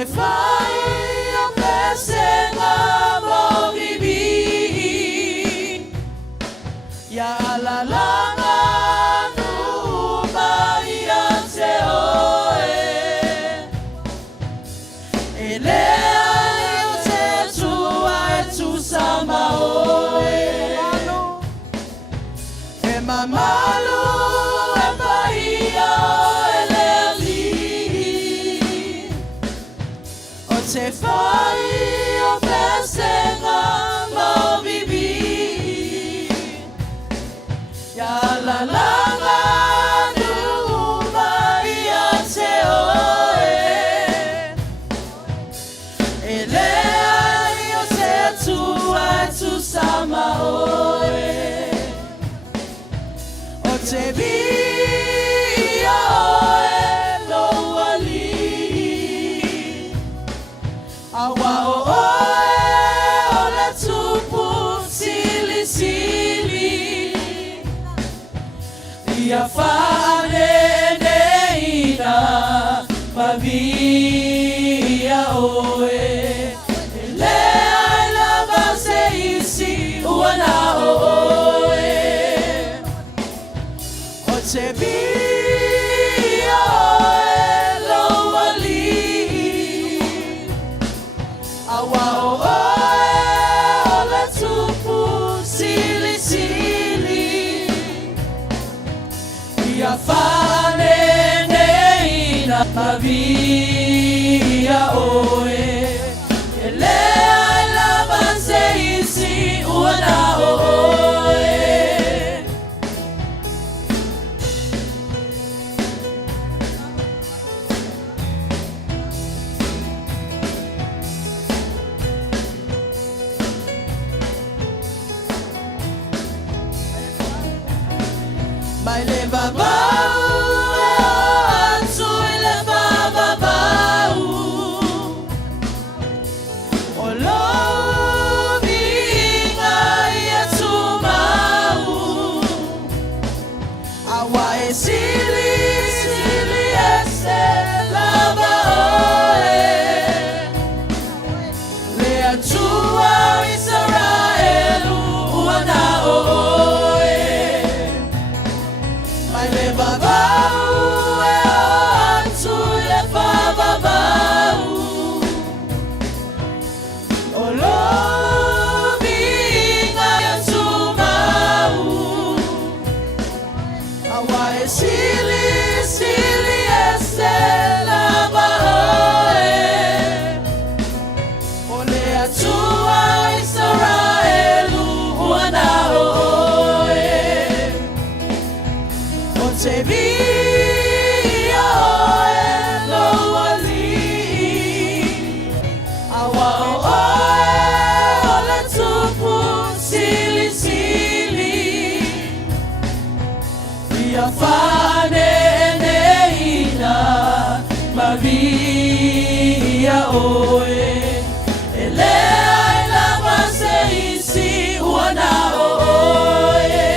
te fai o pesenga mo vivi ya la langa numa ia se oe elea o te tua e tu sama oe e mamalu e paia te fai o pesenga mo vivi ya la langa numa ia te oe elea o te tua tu sama oe o te via oe no ali awa o oe o le tupu sili sili ia whaane neina mavia oe e lea I lava se isi uana o oe o te via oe lo ali awa o oe o le tupu sili sili ia whane neina mavia oe e lea I lava se isi uana o oe mai le babau e atu i le babau o lovi ngai e tu mau awa e sili sili e se lava oe le atua Israelu uana oe mai le babau e atu le babau o lovi ngai atu mau awa e sili sili e se lava oe o le atua Israelu uana oe o te via oe lo ali awa o oe o le tupu sili sili ia whane neina mavia oe e lea I lava se isi uana oe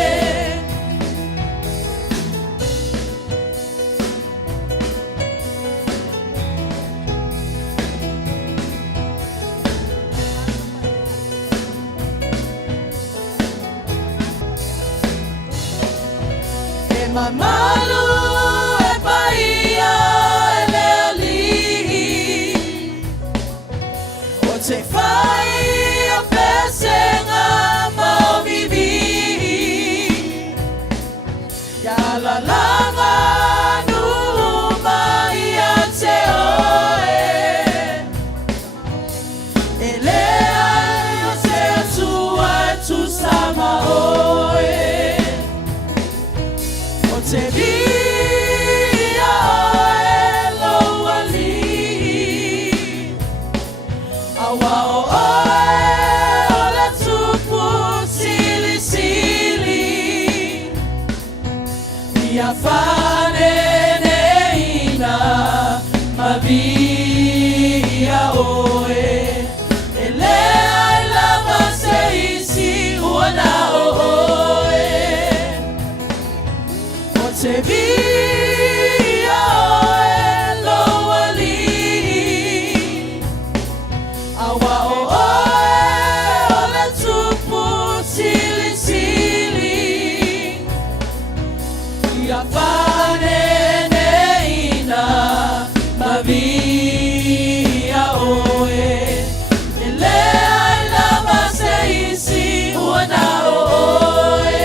e mamalu e paia e le ali o te fai o pesenga mo vivi ya la langa numa ia te oe elea o te atua tu sama oe o te via oe lo ali awa o oe o le tupu sili sili ia whane neina mavia oe e lea I lava se isi uana oe o te via oe lo ali Yafane neina mavia oe ele la maseisi uana oe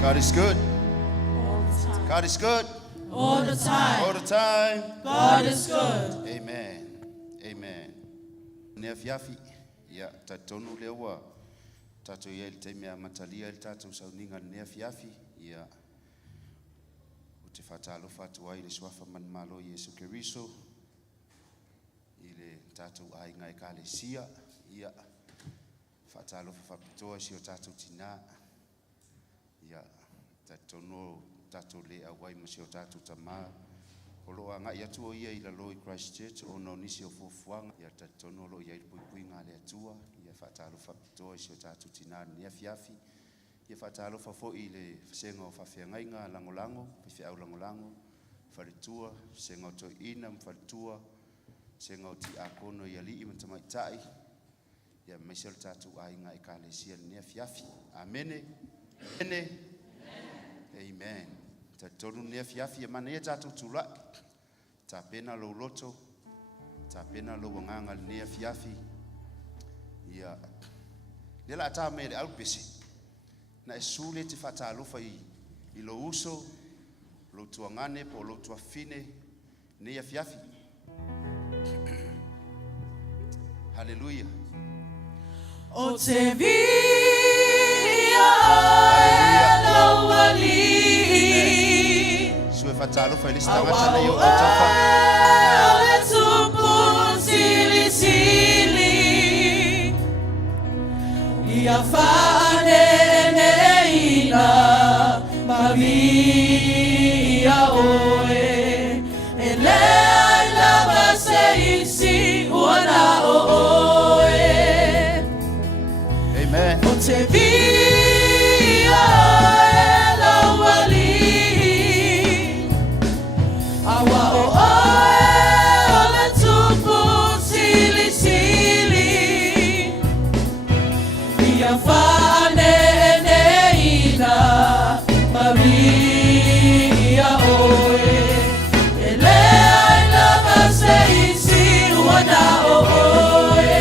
God is good. All the time. God is good. All the time. All the time. God is good. Amen. Amen. Nea fiafi ya tatonu lewa tatu ya iltemea matalia iltatu Sauniga nea fiafi ya utifatalu fatu wa ile swafa man malo Yesu Kristo ile tatu ainga ekalesia ya fatalu fapitoa sio tatu tina ya tatono tatu le awai musio tatu tama olo anga ya tuo ia ila loi Christ Church ono nisi ofufuanga ya tatono lo ya ipuinga le atua ya fatalu fapitoa sio tatu tina ya fiafi ya fatalu fafo ile sengo fafianga langolango fifi au langolango faritua sengo to ina mfaritua sengo ti akono ya li imtamaitai ya mesel tatu ainga ekalesia ne fiafi amene ene amen tatonu ne fiafi mane tatu tula tapena lo loto tapena lo nganga ne fiafi ya lela tamere albisi na esule ti fatalu fai ilo uso lo tuangane po lo tuafine ne fiafi hallelujah. O te via lo wali sue fatalo fa lista ngata yo tafa le tupu sili sili ia fane neina mavi Maria oe Elea lava seisi Uana oe Amen. O te via ela wali Awa oe ole tupu sili sili Ia fane neina Maria oe Elea lava seisi Uana oe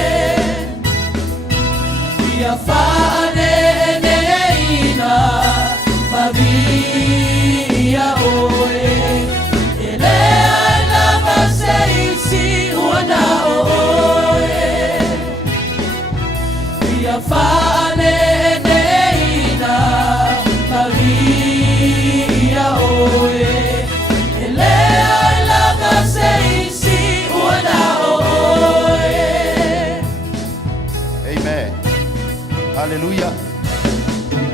Ia fane neina Maria oe Elea lava seisi Uana oe Ia fane neina Maria oe Elea lava seisi Uana oe Amen. Hallelujah.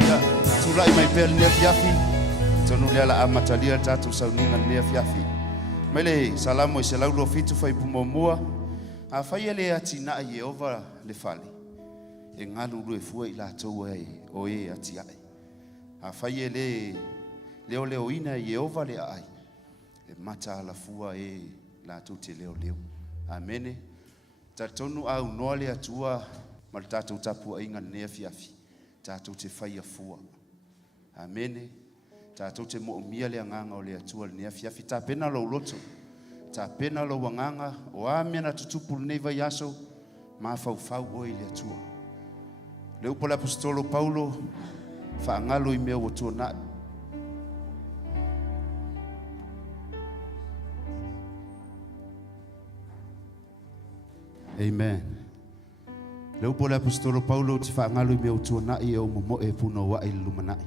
Ya, tulai mai pel ne fiafi. Tonu le ala amatalia tatu Sauniga ne fiafi. Mele salamo se laulo fitu fai pumomoa. A fai ele atina Jehova le fali. E ngalu lu e fua I la tou e o e ati ai. A fai ele leo leo ina Jehova le ai. E mata la fua e la tou te leo leo. Amene. Tatonu au noa le atua ma le tatou tapu ainga nea fiafi. Tatou te whaia fua. Amene. Tatou te mo umia le anganga o le atua le nea fiafi. Ta pena lo loto. Ta pena lo wanganga. O amena tutupu le neva yaso. Ma fau oi le atua. Le upo le apostolo Paulo. Whaangalo I mea o tuana. Amen. Le upo le apostolo Paulo ti whaangalo I mea o tuana I o momo e puna wa I lumanai.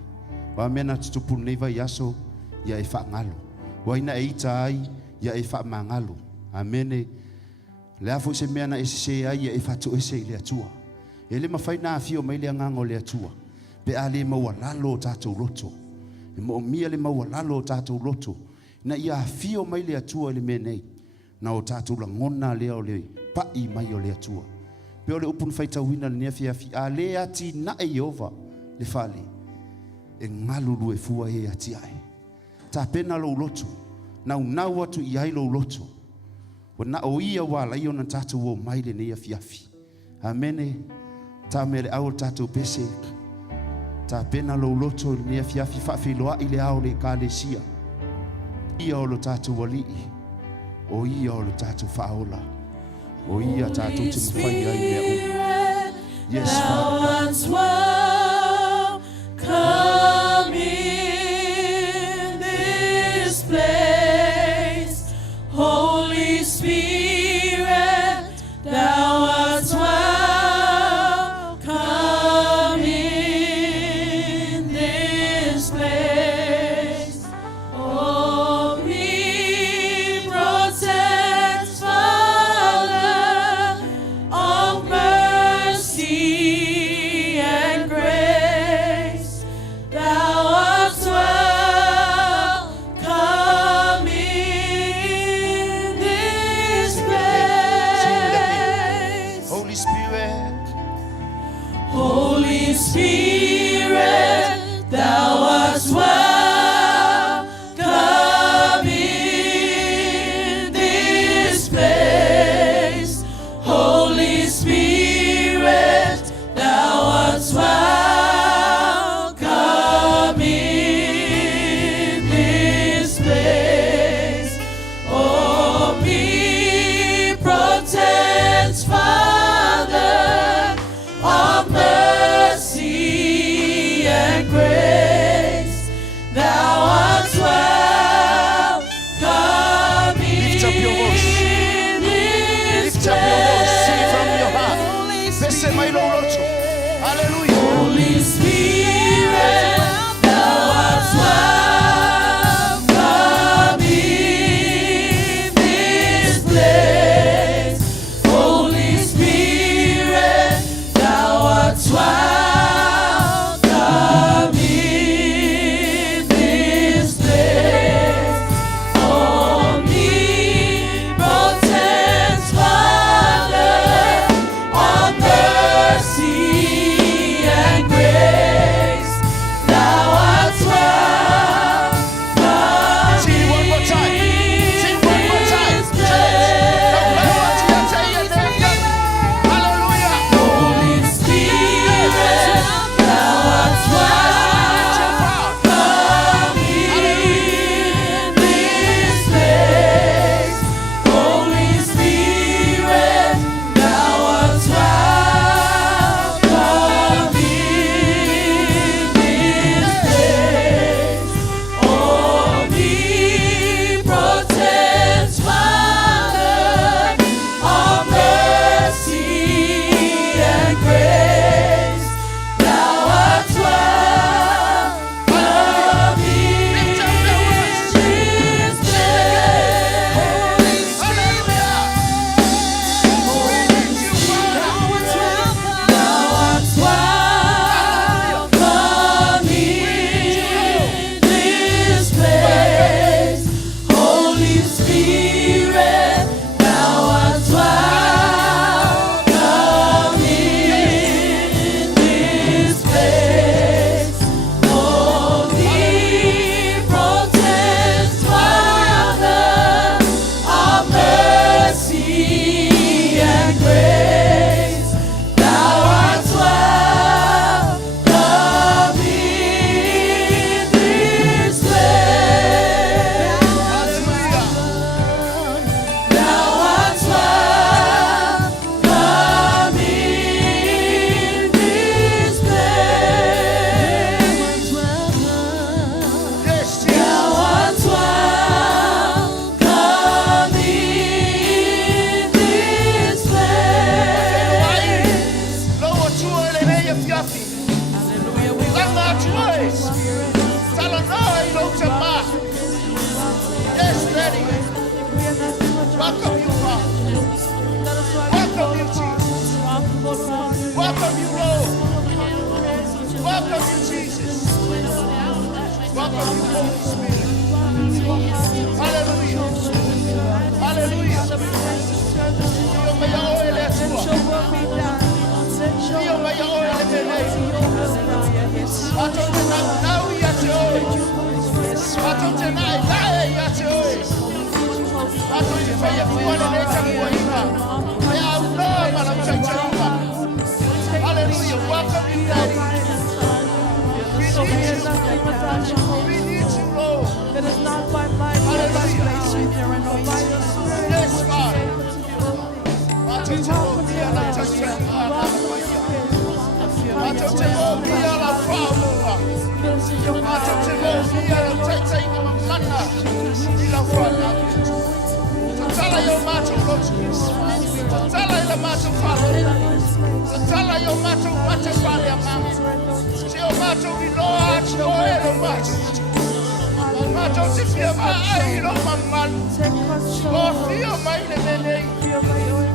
Wa mena tutupu neva yaso ia e whaangalo. Wa ina e ita ai ia e whaamangalo. Amene. Le afo se mea na e se ai ia e whatu ese I le atua. E le mawhaina a fio mai le angango le atua. Pe a le maua lalo o tātou loto. E mo mia le maua lalo o tātou loto. Na ia a fio mai le atua le menei. Na o tātou la ngona lea o le pai mai o le atua. Pe o le upun whaita wina le nea fiafi. A le ati na e Jehova le fali. E ngalulu e fua e ati ai. Ta pena lo loto. Na unau atu I ai lo loto. Wa na o ia wala I ona tātou o mai le nea fiafi. Amene. Ta mere au tātou pese. Ta pena lo loto le nea fiafi whawhiloa I le ao le kālesia. Ia o lo tātou wali. O ia o lo tātou whaola. O ia tātou te mwhai ai mea o. Yes, Father. Come in this place, Holy Spirit, thou art welcome in this place. Omnipotent Father of mercy and grace, Hallelujah. Welcome you, Daddy. We need you, Lord. It is not by might nor by place with your anointing. Yes, God.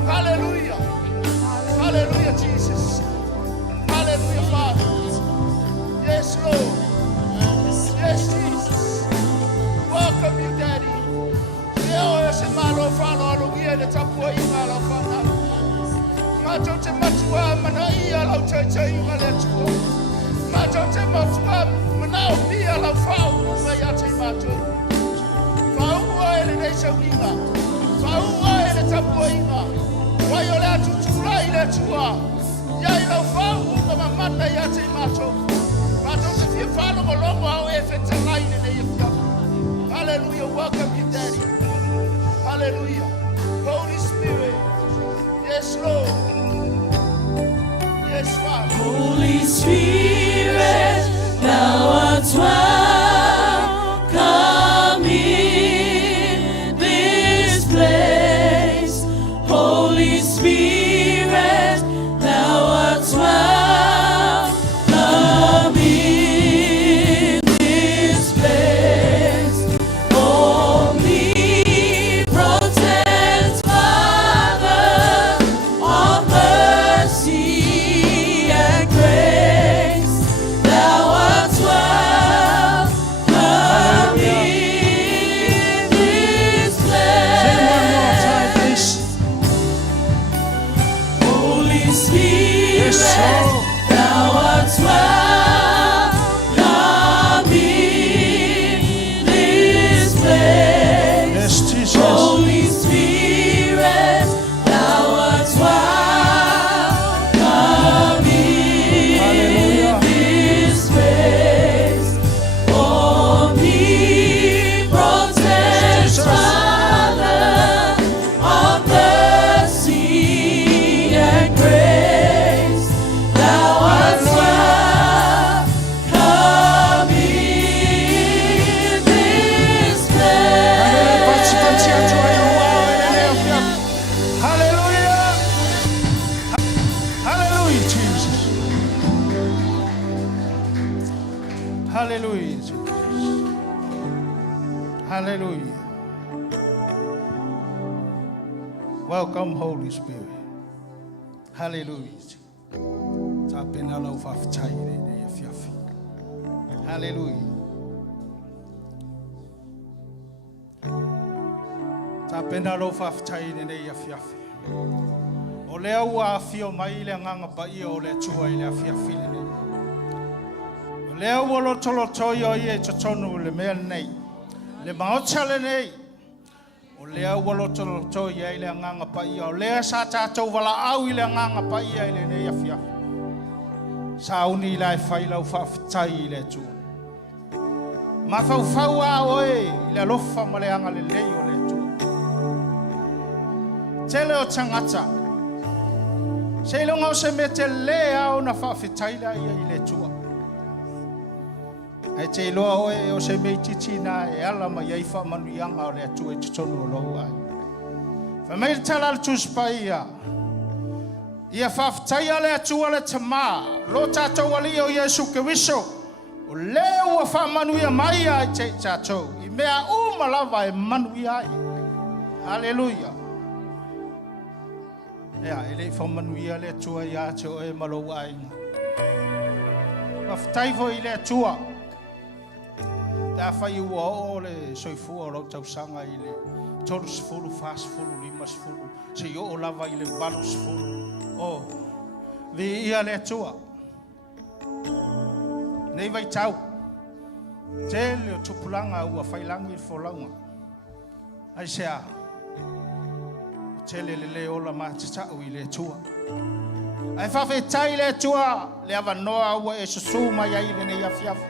Hallelujah. Hallelujah, Jesus. Hallelujah, Father. Yes, Lord. Yes, Jesus. Welcome you, Daddy. Hallelujah. Welcome you, Daddy. Hallelujah. Holy Spirit. Yes, Lord. Yes, Father. Holy Spirit, thou art welcome in this place. Holy Spirit, thou art welcome in this place. Omnipotent Father of mercy and grace, thou art welcome in this place. Holy Spirit, thou art welcome in this place. Holy Spirit, thou art welcome in this place. Omnipotent Father of mercy and grace, thou art welcome in this place. Hallelujah. Hallelujah, Jesus. Hallelujah, Jesus. Hallelujah. Welcome, Holy Spirit. Hallelujah. Hallelujah. Tapena lo faftai ne ya fiafi. O lea ua fio mai le nganga pa i o le tua i le fiafi ne. O lea ua lo tolo toi o i e totonu le mea nei. Le maotale nei. O lea ua lo tolo toi i le nganga pa i o lea sa tātou wala au i le nganga pa i le nei ya fiafi. Sauni lai fai lau faftai i le tua. Ma fau a oe i le alofa ma le anga le lei o le tua. Tele o tangata. Se ilonga o se me te lea o na whawhitaila ia i le tua. E te iloa oe o se me titina e ala ma iei whamanuianga o le tua e tutonu o lau ai. Whamei tala le tuspa ia. Ia whawhitaia le tua le tama. Lo tātou ali o Iesu ke wiso. O leo a whamanuia mai ai te tātou. I mea umalawa e manuia ai. Hallelujah. Ea, ele whamanuia le tua ia te o e malo ainga. Whaftaifo i le tua. Tā whai ua o le soifua o rau tausanga i le toru sifuru, whasifuru, lima sifuru. Se i o lava i le walu sifuru. O, vi ia le tua. Nei vai tau. Tele o tupulanga ua whailangi I wholaunga. Ai sea. Tele le ola mātatau I le tua. Ai whawhetai le tua le awa noa ua e susuma iai le nei afiafi.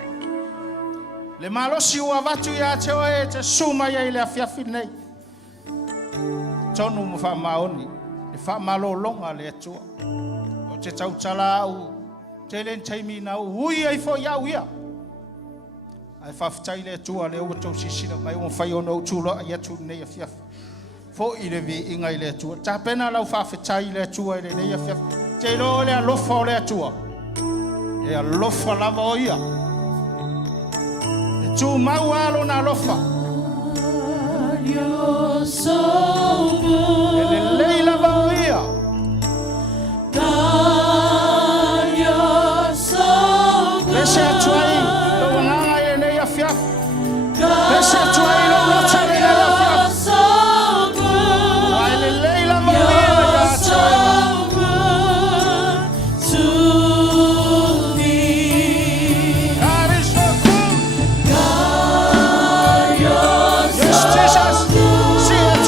Le malosi ua watu ia te oe te suma iai le afiafi nei. Tonu mo wha maoni. Le wha malo longa le tua. O te tautala au. Te len teimi na ui ai fo iau ia. Ai whawhetai le tua le ua tau sisira. Mai ua whai ono tula ai atu nei afiafi. Fo I le vi inga I le tua. Ta pena lau whawhetai le tua I le nei afiafi. Te ro le alofa o le tua. E alofa lava o ia. E tu mau alo na alofa. You're so good. E le lei lava o ia. God, you're so good. Pese atuai lo wanganga e nei afiafi. Pese atuai lo lota le nei afiafi. Wai le lei lava o ia ia atuai. Jesus, see it,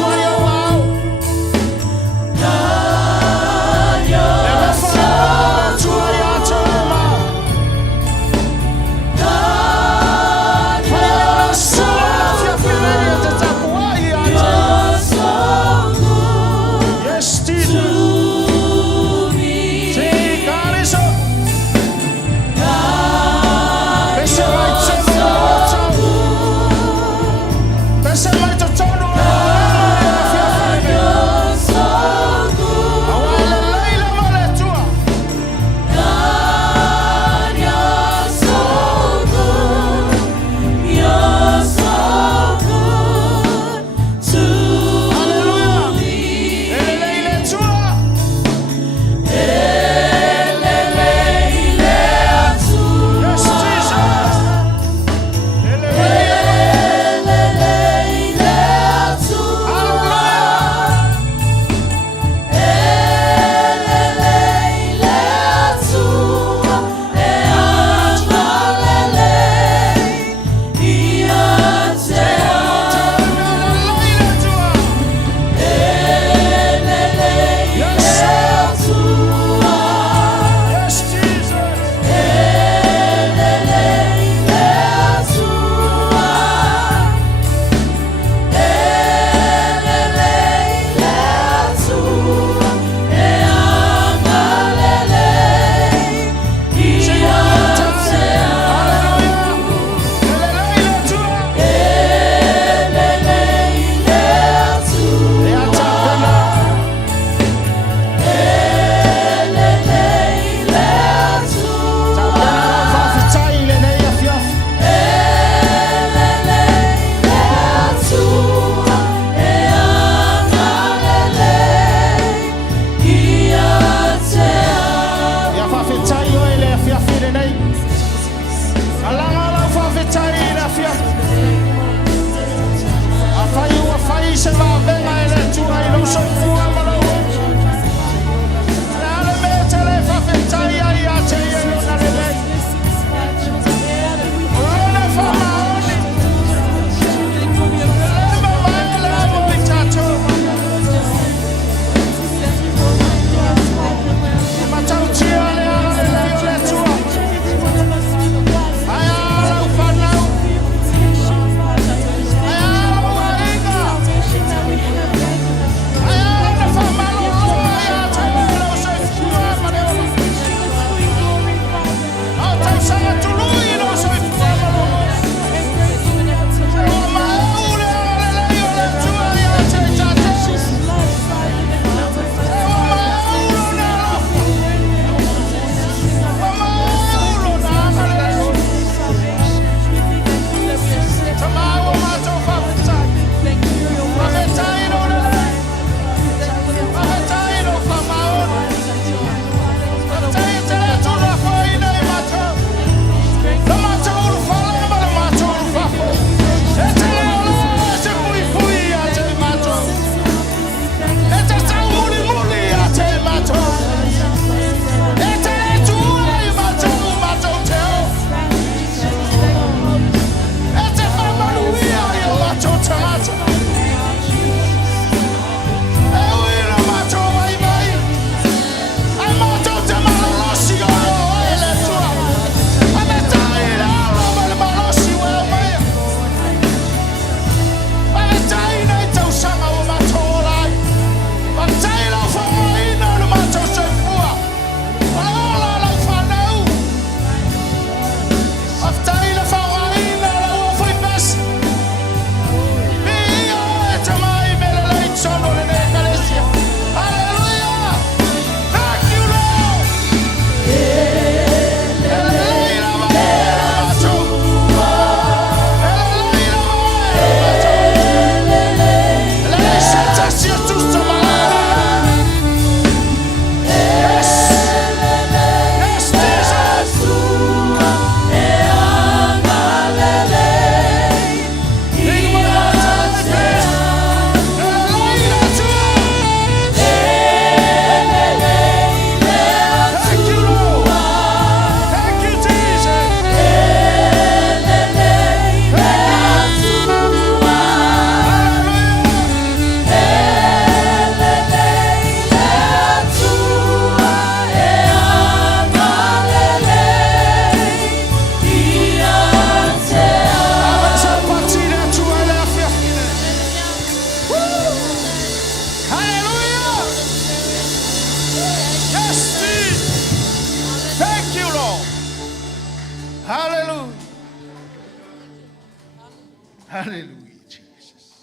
Hallelujah, Jesus.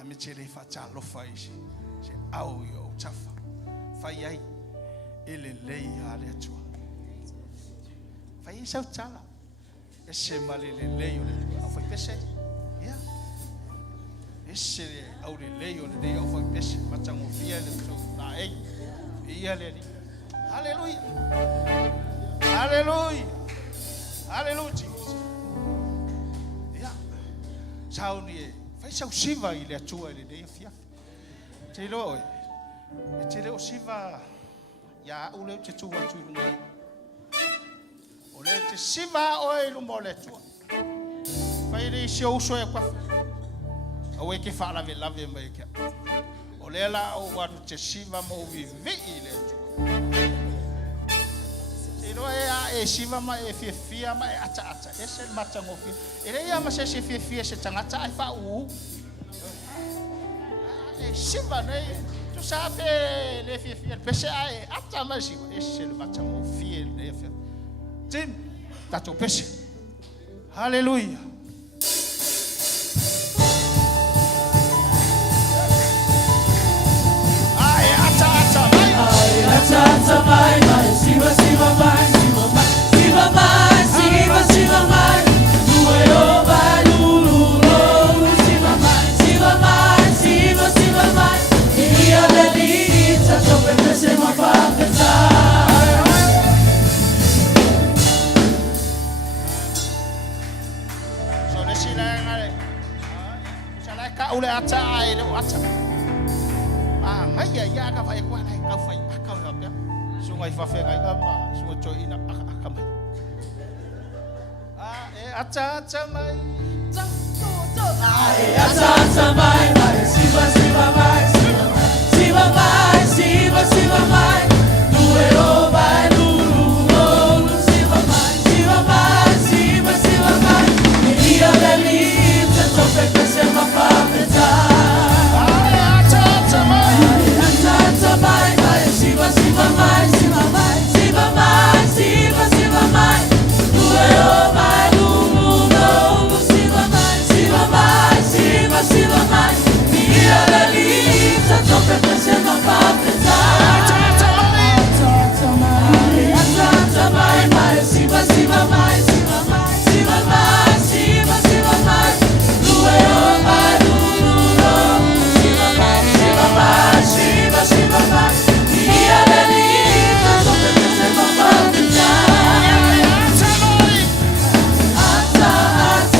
Ame chere fatalo faisi. Se au yo tafa. Fai ele lei ale tua. Fai sa tala. Ese malele lei ole au fai pese. Ya. Ese au le lei ole dei au fai pese. Matango fia le so na ei. Ia le. Hallelujah. Hallelujah. Hallelujah, Jesus. Ya. Sauni fai sa siva ile atua ile dei fia. Te lo. Te lo siva ya ule te tu watu ngai. Ole te siva oi lu mole tu. Fai le si o so e kwa. Awe ke fa la ve mai ke. Ole la o wa te siva mo vi ile tu. Te lo e siva ma e fia ma e ata. Ese mata ngo fia. Ele ia ma se fia se tangata ai fa u. E siva nei tu sabe le fie pese ai ata masi esse le mata mo fie le fie tim tato pese hallelujah ai ata mai siva mai due o vai lu siva mai ia le lita tope pese ma fa pensare so le sila ngale sala ka ule ata ai le ata ngai ya ka vai kwa nai ka fai ka ka ya so ngai fa fe ngai ka ma so cho ina aka mai ata mai ata mai siva mai Siva mai, due o vai, siva mai, e io le lite, toppe che sembra fa pensare. Ata mai, siva mai, due o vai, siva mai, e io le lite, toppe che sembra fa pensare. Siva mai, due o vai, siva mai, io le lite, toppe che sembra fa pensare.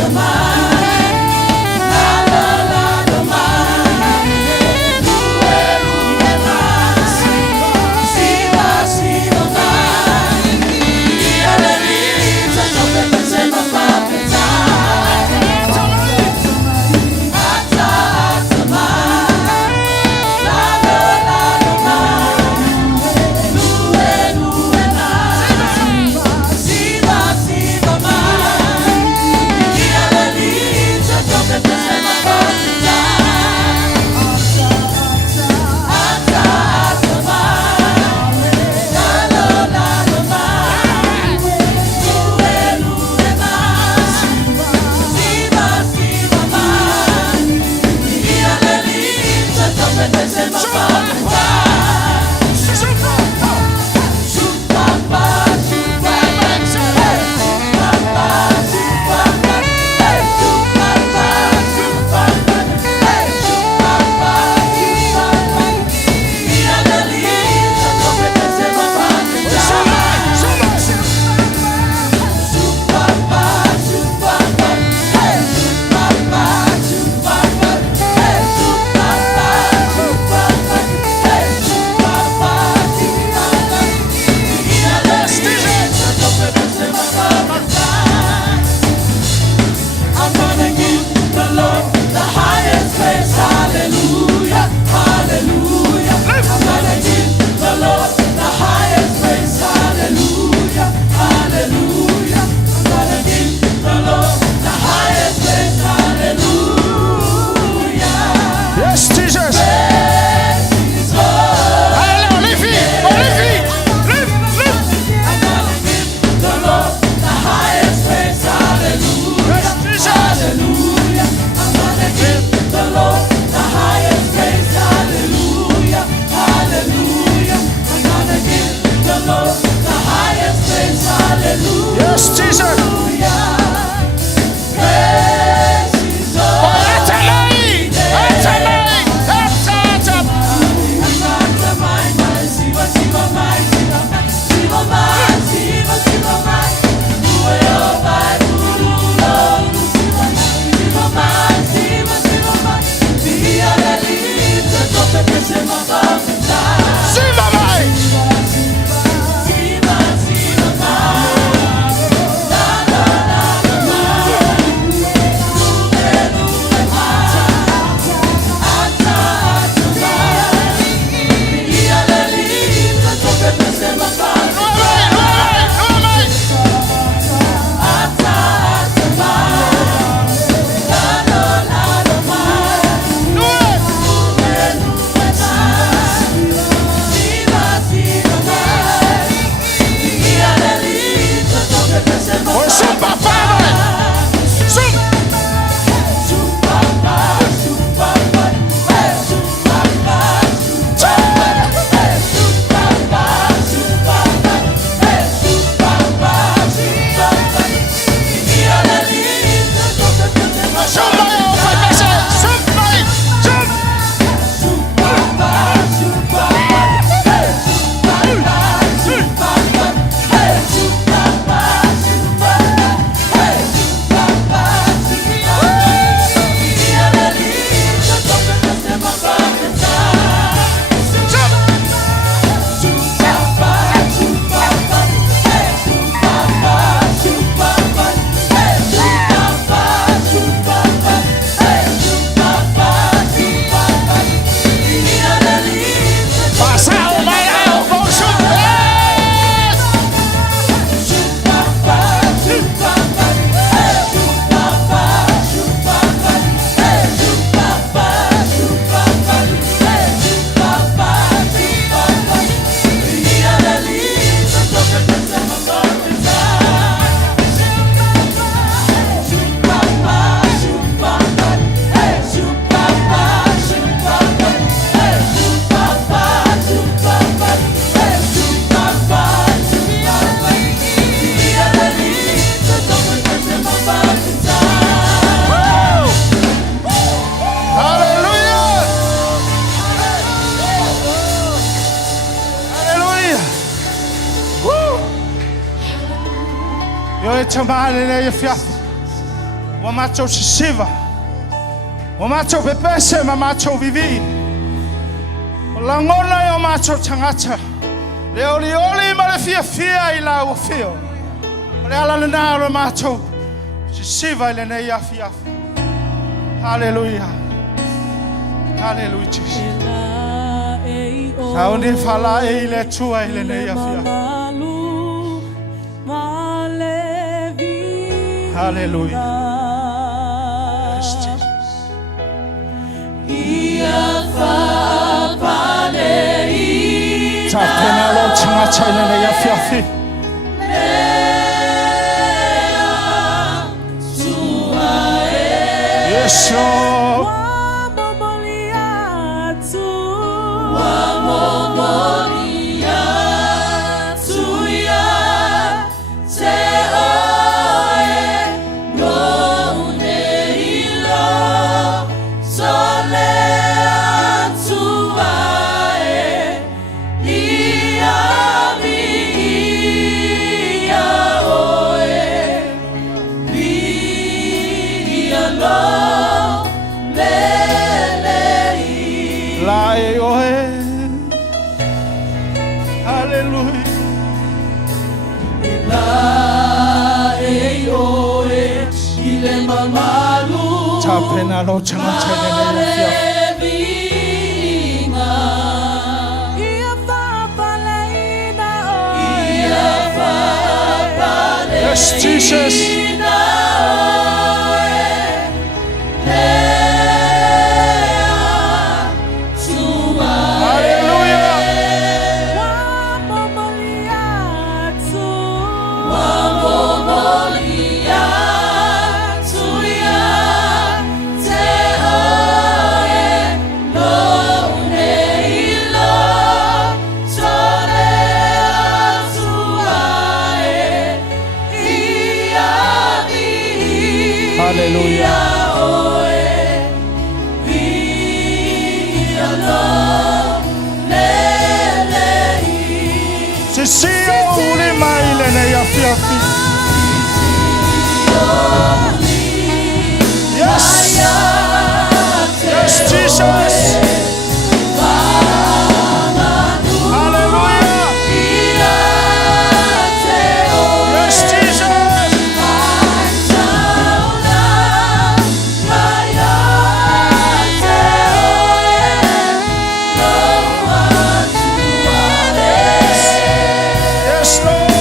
Ata mai, la mai, due mai, siva mai, io le lite, toppe che sembra fa pensare. Ata mai, la mai, due mai, siva mai, io le lite, toppe che sembra fa pensare. Ata mai, la mai, due mai, siva mai, io le lite, toppe che sembra fa pensare. Hey! tamale le fiafi. Wa macho sisiva. Wa macho pepese ma macho vivi. La ngona yo macho tangata. Le oli ma le fia ila o fio. Le ala na ro macho sisiva le ne ya fiafi. Hallelujah. Hallelujah, Jesus. Saundi fala ile tua ile ne ya fiafi. Hallelujah. Yes, Jesus. Tapena lo changa china ne ya fiafi. Yes, Lord. Tapena lo changa china ne ya fiafi. Yes, Jesus. Yes, yes, Jesus. Hallelujah. Yes, Jesus. Yes, Lord.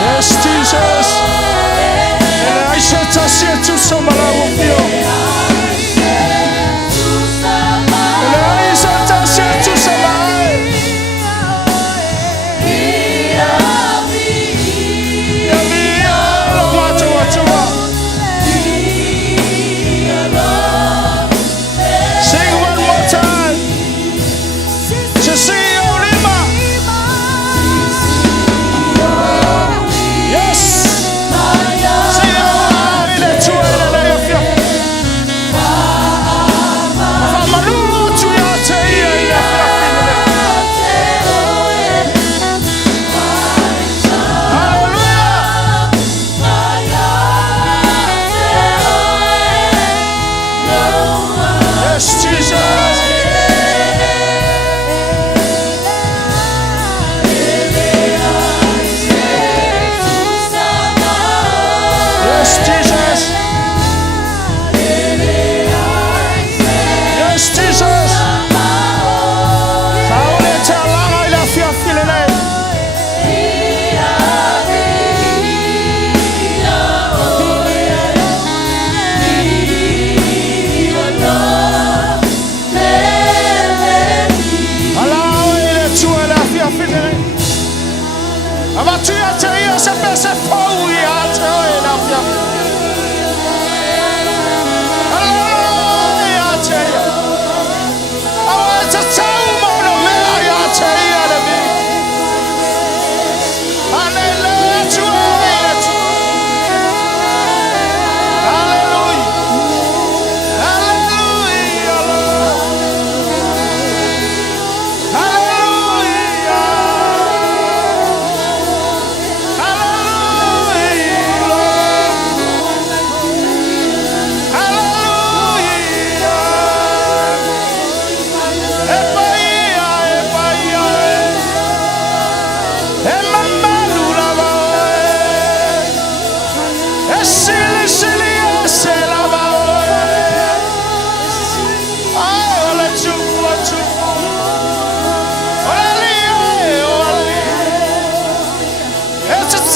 Yes, Jesus. Elisha tasia tu samala wopio. Elisha tasia tu samala. Yamia lo wacho. Sing one more time. To see Olima. Yes.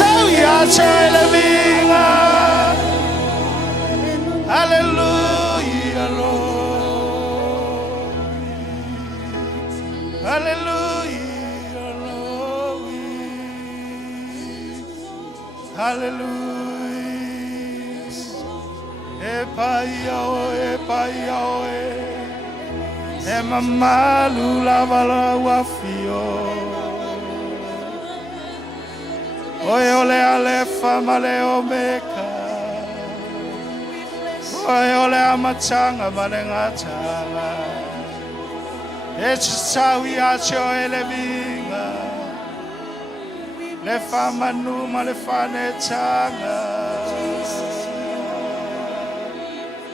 Sauiacho elevinga. Hallelujah, Lord. Hallelujah, Lord. Hallelujah. Epaiao, Emamalu lavala wafio. Oye ole alefa male omeka. Oye ole amachanga male ngachanga. Echisawi acho elevinga. Le famanu male fane changa.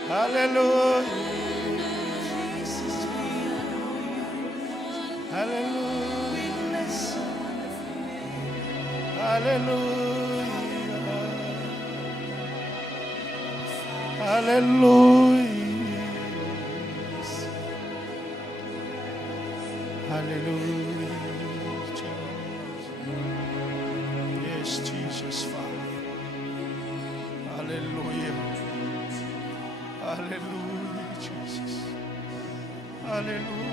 Hallelujah. Hallelujah. Hallelujah. Hallelujah. Hallelujah. Yes, Jesus, Father. Hallelujah. Hallelujah, Jesus. Hallelujah.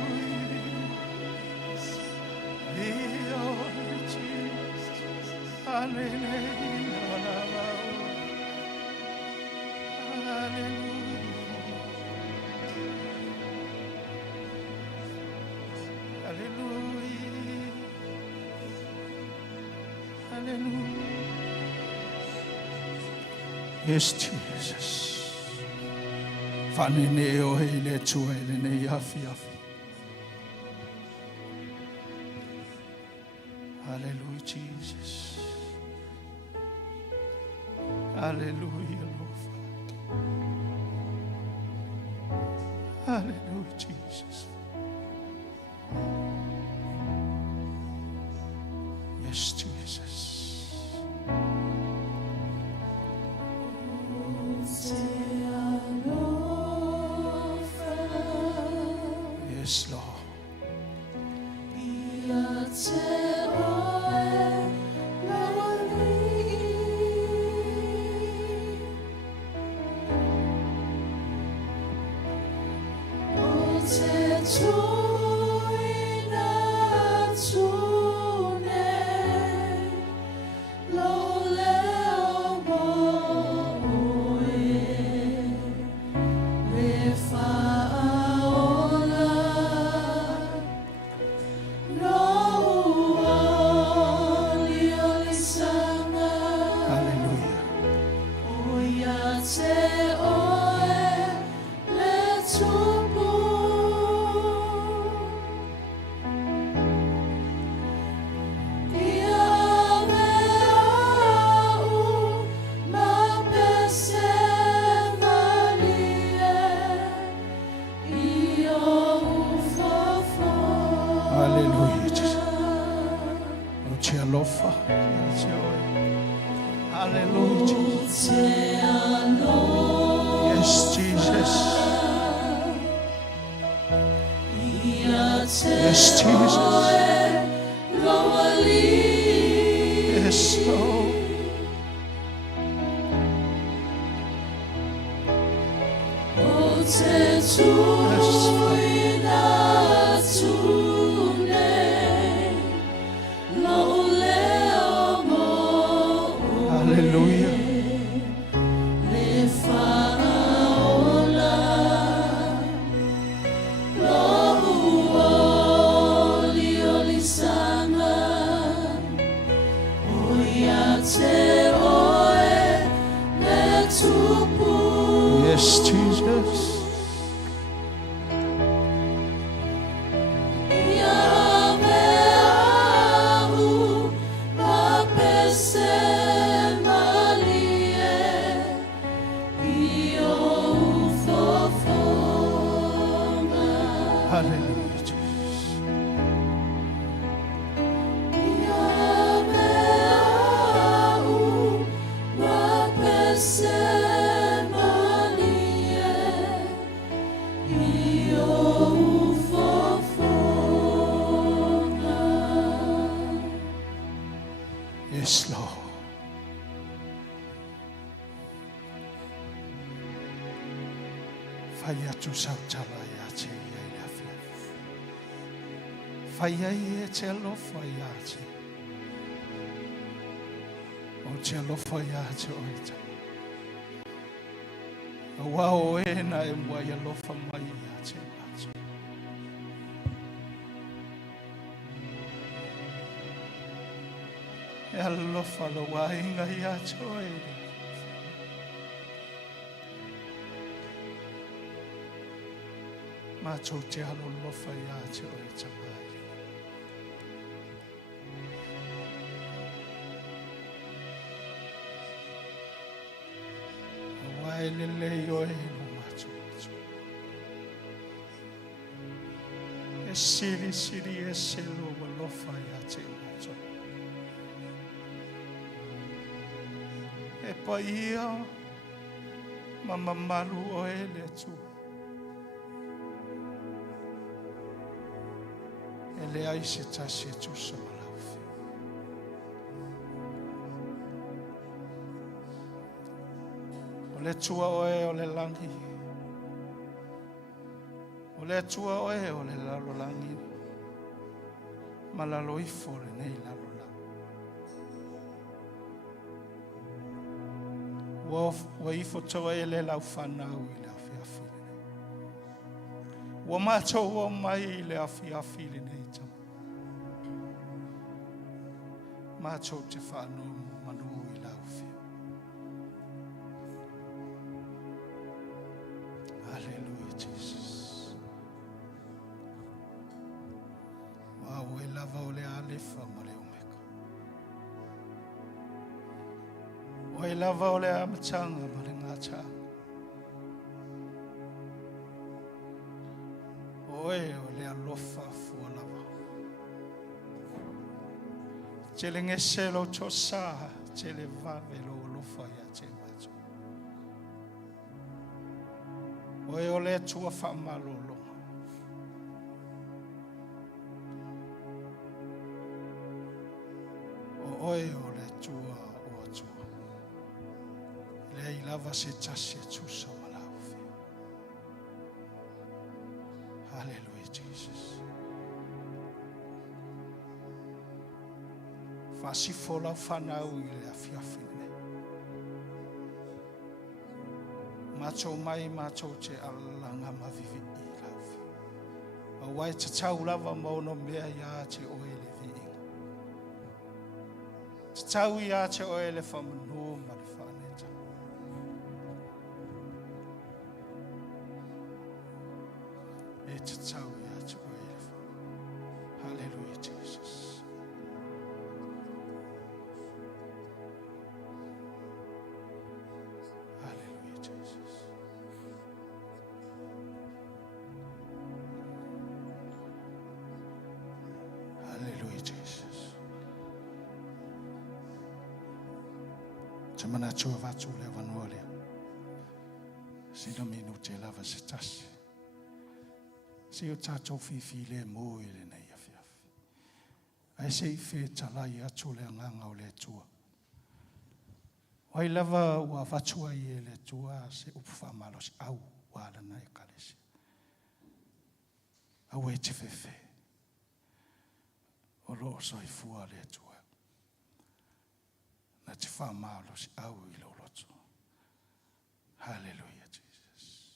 Yes, Jesus. Fanine o hele tuele ne yafi. Hallelujah, Jesus. Hallelujah, Lord. Hallelujah, Jesus. Yes, Jesus. Yes, Lord. Hallelujah, Jesus. Yes, Jesus. Yes, Jesus. Yes, Lord. Yes, hallelujah. Yes, Jesus. Hallelujah, Jesus. Faya tu sau chala ya che ya ya fia. Faya ye che lo faya che. O che lo faya che o cha. Wa o e na e mwa ya lo fa mai ya che ma che. E lo fa lo wa inga ya che o e. Ma cho te halo lo fa ya che o e cha mai. Lele yo e no macho. E siri e selo lo fa ya che macho. E poi io mamma malu o e le tu. E le ai se tasi e tu sa malaufi. O le tua oe o le langi. O le tua oe o le lalo langi. Ma lalo ifo le nei lalo langi. Wa ifo tawa e le lau whanau i le afi afi le nei. Wa macho wa mai i le afi afi le nei tau. Macho te whanau manu i lau fi. Hallelujah, Jesus. Wow, we lava o le alefa ma le omeka. O e lava o le amatanga ma le ngātanga. O le alofa fua lava. Te le ngeselo to sa, te le vave lo alofa ya te macho. O le tua whamalolo. O le tua o atua. Le i lava se tasi e tusa malaufi. Hallelujah, Jesus. Fasi fola whanau i le afiafi ne. Macho mai macho te alanga mavivi i laufi. A wai te tau lava maono mea ia te oe le viinga. Te tau ia te oe le whamanu ma le whaneta. E te tau ia te oe le whamanu. Hallelujah, Jesus. Hallelujah, Jesus. Hallelujah, Jesus. Te mana tua vatu le vanua lea. Sina minu te lava se tasi. Si o tātou whiwhi le mō i le nei awhiawhi. Ai se i whē talai atu le nganga o le tua. Wai lava ua vatua i e le tua se upuwha malos au wala na e kalesi. Au e te whewhe. O loo soi fua le tua. Na te wha malos au i lo loto. Hallelujah, Jesus.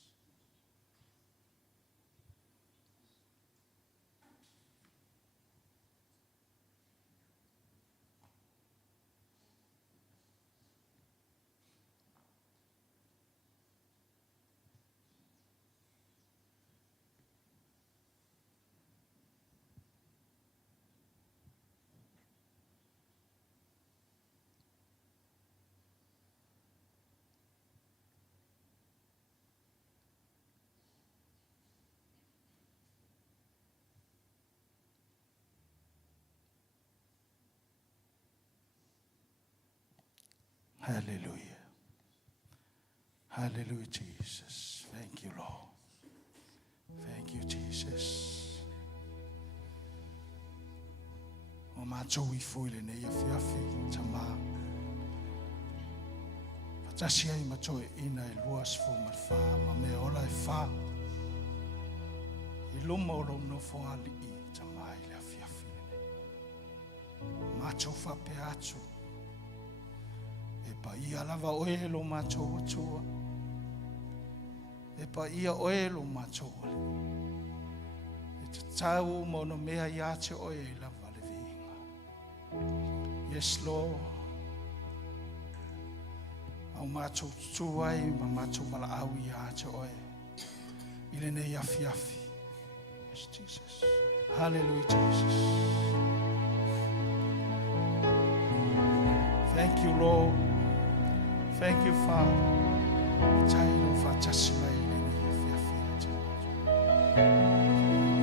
Hallelujah. Hallelujah, Jesus. Thank you, Lord. Thank you, Jesus. O mātou I fwile nei a whiawhi ta mā. Tasi ai matoe ina e luas fo marfa ma me ola e fa. I luma o no fo ali I tamai le afiafi. Macho fa pe atu. E pa ia lava oe lo macho atua. E pa ia oe lo macho ole. E te tau mo no mea ia te oe lava le vinga. Yes, Lord. Au macho tuai ma macho wala au ia te oe. Ile ne yafi yafi. Yes, Jesus. Hallelujah, Jesus. Thank you, Lord. Thank you, Father. Taino fa tasima ile ne yafi yafi te macho.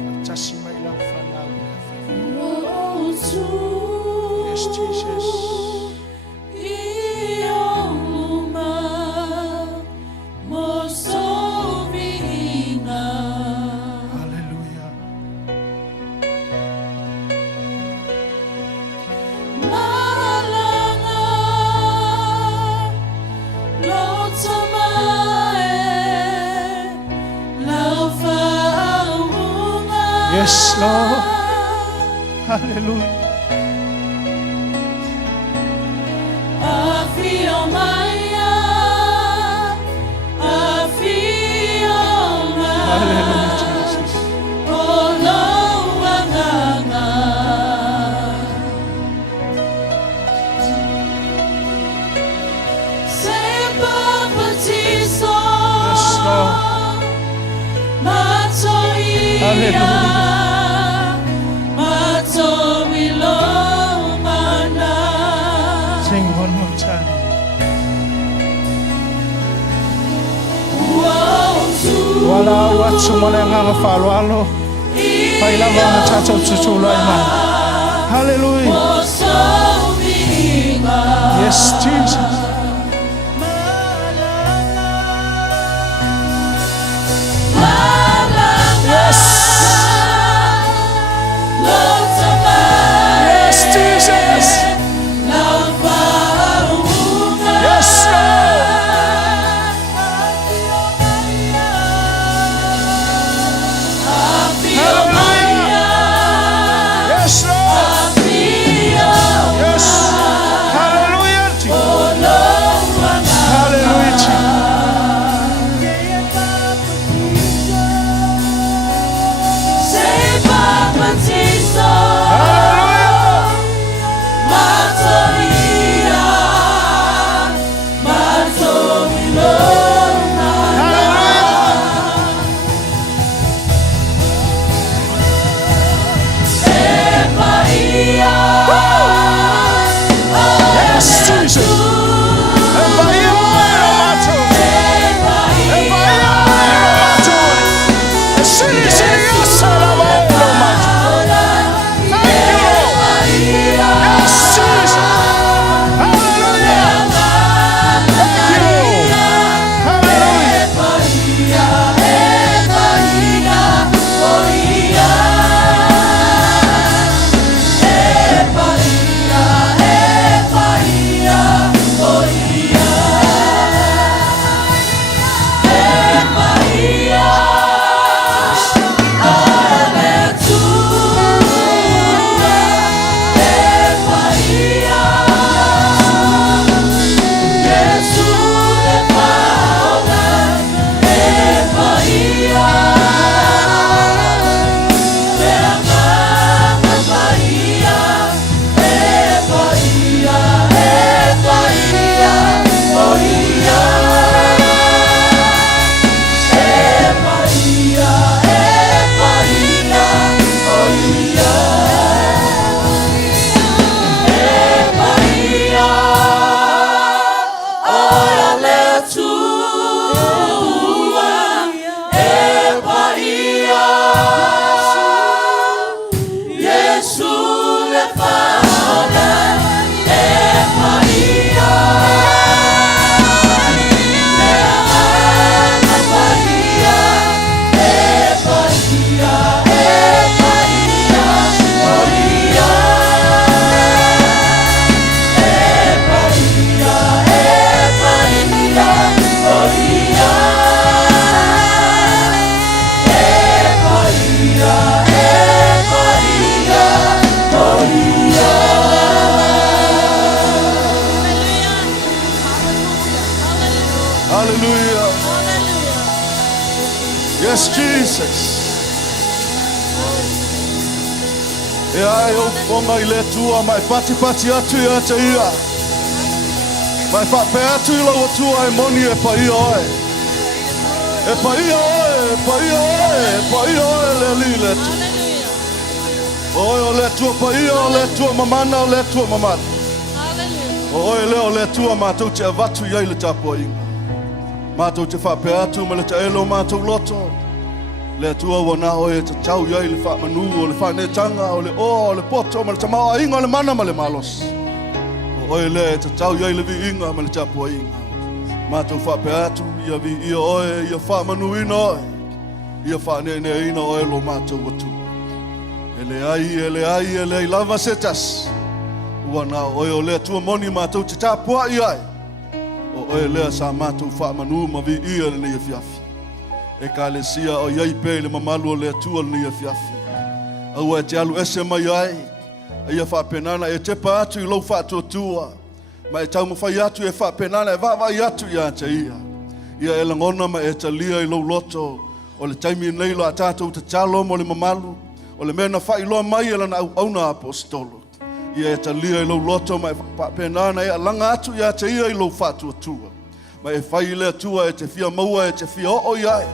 Fa tasima ile fa na yafi yafi. Yes, Jesus. Yes, Lord. Hallelujah. Hallelujah, Jesus. Yes, Lord. Hallelujah. Sing one more time. Wala watu malanga falo alo. Paila wana tata tutula ima. Hallelujah. Yes, Jesus. Yes. Yes, Jesus. Yes, Lord. Hallelujah. Yes, Lord. Yes. Hallelujah. Hallelujah. Yes, Jesus. Ya yo fonga ile tua mai pati atu ya te ia. Mai pape atu ila watua e moni e pa ia oe. E pa ia oe, e pa ia oe, e pa ia oe le li le tu. Oe o le tua pa ia, o le tua mamana, o le tua mamana. Oe leo le tua mātou te avatu iai le tapua inga. Mātou te whape atu, ma le te elo mātou loto. Le tua wana oe te tau iai le wha manu, o le whanetanga, o le o le poto, ma le tamawa inga, o le mana ma le malos. Oe le te tau iai le vi inga, ma le tapua inga. Mātou whape atu, ia vi ia oe, ia wha manu ina oe. Ia whanene ina oe lo mātou watu. Ele ai lava setas. Wana oe o lea tua moni mātou te tāpua iai. O oe lea sa mātou wha manu ma vi ia le neia fiafi. E ka le sia o iai pe le mamalu o lea tua le neia fiafi. Au e te alu ese mai ai. Ia wha penana e tepa atu i lau wha tua. Ma e tau mawhai atu e wha penana e wawai atu ia te ia. Ia e langona ma e talia i lau loto. O le taimi nei lo a tātou te talo mo le mamalu. O le mena wha iloa mai e lana au na apostolo. Ia e talia i lau loto ma e penana e alanga atu ia te ia i lau whatua tua. Ma e whai lea tua e te fia maua e te fia o iai.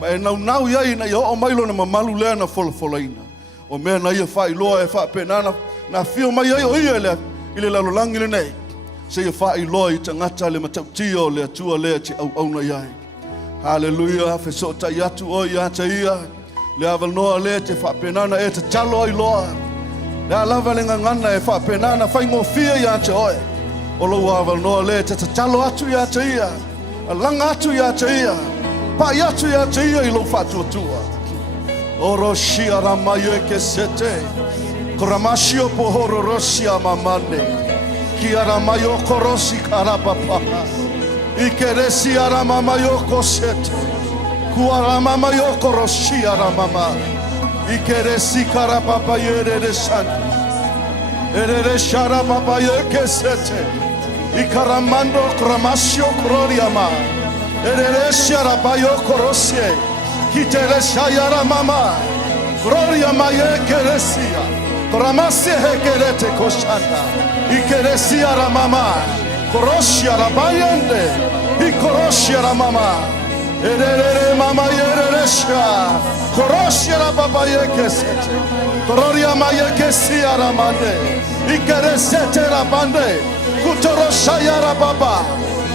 Ma e nau iai na i o mailo na mamalu lea na fola ina. O mea na ia whai loa e wha penana na fia mai ai o ia lea i le lalolangi le nei. Se ia whai loa i tangata le matautia o lea tua lea te au na iai. Hallelujah, fesota i atu o ia te ia. Le aval noa lea te wha penana e te talo ai loa. Lea lava le ngangana e wha penana whai ngofia ia te oe. O lo aval noa le te talo atu ia te ia. A langa atu ia te ia. Pai atu ia te ia i lo whatua tua. Oro shia ramayo ke sete. Koramashio pohoro rosia mamane. Ki aramayo korosi karapapaha. Ikeresi aramamayo kosete. Kuaramamayo korosi aramama. Ikeresi karapapa yere santo. Ere shara papa yeke sete. Ikaramando kramasio kroriama. Ere shara payo korosie. Kitere shayara mama. Kroriama yeke resia. Kramasie hekerete koshanda. Ikeresia ramama. Korosia rabayende. Ikorosia ramama. Ere mama yere sha. Korosia papa yeke sete. Kroriama yeke sia ramande. Ikere sete rabande. Kutoro shayara baba.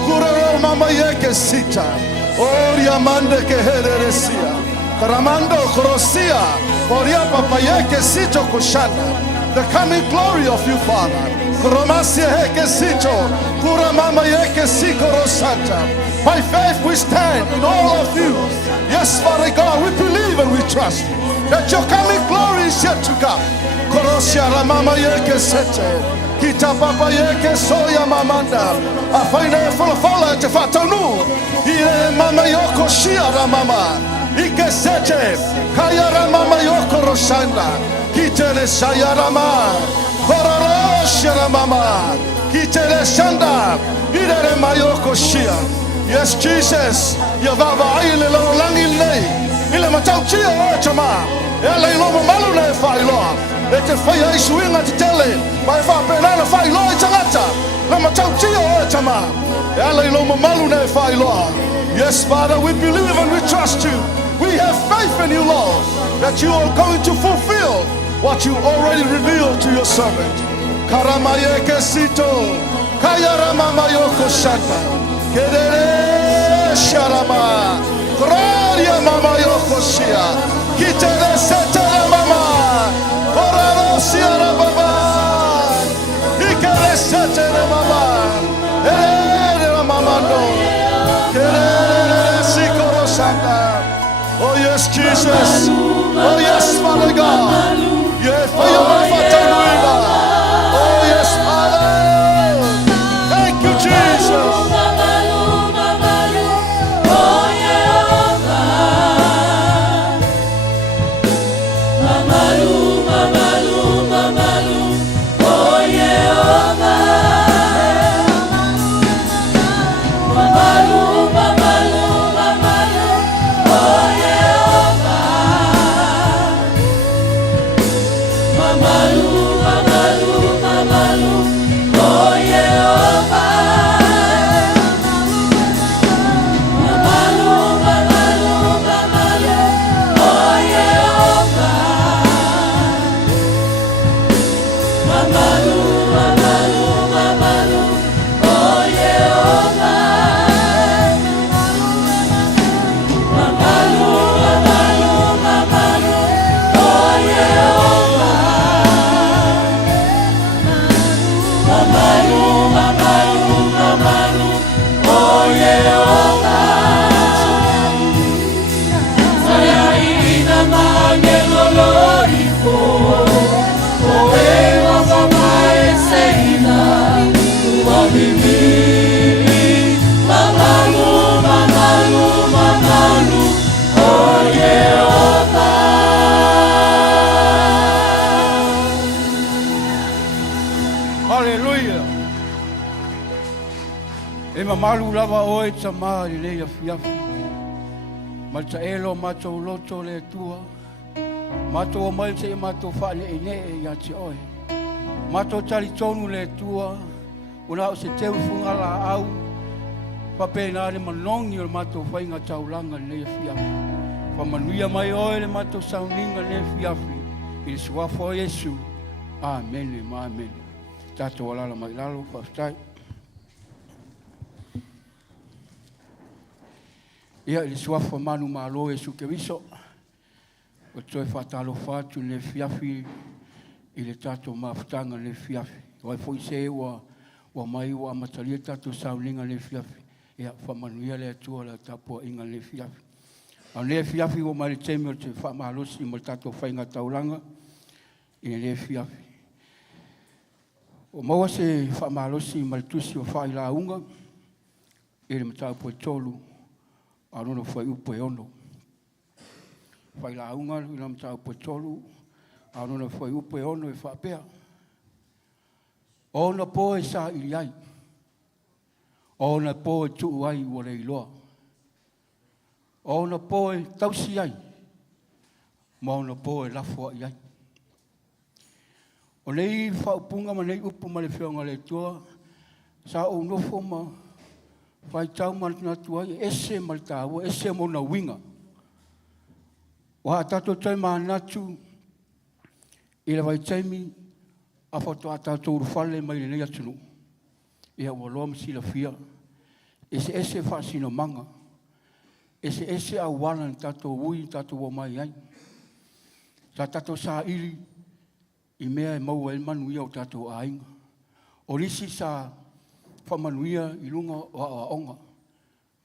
Kurero mama yeke sita. Oria mande ke heresia. Karamando korosia. Oria papa yeke sito kushanda. The coming glory of you, Father. Koromasia heke sito. Kura mama yeke sikoro santa. By faith we stand in all of you. Yes, Father God, we believe and we trust that your coming glory is yet to come. Korosia ramama yeke sete. Kita papa yeke soya mamanda. Afaina fola te fatonu. Ire mama yoko shia ramama. Ike sete. Kaya ramama yoko rosanda. Kitele sayarama. Kororosia ramama. Kitele shanda. Ire mayoko shia. Yes, Jesus. Yavava aile lo langi nei. Ile matau chia o chama. Ele lo malu nei fai lo. E te whai ai suinga te tele. Mai wha penana whai loa i tangata. Na matau tia o e tama. E ala i lo mamalu ne whai loa. Yes, Father, we believe and we trust you. We have faith in you, Lord, that you are going to fulfill what you already revealed to your servant. Karamaye kesito. Kayarama mayoko shanta. Kerere sharama. Gloria mama yoko shia. Kitere setere mama. Kororosia baba, ikere setere baba, ere mamando, kere sikoro santa. Oh yes, Jesus. Oh yes, Father God. Yeah, fire fatanuila. Oh yes, Father. Thank you, Jesus. Mamalu, Hallelujah. E mamalu lava oe tama i leia fiafi. Ma ta elo mato loto le tua. Mato o mai te mato whane e ne e ia te oe. Mato tali tonu le tua. Una o se teu funga la au. Pape na le manongi o le mato whainga taulanga leia fiafi. Whamanuia mai oe le mato sauninga le fiafi. I suafo Yesu. Amen, amen. Tato walala mai lalo, pastai. Ia i suafo manu malo Yesu ke viso. O toe whatalo whatu le fiafi i le tato mawhtanga le fiafi. Wai fwoi se wa mai wa amatalia tato sauninga le fiafi. Ia whamanuia le atua le tapua inga le fiafi. Au le fiafi o mai le temi o te whamalosi mo tato whainga taulanga i le fiafi. O maua se whamalosi mai tusi o whai la unga i le matau po tolu a rono whai upo e ono. Whai la unga i le matau po tolu a rono whai upo e ono e whapea. Ona po e sa ili ai. Ona po e tuu ai ua le iloa. Ona po e tausi ai. Ma ona po e lafua i ai. O nei whaupunga ma nei upu ma le whionga le tua. Sa o nofo ma whai tau ma na tua i ese ma le tāua, ese mo na winga. Wa tato tai ma natu i le vai taimi a whato a tato urufale mai le nei atunu. Ia ua loa msila fia. Ese whaasino manga. Ese a wana tato ui tato wa mai ai. Sa tato sa ili i mea e maua e manuia o tatou ainga. O lisi sa whamanuia i lunga o a onga.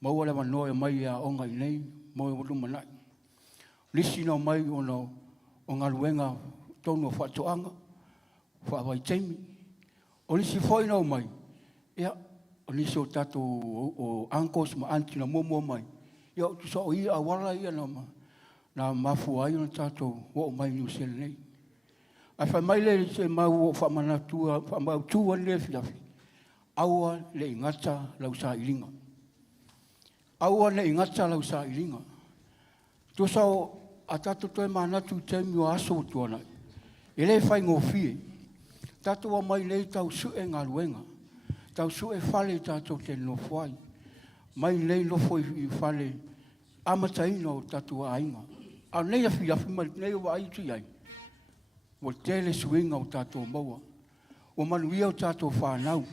Maua le manoa e mai a onga i nei, maua o luma nai. Lisi no mai o ngā luenga tonu o whatoanga, whaawai teimi. O lisi whoi no mai, ia, o lisi o tatou o ankos ma anti na momo mai. Ia, tu sa o ia a wala ia na mafu ai na tatou o mai ni usele nei. Ai whai mai le se mau o whamanatua, whamau tua le fiafi. Aua le ingata lau sa ilinga. Aua le ingata lau sa ilinga. Tu sao a tatu toi manatu temi o aso tuana. E le whai ngofie. Tatu wa mai le tau sue ngā luenga. Tau sue whale tatu te nofuai. Mai le nofo i whale amataina o tatu wa ainga. A nei a fiafi mai nei o wa aitu iai. O tele suinga o tatou maua. O manuia o tatou whanau.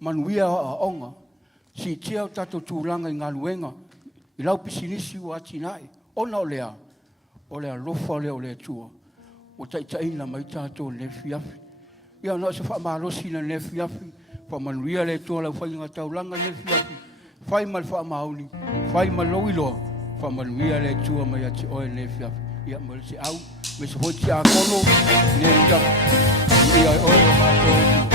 Manuia a onga. Si tia o tatou tūranga i ngā luenga. I lau pisinisi o atinai. Ona o lea. O lea lofa lea o lea tua. O taitaina mai tatou le fiafi. Ia na se whaamarosi na le fiafi. Whamanuia le tua lau whainga taulanga le fiafi. Whai mal whaamauni. Whai mal loiloa. Whamanuia le tua mai ati oe le fiafi. Ia mal se au. Me se hoi tia kono, ne ria, ia e oi o mātou.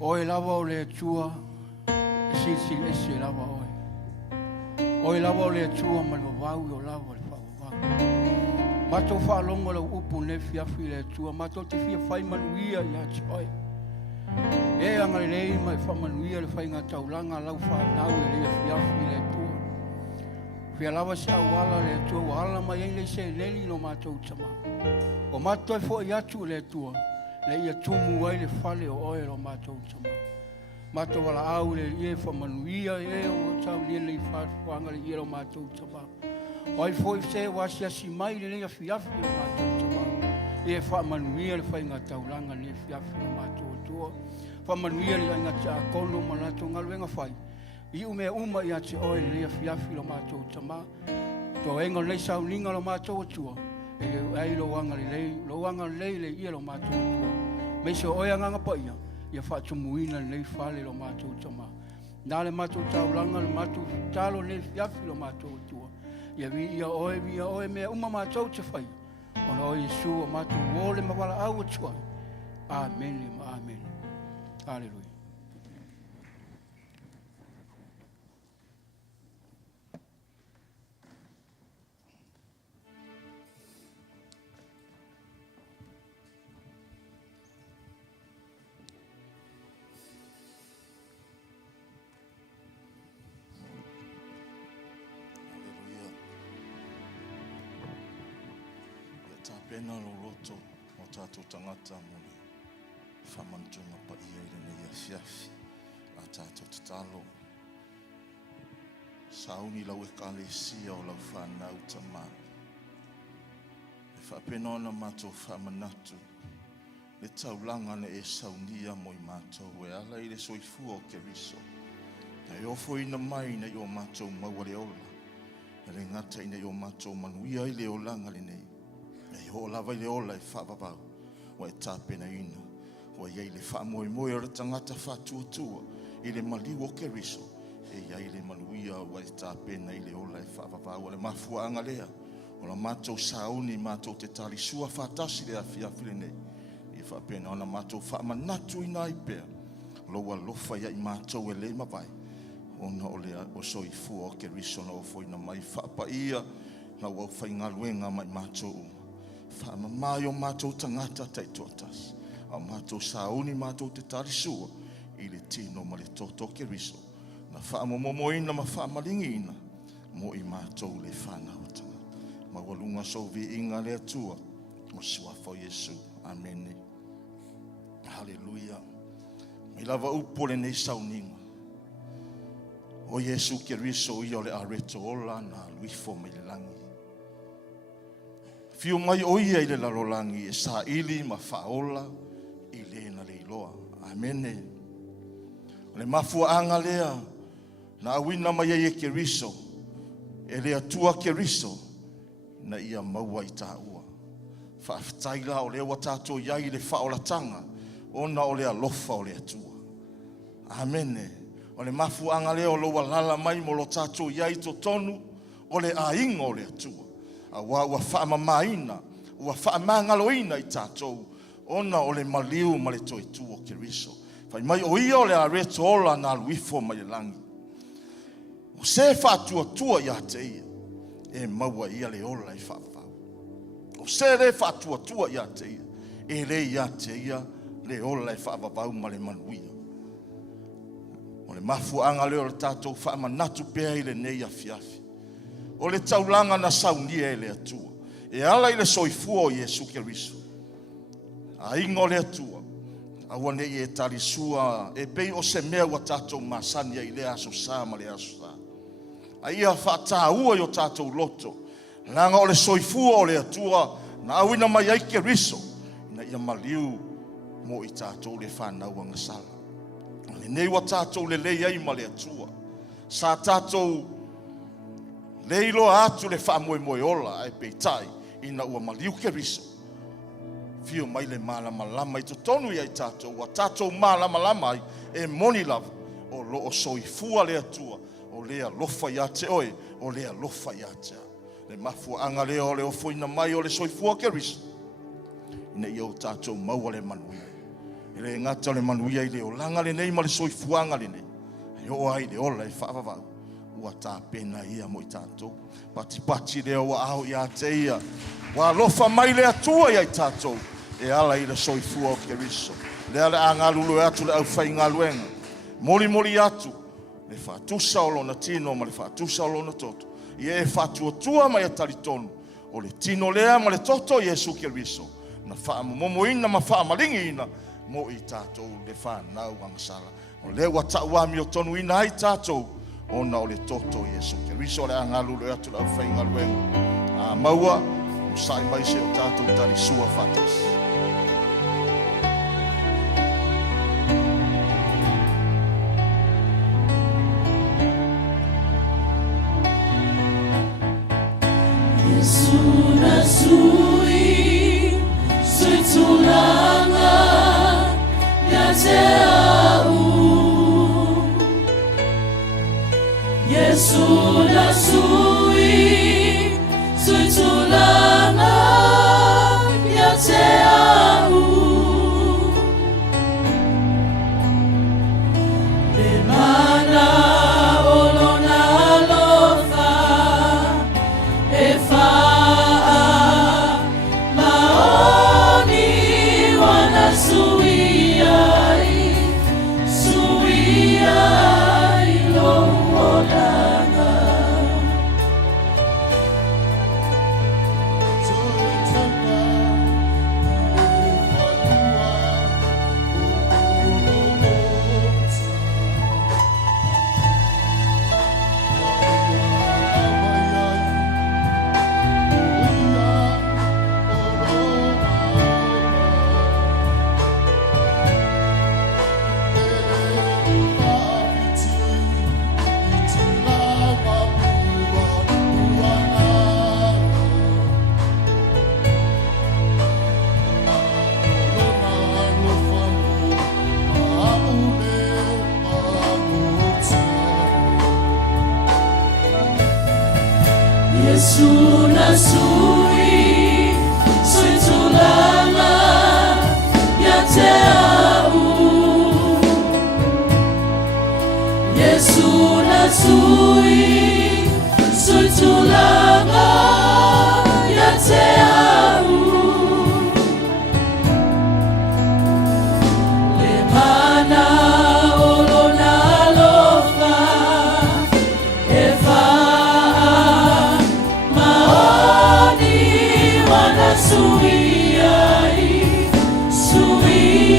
Oe lava o le tua, si ese lava oe. Oe lava o le tua, ma lo vau o lava le whau. Mato whaalongo la upu ne fiafi le tua, mato te fia whai manuia i ati oe. E anga lei mai whamanuia le whai ngā taulanga lau whanau e le fiafi le tua. Fia lava se awala le tua, wahala mai ei le se leli no mato utama. O mato e fo i atu le tua. Le ia tumu ai le fale o oe lo mātou tama. Mātou wala au le ie whamanuia e o tau lia le whaanga le ie lo mātou tama. O ai fo i se wasi asi mai le lea fiafi lo mātou tama. E whamanuia le whainga tauranga le fiafi lo mātou tua. Whamanuia le ainga te akono manato ngaluenga whai. I ume uma i ate oe le lea fiafi lo mātou tama. Tō enga le Sauniga lo mātou tua. E ai lo wanga lei le ia lo mātou tua. Me se oia nganga paia, ia whaatumuina lei whale lo mātou tama. Nā le mātou taulanga le mātou talo le fiafi lo mātou tua. Ia vi ia oe mea uma mātou te whai. Ona o Yesu o mātou wole mawala au atua. Amen, amen. Hallelujah. Pena lo loto o tātou tangata moni. Whamantunga pa ia i rana ia fiafi a tātou te talo. Sauni lau e kālesia o lau whanau tamā. E whapena ona mātou whamanatu. Le taulanga ne e saunia mo i mātou e ala i le soifua o Keriso. E ofo ina mai na i o mātou maua le ola. E le ngata ina i o mātou manuia i le olanga le nei. E ho lava i le ola e whapapau, o e tāpena ina, o e iei le whamoe o le tangata whatuatua, i le maliu o Keriso, e iei le manuia o e tāpena i le ola e whapapau, o le mafua angalea, o la mātou sauni, mātou te tali sua whatasi le awhiawhile nei, i whapena ona mātou whamanatu i nai pēr, loa lofa ia i mātou e le mawai, ona o le o soifua o Keriso na o foina mai whapa ia, na wau whaingaluenga mai mātou whamamai o mātou tangata tei totas. A mātou sauni mātou te tarisua i le tino ma le toto Keriso. Na whamamomoina ma whamaringina mo i mātou le whanaotanga. Ma walunga sovi inga le atua o suafo Yesu. Amen. Hallelujah. I lava upo le nei Sauniga. O Yesu Keriso I o le areto ola na luifo mai le langi. Fio mai o ia I le larolangi e sa ili ma faola I le na le iloa. Amene. Le mafuanga lea na awina mai e Keriso e le atua Keriso na ia maua I tāua. Whaaftaila o le watato iai le whaolatanga ona o le alofa o le atua. Amene. O le mafuanga lea o lo walala mai mo lo tato iai to tonu o le ainga o le atua. A ua whaamamaina, ua whaamangaloina I tātou ona o le maliu ma le toi tu o Keriso. Whai mai o ia o le areto ola na luifo mai langi. O se whaatua tua ia te ia, e maua ia le ola I whaafau. O se le whaatua tua ia te ia, e le ia te ia, le ola I whaafau ma le manuia. O le mafuanga leo le tātou whaamanatu pēa I le nei a fiafi. O le taulanga na Sauniga e le atua. E ala I le soifua o Yesu Keriso. A ingo le atua. Aua nei e tarisua e pei o se mea wa tātou masani I le aso sā ma le aso sā. A ia whātāua I o tātou loto. Langa o le soifua o le atua na awina mai ai Keriso. Na ia maliu mo I tātou le whanau anga sala. Le nei wa tātou le lei ai ma le atua. Sa tātou leilo atu le whaamoe moe ola ai peitai ina ua maliu Keriso. Fio mai le malama lama I to tonu I ai tātou. Wa tātou malama lama ai e moni lava o lo o soifua le atua. O lea lofa ia te oe, o lea lofa ia te a. Le mafua anga lea o le ofoina mai o le soifua Keriso. Ina ia o tātou maua le manuia. E le ngata le manuia I le o langa le nei ma le soifuanga le nei. E o ai le ola e whaavavau. Ua tā pena ia mo I tātou. Pati lea ua aho ia te ia. Wa lofa mai le atua ia I tātou. E ala I le soifua o Keriso. Lea le angalulu atu le au whaingaluenga. Moli atu. Le whaatusa o lona tino ma le whaatusa o lona toto. Ia e whaatuatua mai a taritonu. O le tino lea ma le toto Yesu Keriso. Na whaamomoina ma whaamalingi ina. Mo I tātou le whanau angasala. O le wa tauami o tonu ina ai tātou. Ona o le toto Yesu Keriso le angalulu atu le au whaingaluenga. A maua, o sai mai se o tātou tari sua whatasi. Yesu na sui tulanga ya te au. Yesu na sui tulanga ya te au. Le mana Yesu na sui tulanga ya te au. Yesu na sui tulanga ya te au. Le mana olona lofa e fa sui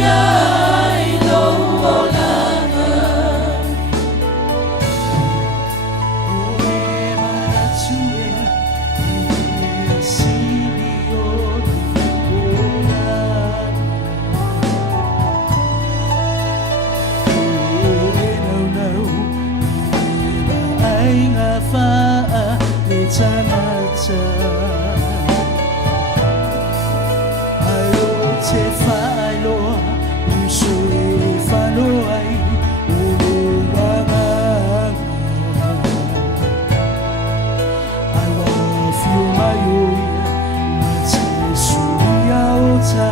ai lo tanata Ayo te whailoa Usui whanoai Uluwanganga I love you my oia Mate suia o ta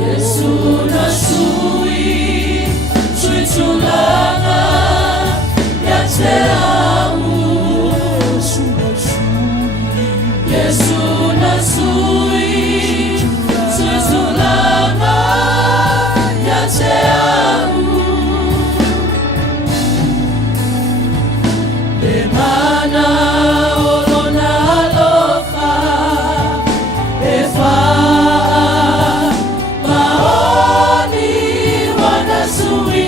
Yesu na sui Tulanga ya te amu Yesu na sui Tulanga ya te amu Le mana olona alofa e fa maoni wana sui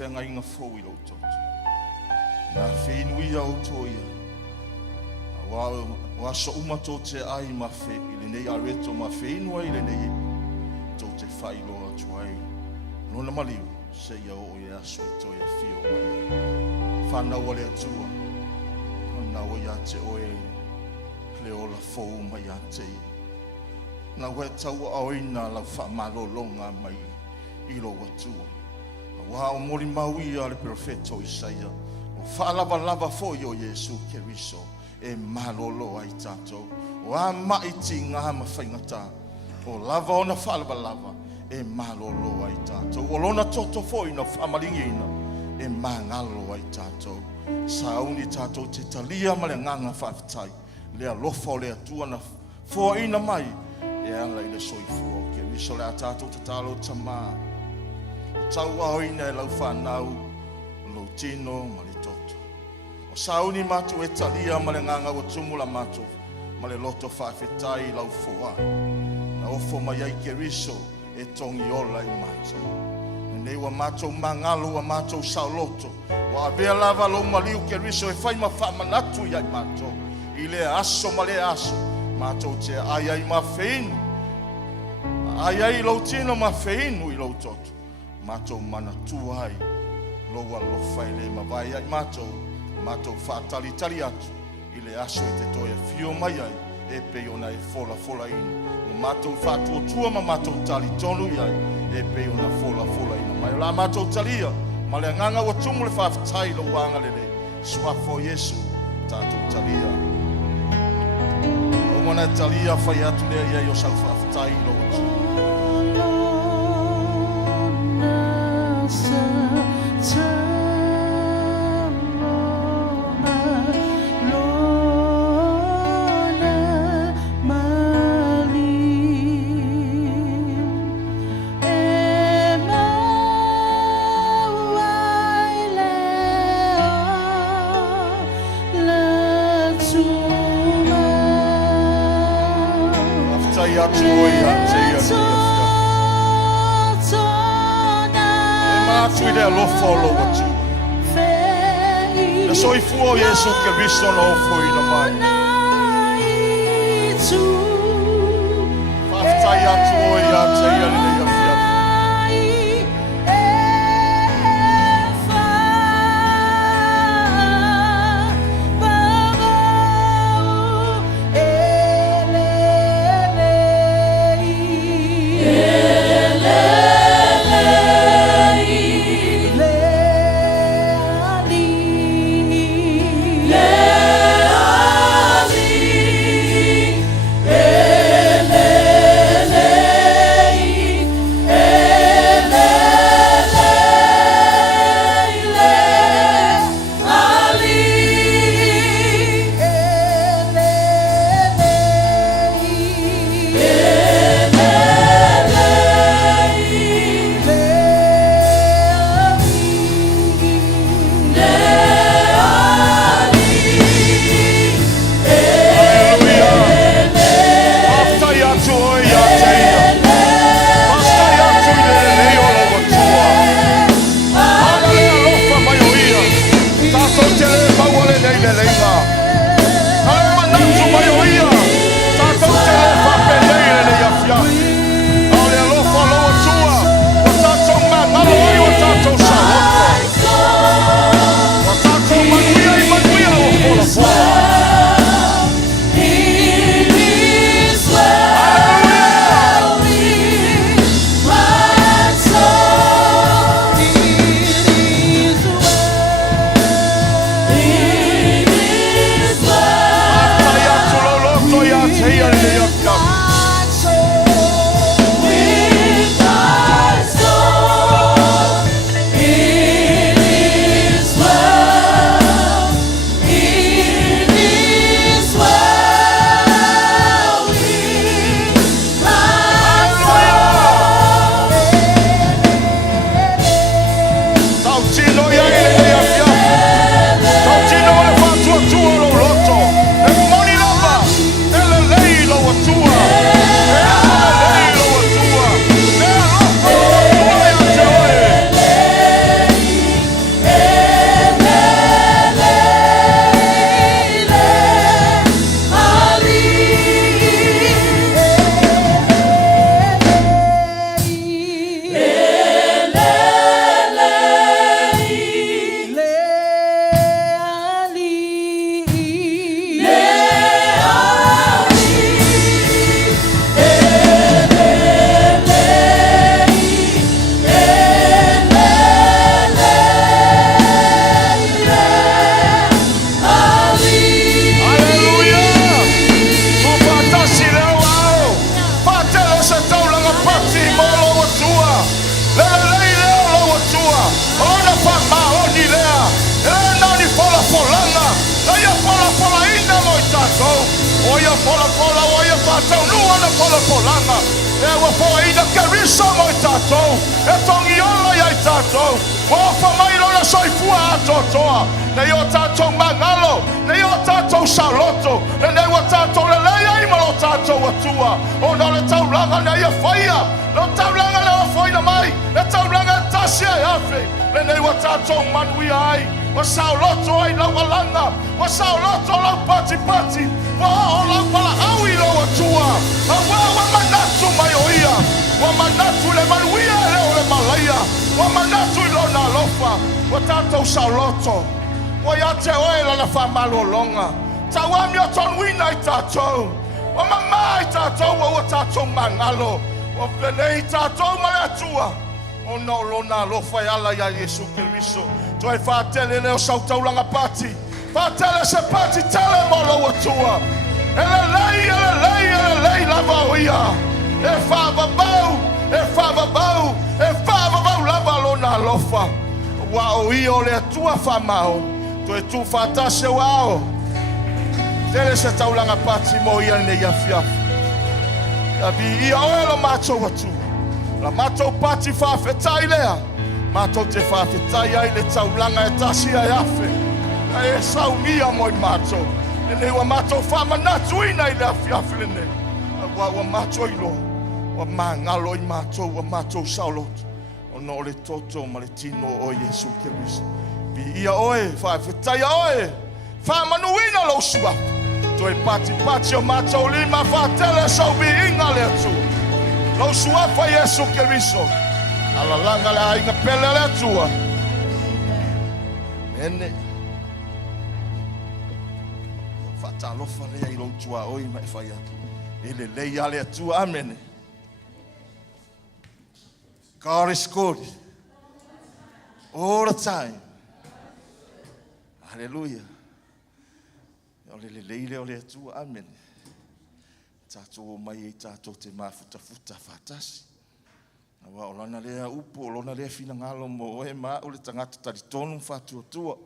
Whenga inga fōi lo toto. Nā whenui au toia. Wa so umato te ai ma whe, ile nei a reto ma whenua ile nei tō te whailoa tuai. Nona maliu, se ia o ia so i toia whio mai. Whanau ale atua, whanau ia te oe, leola fōu mai a te i. Nā wea tau au ina lau whamalolonga mai ilo atua. Wa o mori maui ale profeto Isaia o whaalava lava fōi o Yesu Keriso e malolo ai tātou o a maiti ngā mawhaingata o lava ona whaalava lava e malolo ai tātou o lona toto fōi na whamaringina e mangalo ai tātou sauni tātou te talia ma le nganga whaafitai lea lofa o lea tuana fōina mai e ala i le soifua o Keriso lea tātou te talo tamaa tau aoina e lau whanau, lo tino ma le toto. O sauni matu e talia ma le nganga o tumula matu, ma le loto whawhetai lau fua. Na ofo mai ai Keriso e tongi ola i matu. Nei wa matu mangalo wa matu sao loto. Wa avea lava lo maliu Keriso e whaima whamanatu i ai matu. I le aso ma le aso. Matu te ai ai ma wheinu. Ai ai lo tino ma wheinu i lo toto. Matou mana tuai loa lofa i le mawai ai matou whaatali tali atu i le aso i te toia whio mai ai e pe ona e fola ina o matou whaatua tua ma matou tali tonu i ai e pe ona fola ina mai la matou talia ma le nganga wa tumu le whaafitai lo wanga le swafo Yesu tātou talia o mana talia whai atu lea iai o sau whaafitai lo atu soifua o Yesu Keriso na ofoina mai. Whaftai atu o ia te ia lene ia whia. tino ia ia ia. Tau tino le whatua tua lo loto. E moni lava. Ele lei lo atua. Ele lei lo atua. E alofa lo atua ia te oe. Oia pola pola, oia tātou, nua na pola polanga. E wa poa ina kerisa moi tātou. E tongi ola iai tātou. Wafa mai rona soifua atotoa. Nei o tātou mangalo, nei o tātou saloto. Nei wa tātou le leia ima lo tātou atua. O na le taulanga nei a whaia. Lo taulanga le a whaina mai. Le taulanga tasia e afe. Nei wa tātou manui ai. Wa sao loto ai lau alanga. Wa sao loto lau pati pati. Wa o lau pala aui lau atua. Wa manatu mai o ia. Wa manatu le manuia e leo le malaia. Wa manatu ilo na lofa. Wa tātou sao loto. Wa ia te oela na whamalo longa. Tawami o tonuina i tātou. Wa mamai tātou wa tātou mangalo. Wa whenei tātou mai atua. O no lona lofa e ala ia Yesu Kiriso. Toi whātele leo sautaulanga pati. Whātele se pati tele molo atua. Ele lei lava o ia. E whāvabau, lava lona lofa. Wa o ia o le atua whamao. Toi tu whātase o ao. Tele se taulanga pati mo ia ne ia fiafu. Ia vi ia oelo mātou atua. La mātou pati whawhetai lea. Mātou te whawhetai ai le taulanga e tasia e afe. E Sauniga moi mātou. E nei wa mātou whamanatu ina i le afiafi le nei. Wa mātou ilo. Wa māngalo i mātou, wa mātou saulotu. O no le toto ma le tino o Yesu Kiriso. Vi ia oe, whawhetai oe. Whamanuina lo suafu. Toi pati o mātou lima whatele sau vi inga le atu. Lo suafa Yesu Kiriso. Ala langa le ainga pele le atua. Ene. Fatalofa le i lo tua oi mai whaia. Ele le ale atua, amene. God is good. All the time. Hallelujah. Ole le ole atua, amene. Tātou mai e tātou te mafuta whatasi. Awa o lana lea upo, o lana lea whina ngalo mo e maa o le tangata tari tonu whatua tua.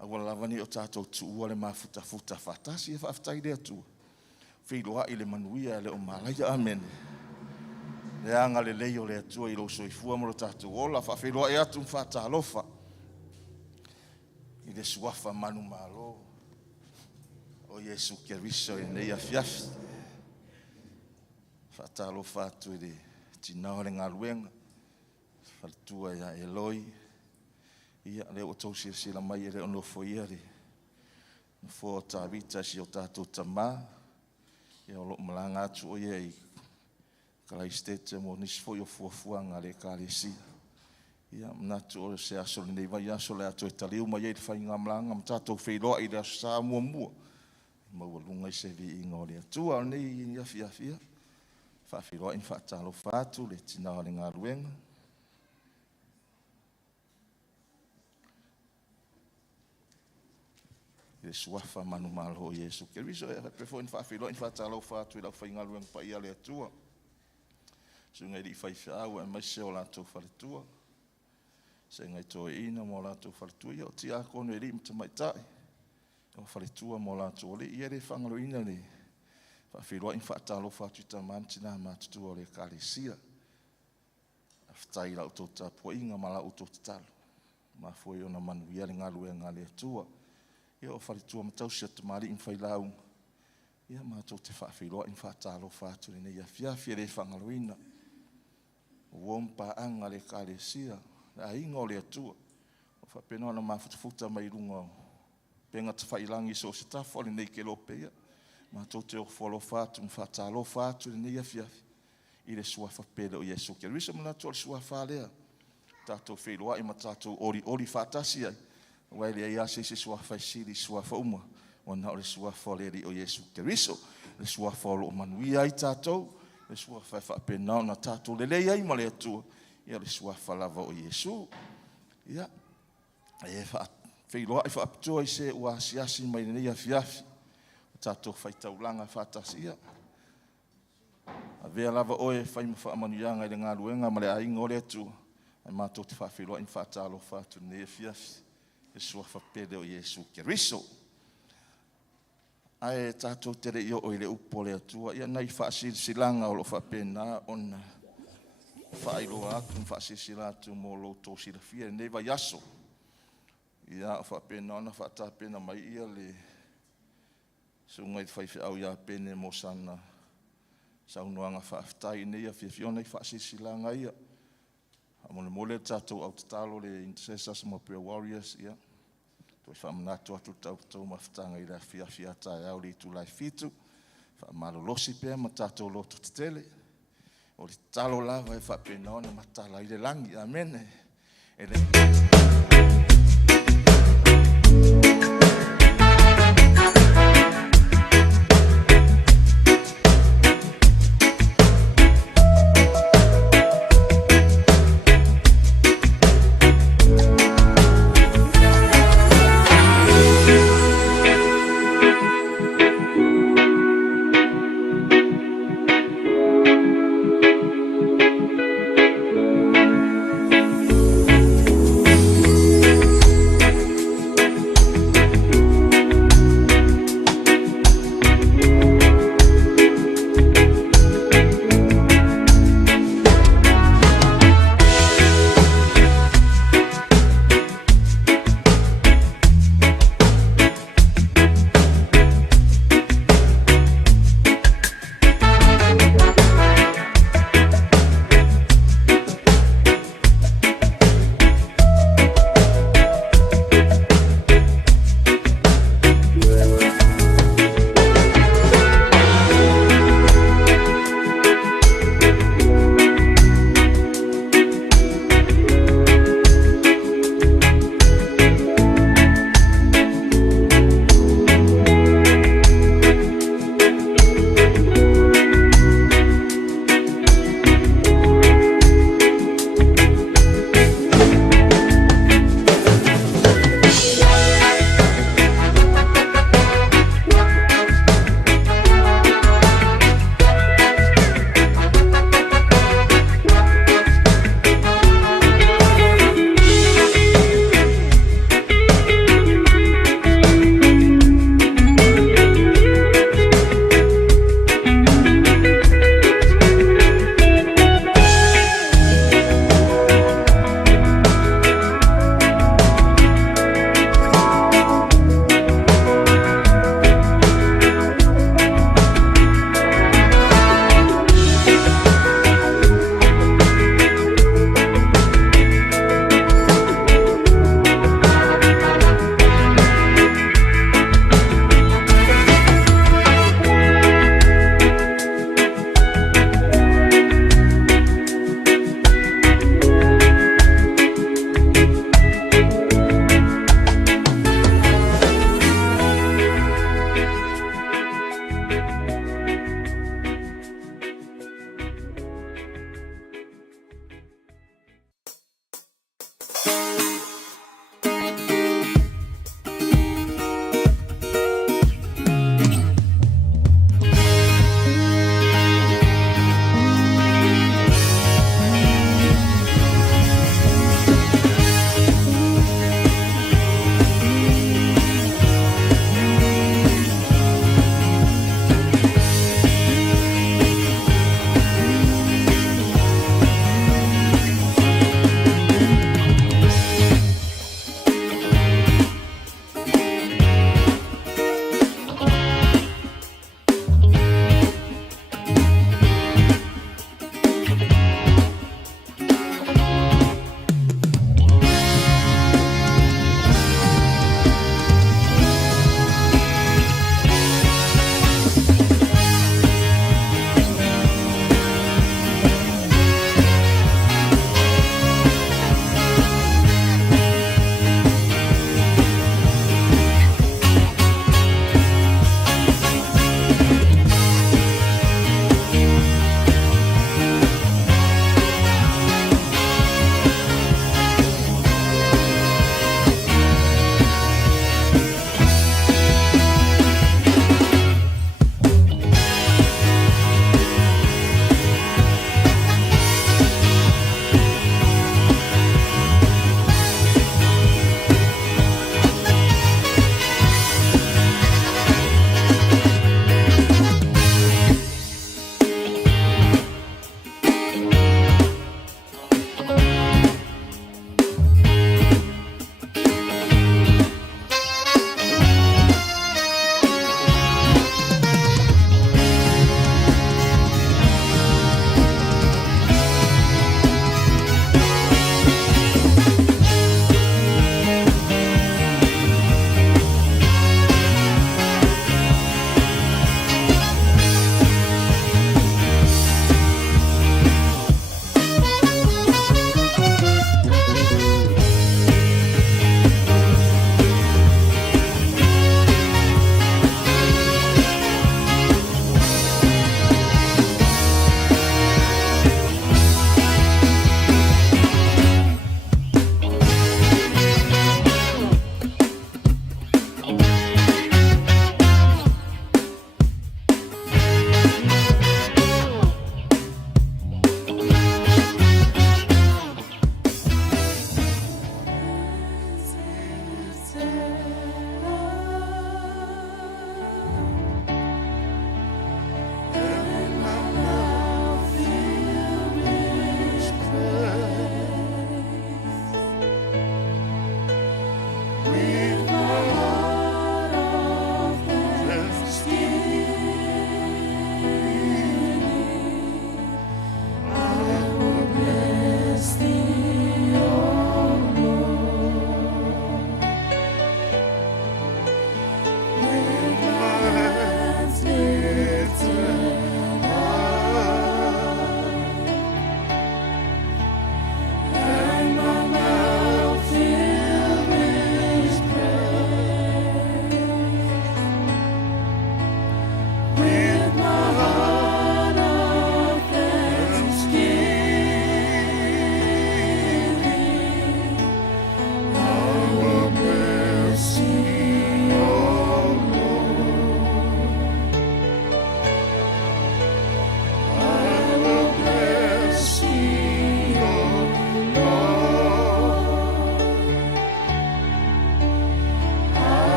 Awa lavani o tātou tuua le mafuta whatasi e whaftai lea tua. Whiloa i le manuia le o malaya, amen. Le anga le leo lea tua i lo soifua mo le tātou ola, whawhiloa e atu mwhata alofa. I le suafa manu malo. O Yesu Kiriso e nei a fiafi. Whatalo whātu e tinao le ngā ruenga. Whatua ia Eloi. Ia leo o tau sila mai e leo no fo ia re. No fo o tāwita si o tātou tamā. Ia o lo malanga atu o ia i Kraistete mo nisi fo i o fuafuanga le kālesia. Ia mnatu o se aso le nei vai aso le atu e taliu mai e le whai ngā malanga. Mtātou whiloa i le aso sā mua mua. Maua lunga i se vi inga o le atua o nei i afia. Whawhiroa in whaatalo whātu le tina le ngā ruenga. I le suafa manu malo o Yesu Kiriso e prefo in whawhiroa in whaatalo whātu i lau whai ngā ruenga pa ia le atua. Sunga i whai whiau e maise o lātou whaletua. Se ngai toi ina mo lātou whaletua i o ti a kono e ri mta mai tai. O whaletua mo lātou le i ere whangalo ina le. Whawhiroa in whaatalo whātu ta mantina mātutua o le kālesia. Awhitai lau tō tāpua inga ma lau tō talo. Ma foi ona manuia le ngaluenga le tua. Ia o whalitua matausia te mari in whailau. Ia mātou te whawhiroa in whatalo whātu le nei a whiawhia le whangaluina. Wompa anga le kālesia. Le ainga o le atua. O whapena ona mawhutafuta mai runga o. Penga te whailangi so se tafo le nei ke lope ia. Mātou te o wholo whātu in whatalo whātu le nei a whiawhia. I le sua whapele o Yesu kia. Risa mana tō le sua whalea. Tātou wheloa i ma tātou ori whātasi ai. Wai le ia se sua whaisiri sua whauma. O na o le sua whaleri o Yesu Keriso. Le sua whalo o manuia i tātou. Le sua whapena na tātou le lei ai ma le atua. Ia le sua whalava o Yesu. Ia. E wheloa i whaapitua i se ua siasi mai nei a fiafi. Tātou whaitaulanga whātasi ia. A vea lava oe whai ma whaamanuianga i le ngā ruenga ma le ainga o le atua. Ai mātou te whawhiroa in whātalo whātu nei a fiafi. E sua whapede o Yesu Keriso. Ai tātou tere i o i le upo le atua. Ia nei whaasisilanga o lo whapena ona whaailoa atu whaasisila atu mo Lotu silafia. Nei vai aso. Ia o whapena ona whaatapena mai ia le sungai whaiwhi au ia pene mo sana saunuanga whaaftai nei a whiawhiona i whaasisilanga ia. Amone mole tātou au tatalo le intercessors mo prayer warriors ia. Toi whamanatu atu tau mawhitanga i la whiawhia tae au li tu lai fitu. Whamalo losi pēr ma tātou lotu te tele. O li talo lava e whapena ona matala i le langi. Amen.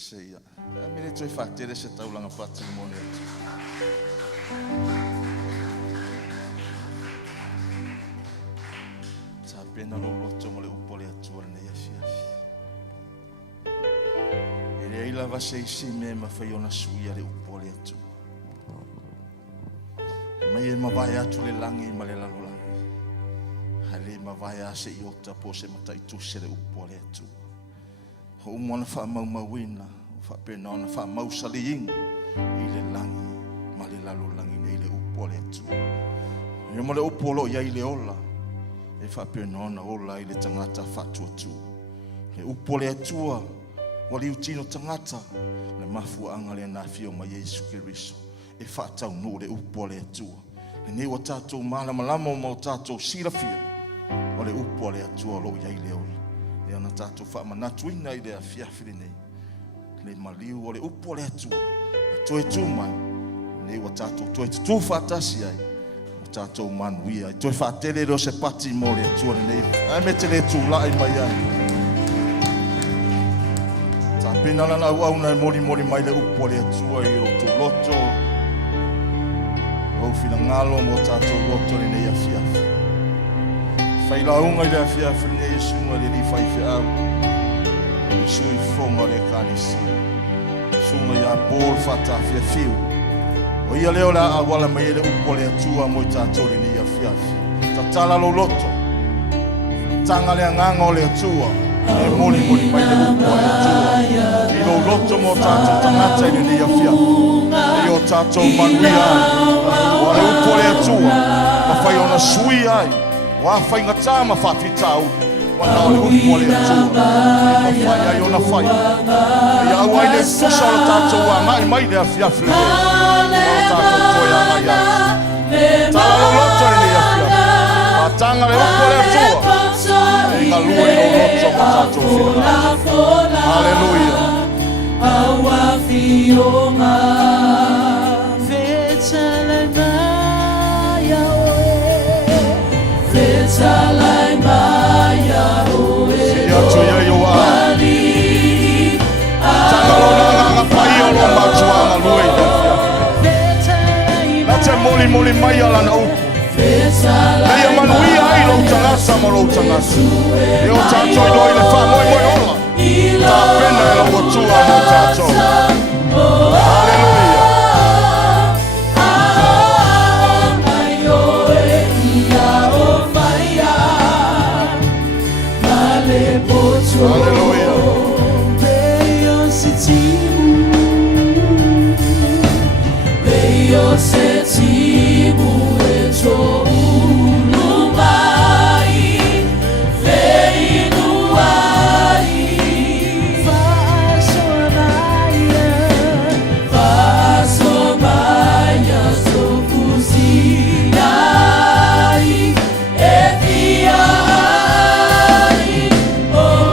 Seia. Mene toi whātere se taulanga pati ni mone atu. Tā pena lo loto mo le upole atua nei afiafi. E le aila vase isi me ma whai ona suia le upole atua. Mai e mawai atu le langi ma le lalolangi. Hale mawai ase i ota po se mataitu se le upole atua. Ho umona wha maumawina, wha pena ona wha mausaliinga i le langi, ma le lalolangi nei le upole atu. E mo le upolo ia i le ola, e wha pena ona ola i le tangata whatu atu. Le upole atua, wali utino tangata, le mafua anga le nafio ma Yesu Kiriso, e wha tau no le upole atua. E nei wa tātou malamalamo ma o tātou sirafia, o le upole atua lo ia i le ola. E ana tātou whaamanatuina i le afiafiri nei. Le maliu o le upo le atua. Toe tū mai. Nei wa tātou toe tū whaatasi ai. O tātou manuia ai. Toe whaatere reo se pati mo le atua nei. Ai me te le tū lai mai ai. Tā pena lana au na mori mai le upo le atua i o tū loto. O whina ngalo mo tātou loto le nei afiafi. Fai launga i le afiafi nei sunga le li fai fi au. Le sui fonga le kanisi. Sunga ia bol fata afiafiu. O ia leo la awala mai le upo le atua mo i tātou le nei afiafi. Ta tala lo loto. Tanga le anganga o le atua. E moli mai le upo le atua. I lo loto mo tātou tangata i le nei afiafi. E o tātou manuia ai. O le upo le atua. Ma fai ona sui ai. Wa fai ngata ma fa fitau wa na le upo le atua ma fai ai ona fai ia au ai le fusa o tātou wa mai le afiafi le o tātou toia mai ai tala lo loto le afiafi ma tanga le upo le atua e ngā lua i lo loto ma tātou fina Hallelujah awa fionga vetele maya Salai maya oe o wali Tangalona nganga pai o lo matuanga lui Na te moli mai ala na upu Nei a manuia ai lo tangasa mo lo tangasa E o tātou i loi le wha moi ola Tā pena e lo watua mo tātou Hallelujah Hallelujah. Veio setimu eto ulumai veio ai fasomaya sokuzinai efia Oh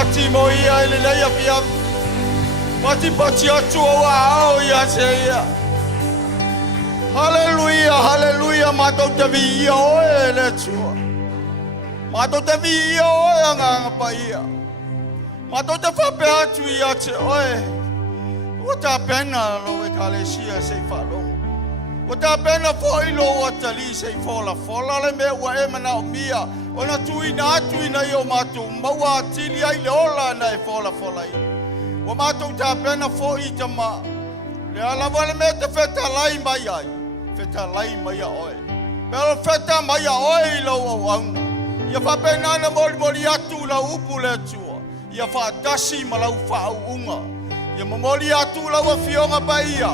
pati mo ia ele le ia pia. Pati pati atu o ia se ia. Hallelujah, hallelujah, mato te vi ia o ele tua. Mato te vi ia o anga pa ia. Mato te fa pe atu ia te oe. O ta pena lo e kalesia se falo. O ta pena fo ilo o tali se fola le me wa e mana o mia. Ona tuina i o mato maua tili ai le ola na e fola i. O mato ta pena fo i tama. Le ala wale me te feta lai mai ai. Feta lai mai a oe. Pero feta mai a oe i lo o auna. Ia fa pena na mori atu la upu le tua. Ia fa tasi ma lau fa unga. Ia mori atu la wa fionga pa ia.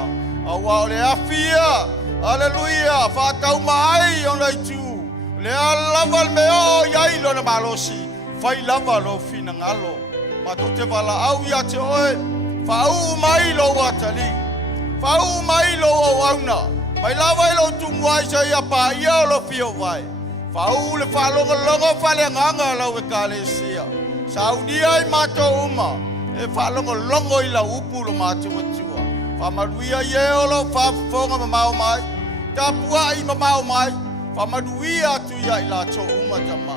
Awa o le afia. Hallelujah. Fa tau mai on lai tu. Le lava me o yai lo na malosi. Fai lava lo fina ngalo. Ma to te vala au ia te oe. Fa u mai lo watali. Fa u mai lo o auna. Mai lava lo tu mwai sa ia pa ia lo fio vai. Fa u le fa longa fa le nganga lo e kalesia. Sauniga i mato uma. E fa longo i la upu lo mato tua. Fa maruia ye o lo fa fonga ma mau mai. Tapua i ma mau mai. Famaduia tu ia ila to uma tama.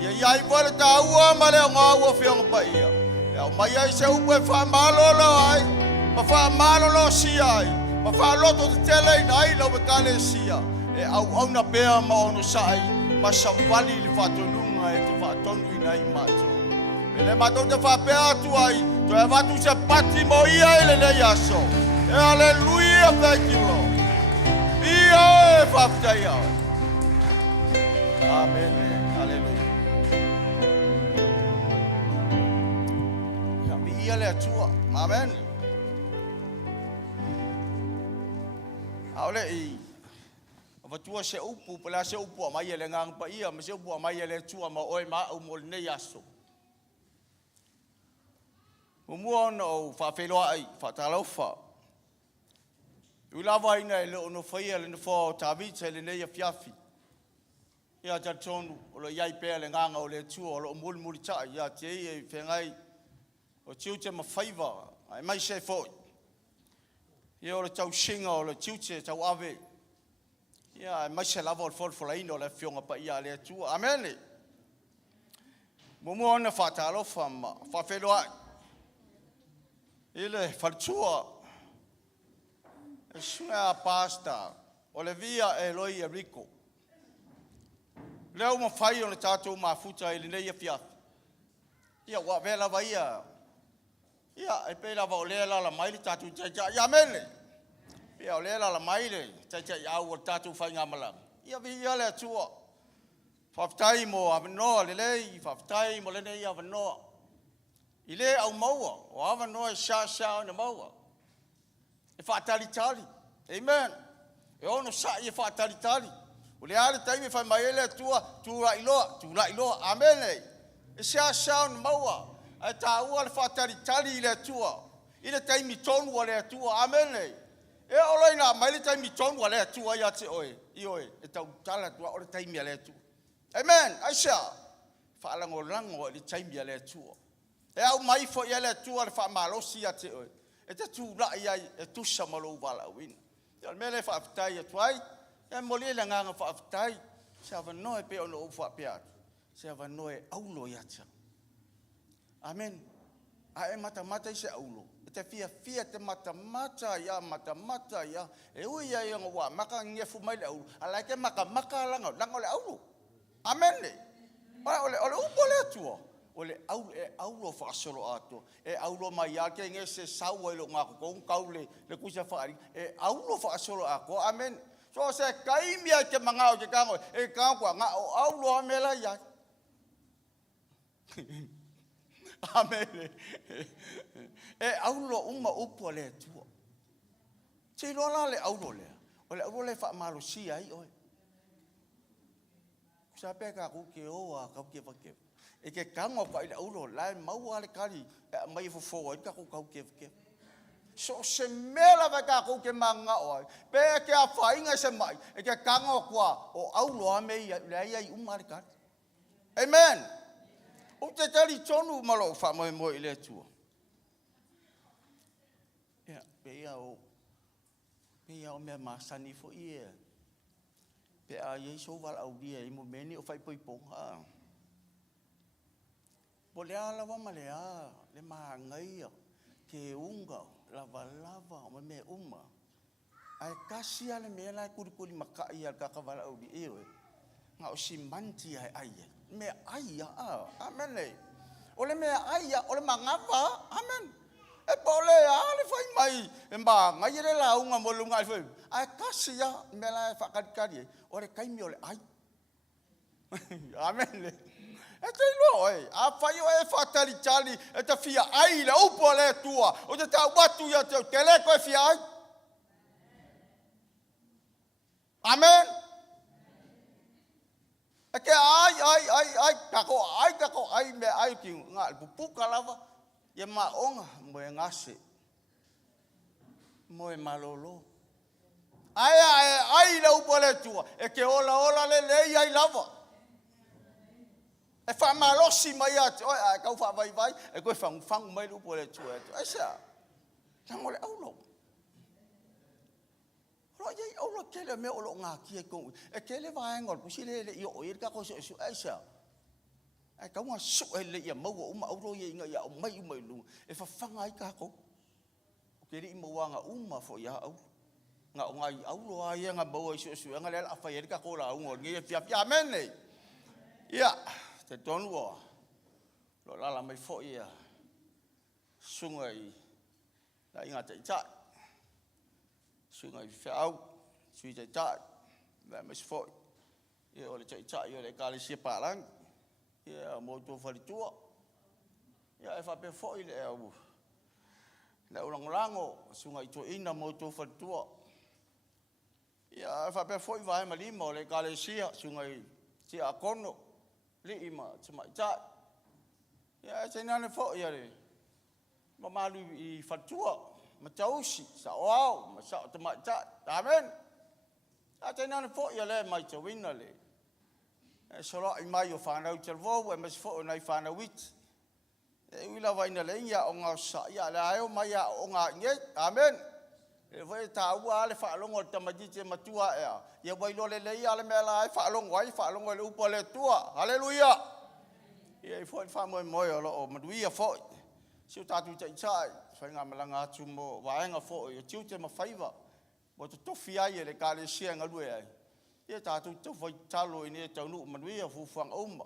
Ia i vole ta ua ma le nga ua fiong pa ia. Ya mai ai se upe fa malo lo ai. Ma fa malo lo si ai. Ma fa lo to tele nai lo bekale sia. E au na pea ma ono sai. Ma savali li fa tonunga e te fa tonu nai mato. Ele mato te fa pea tu ai. To e va tu se pati mo ia ele le yaso. E hallelujah, thank you Lord. Ia e fa pia. Amen. Hallelujah. Ya mi ia le tua. Amen. Aole i. Ava tua se upu, pela se upu mai le ngang pa ia, me se upu mai le tua ma oi ma o mol ne yaso. Mo no fa felo ai, fa talofa. U lava ina le ono faia le no fo tavita le ne ia fiafi. Ia tatonu o lo iai pea le nganga o le tua o lo muli taa ia te e whengai o tiute ma whaiva ai mai se foi. Ia o le tau singa o le tiute tau ave. Ia mai se lava o le folfola ino le fionga pa ia le tua. Amene. Mumu ona whatalofa ma whawheloa. Ile whaltua. E sunga pasta o le via e loi e riko. Leo ma fai ona tātou mafuta i nei e fiafi. Ia wa vela vai ia. Ia e pe lava o lela la mai tātou taita. Ia mene. Ia o lela la mai le taita ia o tātou fai ngā malang. Ia vi ia le tua. Whaftai mo avanoa le lei. Whaftai mo le nei avanoa. I le au maua. O avanoa e sha na maua. E whaatalitali. Amen. E ono sa i e whaatalitali. O le ale taimi fai mai ele tua tu la iloa amene e sia sound maua ai ta ua le fatari tali le tua ile taimi tonu le tua amene e olaina mai le taimi tonu le tua ia te oe e tau tala tua o le taimi le tua amen aisha fa lango le taimi le tua e au mai fo ia le tua le fa malosi ia te oe e te tu la ia e tu samalo vala win ia mele fa aftai tuai. E moli le nganga whaafitai, se awa noe pe ono ufa peat, se awa noe aulo iatsa. Amen. A e mata i se aulo. E te fia te mata ia. E ui ia i ngā maka ngefu mai le aulo. A lai ke maka langa le aulo. Amen le. Ole upo le atua. Ole aulo whaasolo ato. E aulo mai a ke nge se saua ilo ngā kukong kaule le kuisa whaari. E aulo whaasolo ako. Amen. So se kaimia ke mangao ke kango e kango nga o aulo amela ya. Amen. E aulo uma upo le tua. Te lola le aulo le. O le aulo le fa malo si ai oi. Sa pe ka ku ke o a ka ke fa ke. E ke kango pa le aulo la mau ale kali mai fo ka ku ka ke. So se mela va ka ko ke manga oi pe ke a fainga se mai e ke kango kwa o aulo ame le ai umar ka amen O te tari tonu malo wha moe moe le tua. Ia, pea o mea masani fo ia. Pea iei so wala au dia i mo meni o whai poiponga. Po lea lawa ma lea, le maa ngai ke unga, lava o me uma. Ai kasi ale mea lai kurikuri makai al kakawala au di ewe. Nga o si manti ai aia. Me aia, amen le. Ole me aia, ole mangava, amen. E pa ole ale fai mai, e mba ngai le la unga mo lunga ai fai. Ai kasi ya, me lai whakadikari, ole kaimi ole ai. Amen le. E te ilo e, a whai o e whatari tali, e te fia ai le upo le tua, o te tau watu ia te leko e fia ai. Amen. E ke kako ai me ai ki ngā pupuka lava, ia maonga mo e ngase, mo e malolo. Ai le upo le tua, e ke ola le ai lava. E wha malosi mai atu, oi, kau wha vai, e koe whangu mai lupo le tua atu. Ai sea, tango le aulo. Roi ei aulo kele me olo ngā kia kou. E kele vaengol, pusi le i o i kako su, ai sea. Ai kau ngā su e le ia maua uma aulo i inga ia o mai lunga. E whawhanga i kako. O kere i mawanga uma fo ia au. Ngā o ngai aulo a ia ngā maua i su, ngā le ala whai e kako la ungo. Ngia pia amene. Ia. Te tonu o, lo lala mai fo ia, sunga i, la inga te itai, sunga i whiau, sui te itai, la mai fo ia o le te itai, ia le kale sia pārang, ia mo tō wharitua, ia e whape fo i le au, le ulangolango, sunga i tō ina mo tō wharitua, ia e whape fo i vahe malima o le kale sia, sunga i tia akono, li ima tuma itai. Ia e nane fo ia le. Ma malu i fatua, ma tausi, sa oau, ma sa tuma itai. Amen. Ia te nane fo ia le mai te wina le. E sora i mai o whanau te rvou, e mas fo o nei whanau it. E uila waina le inga o ngā sa, ia le aeo mai a o ngā nget. Amen. E vai ta ua ale whaalongo tamadi te matua ea. Ia wailo le lei ale mea la ai whaalongo le upo le tua. Haleluia! Ia i fwoi whamoe moe o lo o maduia fwoi. Siu tātu te itai, whainga malanga atu mo waenga fwoi, o tiu te mawhaiva. Mo te tofi ai e le kāle sia ngalue ai. Ia tātu te whoi talo i ne taunu maduia fufuanga uma.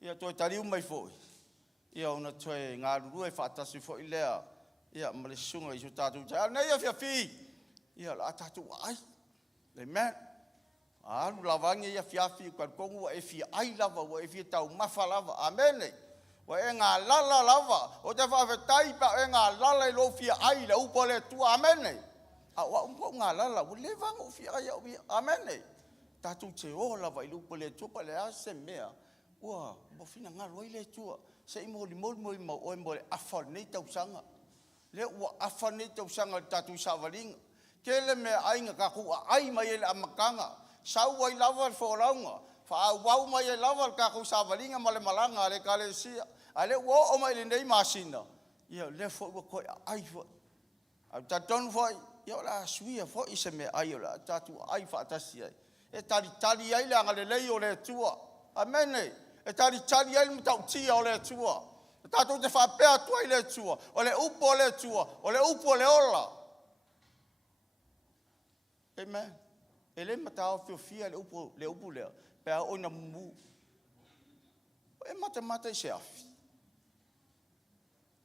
Ia toi tari umai fwoi. Ia ona toi ngā rurue whaatasi fwoi lea. Ia male sunga i su tātou te nei a whiawhi. Ia la tātou ai. Le man. Aru lawangi ia whiawhi kwa kongu wa e whia ai lava wa e whia tau mawha lava. Amen. Wa e ngā lala lava. O te whawhetai pa e ngā lala i lo whia ai le upo le tua. Amen. A wa umpo ngā lala. Wa le wanga o whia ai au whia. Amen. Tātou te o lava i lo upo le tua pa le ase mea. Ua, mo whina ngā roi le tua. Se i mori mo o e mo le afa nei tau sanga. Le ua afa nei tau sanga tatu savalinga. Kele me ainga kakua ai mai ele amakanga. Sau ai lava le wholaunga. Wha wau mai e lava le kakua savalinga ma le malanga le kale sia. A le ua o mai le nei masina. Ia le fo ua koe ai fo. Au tatonu fo ai. Ia la suia fo i se me ai o la tatu ai whaatasi ai. E tari ai le anga le lei o le tua. Amene. E tari ai le mtau tia o le tua. Tātou te whapea tua i le tua, o le upo le tua, o le upo le ola. Amen. E le matao whiawhia le upo lea, pēa oina mumu. E mata i se afi.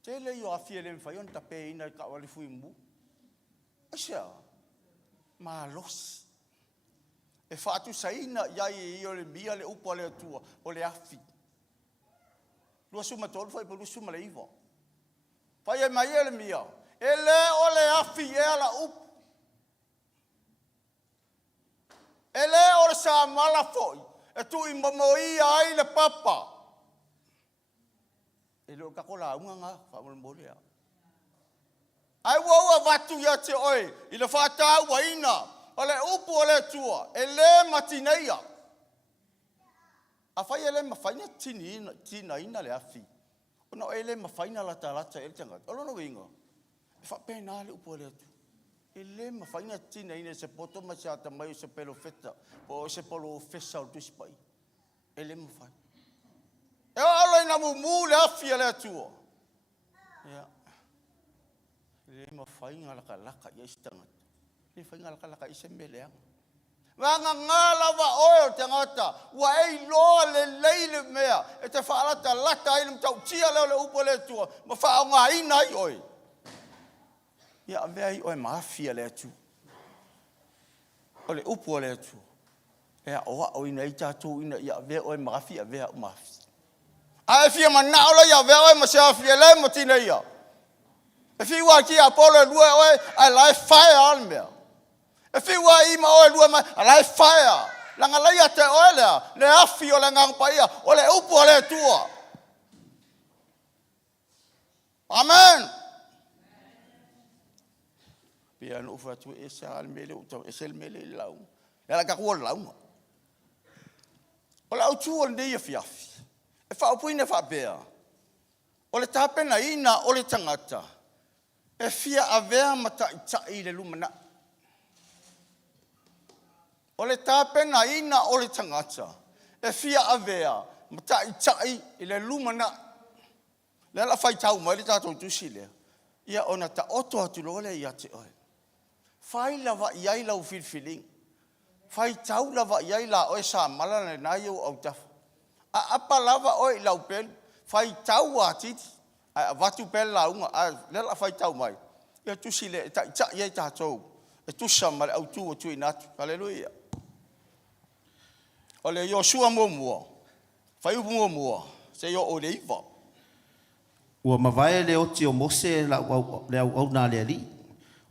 Te le i o afi e le mwhai, on ta pē ina i ka wale fui mu. E sea, maa losi. E whaatu sa ina iai i o le mia le upo le tua, o le afi. Lua suma tolu fai pelu suma le iwa. Fai e mai ele mia. E le o le afi e ala up. E le o le sa mala foi. E tu i mamoi ai le papa. E le o kakola unga nga. Whamole mole a. Ai ua vatu ia te oi. I le whata ua ina. O le upu o le tua. E le matineia. A whai ele mawhaina tina ina le afi. Ona ele mawhaina lata ele tangata. Olo no inga. E whapena le upo le atu. Ele mawhaina tina ina se poto masiata mai se pelo feta. Po se polo fesa o tuspai. Ele mawhaina. E alo ina mumu le afi le atua. Ya. Ele mawhaina laka ia istangata. Ele whainga laka ise meleanga. Wanga ngala wa oil tangata wa ei loa le leile mea e te whaalata lata ilum tau tia leo le upo le tua ma wha ngā ina i oi ia mea i oi maafia le atu o le upo le atu ea oa o ina i tātou ina ia vea oi maafia vea o maafia a e fia mana ola ia vea oi ma se afia le ma tina ia e fi wa ki a polo lua oi ai lai fire al mea e whiwa i ma oe lua mai, a lai whaia. Langa leia te oe lea, le afi o le ngangpaia, o le upu o le tua. Amen. Pia no ufa tu e se al mele utau, e se el mele lau. E la kakua lau. O la utu o le ia fiafi. E wha upuine wha bea. O le tāpena ina o le tangata. E fia a vea mata i tai le lumana. O le tāpena ina o le tangata. E fia avea. Mata i tai i le lumana. Le la whai tau mai le tātou tusi lea. Ia ona ta oto atu lole ia te oe. Whai lawa iai lau filfiling. Whai tau lawa iai la oe sa malana nai au au tafu. A apa lawa oe lau pelu. Whai tau a titi. A watu pelu la unga. Le la whai tau mai. Ia tusi le ta i tai iai tātou. E tusa male au tu o tui natu. Hallelujah. O le Joshua mua. Whai upu mua. Se yo o le iwa. Ua mawai le oti o Mose le au nā le ali.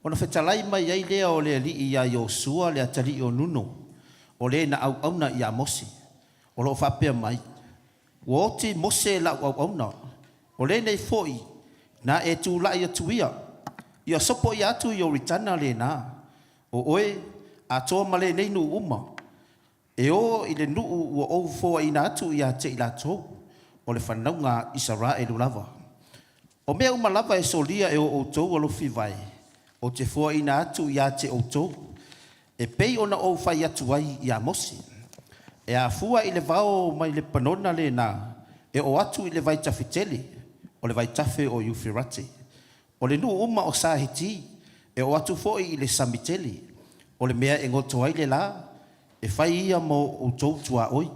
Ona whetalai mai ai lea o le ali i a Joshua le atari o nuno. O le na au na i a Mose. O lo whapea mai. Ua oti Mose la au na. O le nei foi. Na e tu la i atuia. Ia sopo i atu i o ritana le nā. O oe a toa male nei nu uma. E o i le nuu ua ou foa ina atu i a te i la tō. O le whanaunga Israelu lava. O mea uma lava e solia e o tōu alofi vai. O te foa ina atu i a te o tōu. E pei ona o whai atu ai i a Mose. E a fua i le vao mai le panona le nā. E o atu i le vai tawhitele. O le vai tafe o Eufirate. O le nuu uma o Sahiti. E o atu foi i le Samitele. O le mea e ngoto ai le la. E whai ia mo o tōu tua oi.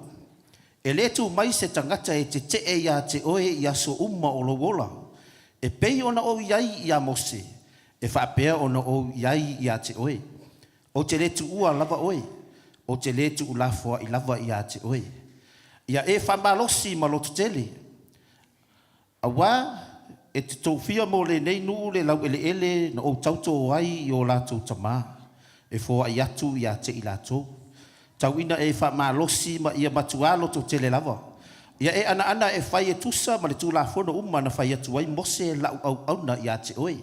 E le tu mai se tangata e te e ia te oe i aso uma o lo wola. E pei ona o iai i a Mose. E whaapea ona o iai i a te oe. O te le tu ua lava oe. O te le tu ulafoa i lava i a te oe. Ia e whamalosi ma lotu tele. Awa e te tōwhia mo le nei nuu le lau ele na o tauto ai i o lātou tamā. E fōa i atu i a te i lātou. Tauina e whamalosi ma ia matualo to tele lava. Ia e ana e whai e tusa ma le tūlafono uma na whai atu ai Mose lau au na i a te oe.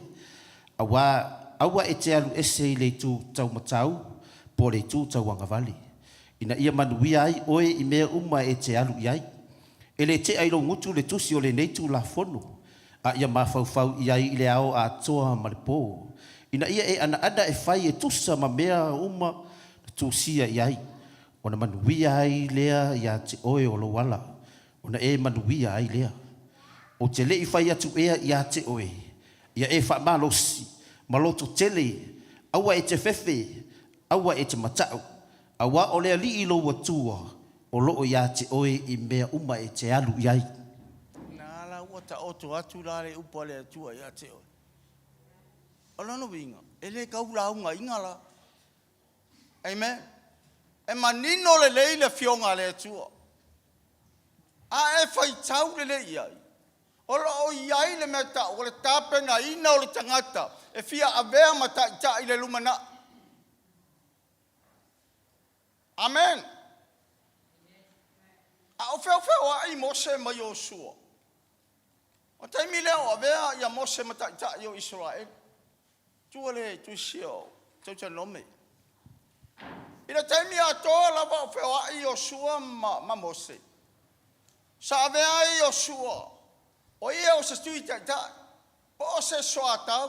Awa e te alu ese i le tū tau matau po le tū tau angavali. Ina ia manuia ai oe i mea uma e te alu iai. E le te ailo ngutu le tusi o le nei tūlafono. A ia mawhauwhau iai i le ao a toa ma le pō. Ina ia e ana e whai e tusa ma mea uma tūsia iai. Ona manuia ai lea ia te oe o lo wala. Ona e manuia ai lea. O te le i whai atu ea ia te oe. Ia e wha malosi. Maloto tele. Awa e te whewhe. Awa e te matau. Awa o lea li i lo watua. O loo ia te oe i mea uma e te alu iai. Nā la ua ta oto atu la le upa le atua ia te oe. Ala no winga. E le kaula unga ingala. Amen. E manino le leile fionga le atua. A e whai tau le le iai. Ola o iai le meta, o le tāpena ina o le tangata. E fia avea mata i ta i le lumana. Amen. A o wheo a i Mose ma Joshua. O taimi leo avea ia Mose mata i ta i o Israel. Tua le tu sio, tau te nome. Ina taimi a toa lava o wheo a i Joshua ma Mose. Sa vea Joshua. O ia o se stui tai. Po o se soa tau.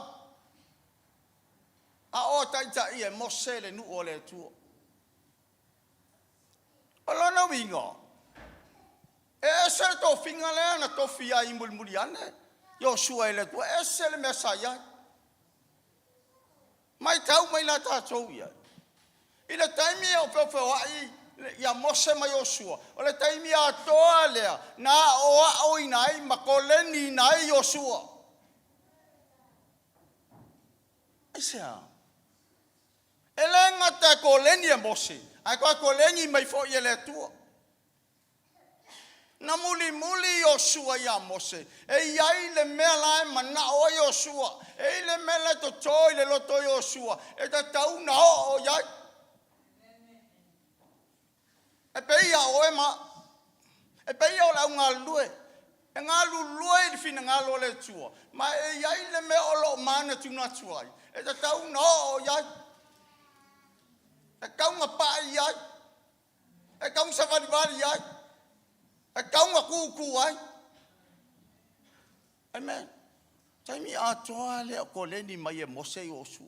A o tai e Mose le nu o le tua. O lona wingo. E se to finga le na to fia I mulmuli ane. Joshua e le tua. E se le mesaya. Mai tau mai la tātou ia. I le taimi o pewhewha ia Mose mai Joshua. O le taimi a toa lea. Na o inai ma koleni inai Joshua. Ai sea. E le ngata koleni e Mose. Ai koa koleni mai fo ia le tua. Na muli Joshua ia Mose. E iai le mea lae mana o Joshua. E le mea le to toi le loto Joshua. E ta tau na o iai. E peia o e ma. E peia o la unga lue. E ngā lue I fina ngā lo le tua. Ma e iai le mea o lo mana tuna tuai. E ta tau na o iai. E kaunga pa iai. E kaunga savarivari iai. E kaunga kuku ai. Amen. Taimi a toa le o koleni mai e Mose Joshua.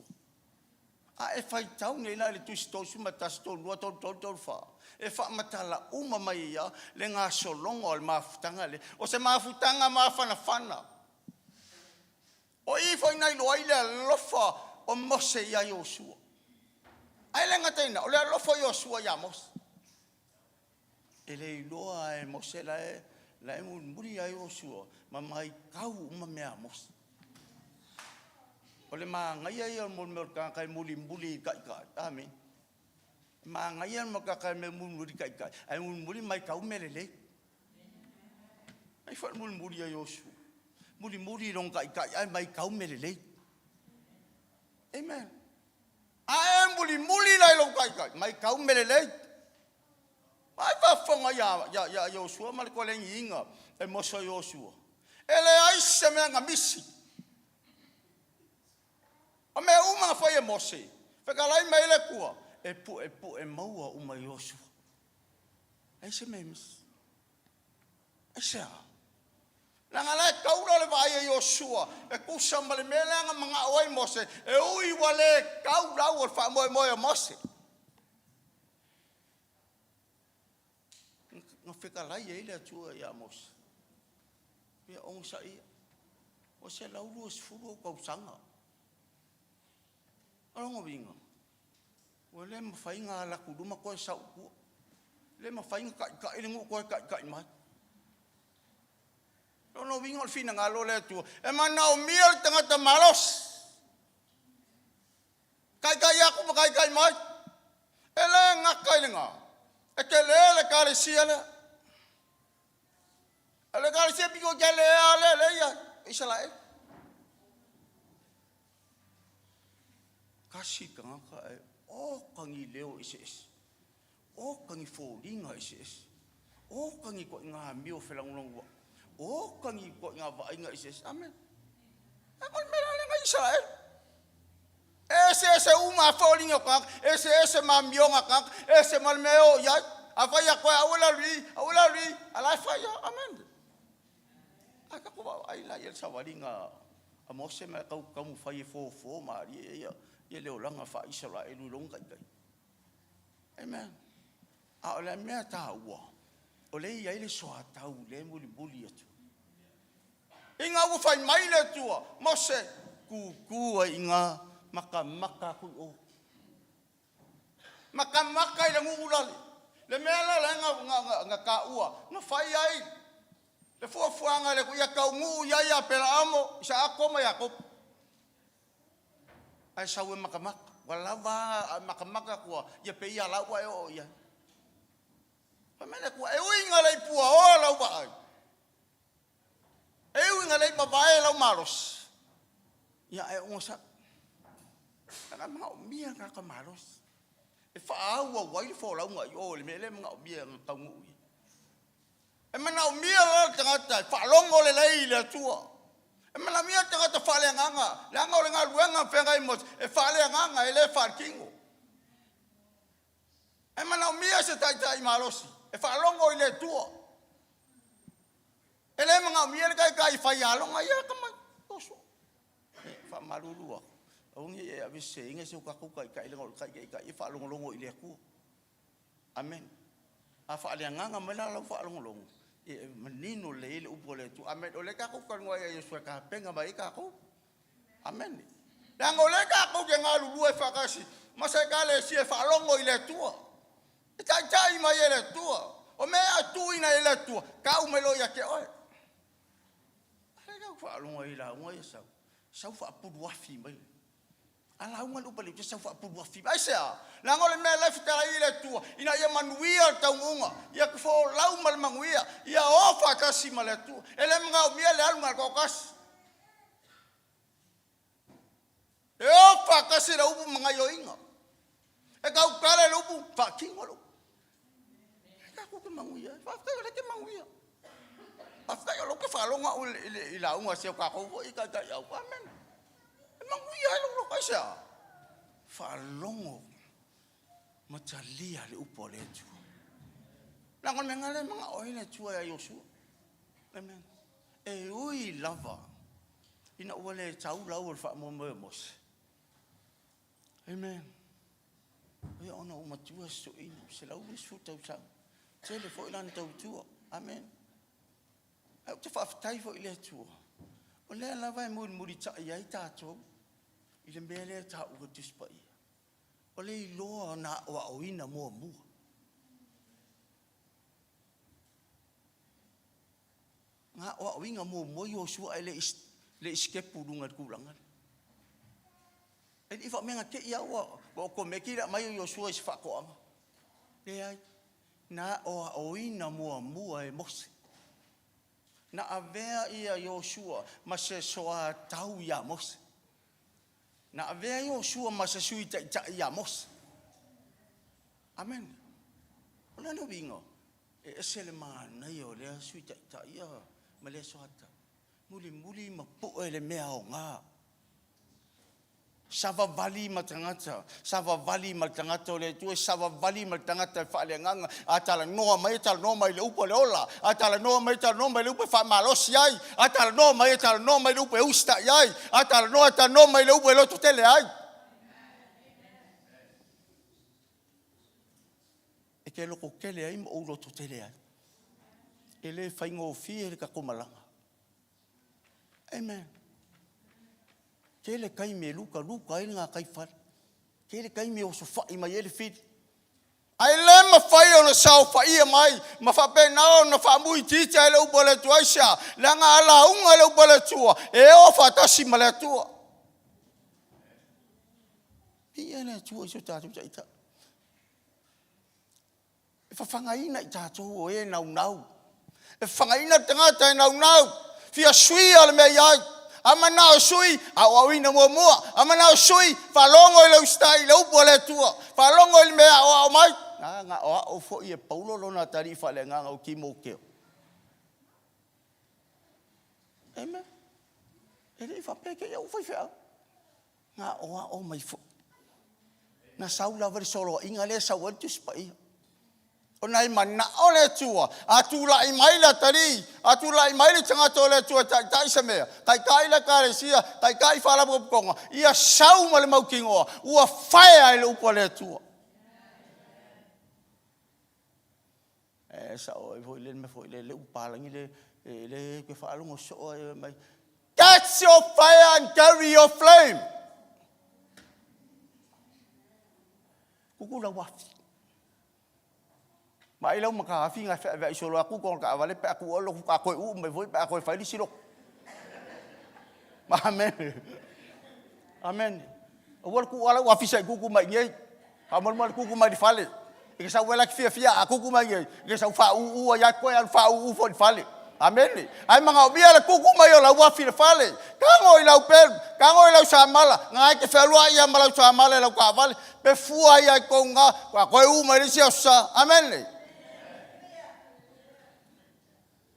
A e fai tau nei la le tusi tosu matasi tau lua tau wha. E wha matala uma mai ia le ngā solongo al mafutanga le. O se mafutanga mafana. O I fai nai loa I le lofa o Mose ia Joshua. Ai le ngataina o le lofa Joshua ia Mose. E le iloa e Mose la e muri a Joshua, ma mai kau uma mea Mose. O le maa ngai ai o mol kakai muli kai. Amen. Maa ngai ai mo kakai me muli kai. Ai muli mai kau melele. Ai fa muli a Joshua. Muli rong kai ai mai kau melele. Amen. Ai muli lai long kai mai kau melele. Ai va fonga ya Joshua mal ko le inga e Mose Joshua. Ele ai se me nga misi. O me uma foi e Mose. Feka lai mai le kua. E pu e maua uma Joshua. Ai se me misi. Ai se. Langa lai kaura le vai e Joshua. E kusa male me langa manga oi Mose. E ui wale kaura o fa mo Mose. Nga whekalai e le atua ia Mose. Ia onsa ia. O se lauru o sifuru o kausanga. Arongo winga. O le mawhainga ala kuduma koe sa ukua. Le mawhainga kai ringu koe kai mai. Rono winga o fina ngā lo le atua. E mana o mia le tangata malos. Kai aku pa kai mai. E le ngakai le ngā. E ke le kare sia le. Ale kare sia piko ke le ia. Isa la e. Kasi kanga e. O kangi leo isi isi. O kangi fōringa isi isi. O kangi ko ngā mio whelangulongua. O kangi ko ngā vainga isi isi. Amen. E kon mera le ngā isa la e. Ese uma fōringa kanga. Ese ma mionga kanga. Ese malmeo iai. Afaya ko awala ri. Alai faya. Amen. Aka ko ai la ia sawaringa a Mose me kau kamu fai fo mari ia le olanga fa Israel long kai. Amen. A ole me ta ua. Ole ia ile so atau le muli atu. Inga u fai mai le tua Mose ku inga maka ku o. Maka ile ngulali. Le mela nga ka ua. No fai ai. Le fuanga le kuia kaungu ia pela amo sa akoma ya ko ai sawe makamaka wala makamaka ko ia pe ia la wa o ia pamela ko e winga le pua o la wa e winga le babae la maros ia e onsa kana ma mia ka maros e fa wa wa le fo la nga yo le mele nga bia kaungu e mana o mia la tangata whalongo le lei le atua. E mana mia tangata whaleanganga. Le anga o le ngā luenga whengai mos. E whaleanganga e le wharkingo. E mana o mia se tai marosi. E whalongo i le tua. manga miele kai fai alonga ia kama oso. Fa malulu. Ongi e avise inga se ka kai le kai fa longo ile ku. Amen. Afa ale nganga mena lo fa longo. E menino le ile upole tu. Amen. Ole ka ku kan ngoi Yesu ka penga mai ka ku. Amen. Dan ole ka ku ke ngalu lu fa kasi. Masa kale si fa longo ile tu. Ita mai ile tu. O me atu ina ile tu. Ka u melo ya ke oi. Ale ka fa longo ile ngoi sa. Sa fa pu wafi mai. Ala unga lupa le tsa fa pu wafi. Ai sa. La ngole me la fita ile tu. Ina ye manuia taunga. Ya ko fo lau mal manguia. Ya ofa kasi male tu. Ele mga mia le alunga ko kas. E ofa kasi la upu mga yoinga. E ka ukale le upu fa kingolo. E ka ku manguia. Fa ka le ke manguia. Fa ka lo ke fa longa ila unga se ka ko i ka ya amen. Manguia lo ka sa. Fa longo. Matalia le upo le tu. La ngol mengale mga oile tu ya Yosu. Amen. E ui lava. Ina wale tau lau fa mo mos. Amen. Ya ona uma tu so ina se lau su tau sa. Tele fo ilan tau tu. Amen. Au te fa tai fo ile tu. O le lava mo muri ta ya ita to. Ile mele ta u dispa. O le loa na wa oina mo mu. Nga wa oina mo Yosu ai le escape lunga kulangan. E ifa menga ke ia wa ko mekira mai Yosu is fa ko ama. Le ai na o oina mo ai mos. Na avea ia Yosu ma se soa tau ia mos. Na avea Yosu ma se sui ta ia mos. Amen. Ola no bingo. E sele mana yo le sui ta ia ma le soata. Muli mapu ele mea o ngā. Sava vali matangata o le tue, sava vali matangata e whaale nganga, atala noa mai le upo le ola, atala noa mai le upo wha malosi ai, atala noa mai le upo e usta ai, atala noa mai le upo e lotu tele ai. E ke loko kele ai mo o lotu tele ai. E le whaingo fie le ka kumalanga. Amen. Kele kai me luka ai nga kai far. Kele kai me o so fai mai ele fit. Ai le ma fai o sa fai mai, ma fa pe na fa mui tita ele u bole tuaisha. La nga ala unga le u bole tua. E o fa tasi male tua. Ia le tua so tatu ita. E fa fangaina ita to e nau. E fangaina tangata e nau. Fia sui ale me ai. Amana sui awawina mo. Amana sui falongo ile ustai le upo le tua. Falongo ile me o mai. Nga o fo ie Paulo lona tarifa le nga o kimo keo. Amen. Ele fa peke ia ufai fa. Nga o mai fo. Na saula ver solo ingale sa wantu spai. Onai mana ole tua atula mai la tari atula mai le tanga tole tua tai semea kai la karesia kai fala bo konga ia sau mal mau kingo ua fai le upole tua sa o foi le upalangi le ke fa lo so mai catch your fire and carry your flame kukula wafi mai lo maka afi nga fa solo aku ko ka vale pe aku lo ka ko u me voi pe ako fa li silo amen awal ku ala afi sai ku mai ngai amal ku mai di fale ke sa wala ki fia aku ku mai ngai ke sa fa u ya ko ya fa u fo di fale amen ai manga bia la ku mai la afi fale ka ngoi la pel ka ngoi la sa mala ngai ke fa lo ya mala sa mala la ka vale pe fua ya ko nga ko u mai si sa amen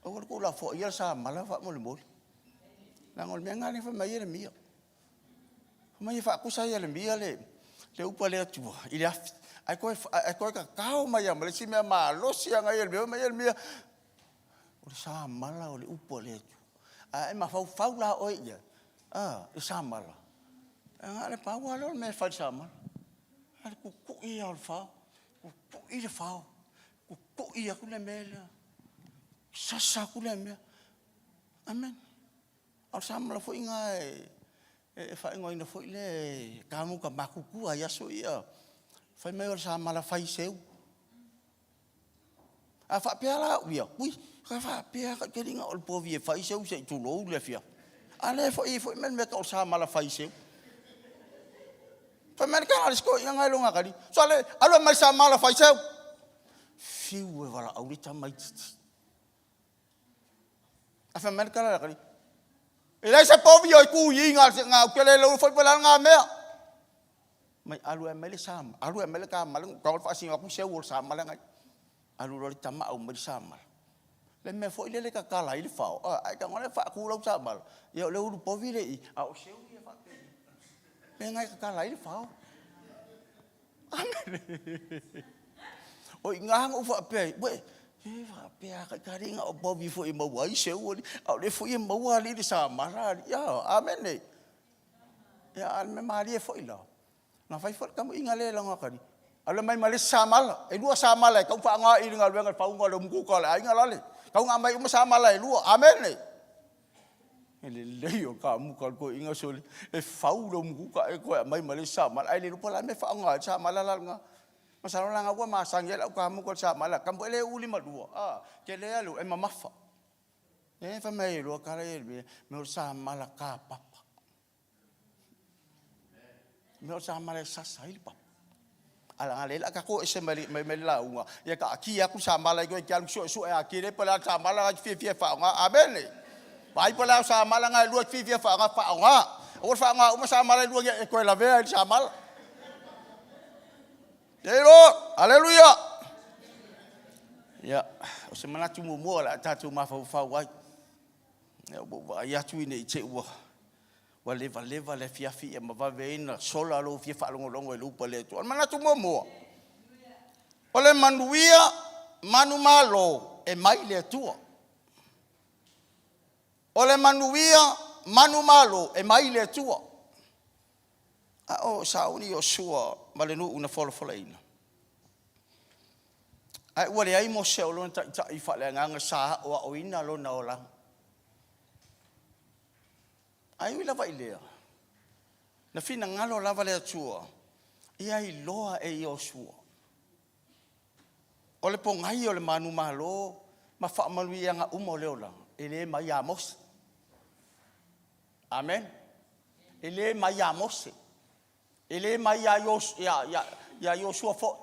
Ora ko la fo ia sa mala fa mo le mo. La ngol me ngani fa mai le mia. Mai fa ku sa ia le mia le upa le tu. Ile ai ko ka mai ya male si me ma lo si anga ia le mai le mia. O le sa mala o le upo le tu. E ma fau la o ia. Le sa mala. Nga le pau alo me fai sa mala. Ale ku ia o le fau. Ku i le fau. Ku ia ku le mele. Sasa ku le mele. Amen. Al sa mala fo inga e fai ngoi na fo le kamu ka makuku ai aso ia. Fai me o sa mala fai seu. A fa pia la uia. Ui, ka fa pia ka keringa o le povi e fai seu se tu lo le fia. Ale fo men me ka sa mala fai seu. Fa men ka alis ko yang ai longa kali. So ale alo mai sa mala fai seu. Fiu e wala aurita mai titi. A fa men ka la kali. E lai se povi o ku inga nga ke le lo foi pala nga me. Mai alu e mele sam, alu e mele ka malang ka fa singa ku seu sa malang ai. Alu lo tama au mai sam. Le me foi le ka kala i le fao. Ai ka ngole fa ku lo sa mal. Yo le u povi le i. Au seu ia fa. Le ngai ka kala i le fao. O inga u fa pe. We fa pe ka karinga o povi foi mo wai seu ali. Au le foi mo ali le sa mara. Ya, amen ne. Ya al me mari foi lo. Na fai fot kamu inga le longa kali. Ala mai male samala. E lua samala kau fa nga i nga luenga pa nga lo mku ko la inga lale. Kau nga mai uma samala e lua. Amen ne. Ele leo ka mu ko inga soli. E fau lo mku ka e ko mai male samala. Ai le lupa la me fa nga samala la nga. Masalo la nga wa masang yela ka mu ko samala. Kambo ele uli malua. Ke le alu e mamafa. E fa mai lo ka le me samala ka papa. Me samala sasa il papa. Ala lela ka ko ese mali la unga ya ka ki aku sama la ko ki su e akire pala sama la fi fa nga amen bai pala sama la nga lu fi fa nga o fa nga uma sama la lu ya ko la ve sama la dero haleluya ya o se mana tu mo la ta tu ma fa wa ya bo ya tu ni che wa leva le fia e ma va veina sola lo fia fa longo e lupa le tu mana tu mo ole manuia manu malo e mai le tua ole manuia manu malo e mai le tua o sauni o sua malenu una fola ina ai wale ai mo se lo ta i fa le nga sa o ina lo na ola ai wila vai lea. Na fina ngalo lava lea tua. Ia i loa e Iosua. O le pongai o le manu malo. Ma wha malui anga umo leo lang. E le mai a mose. Amen. E le mai a mose. E le mai a Iosua fo.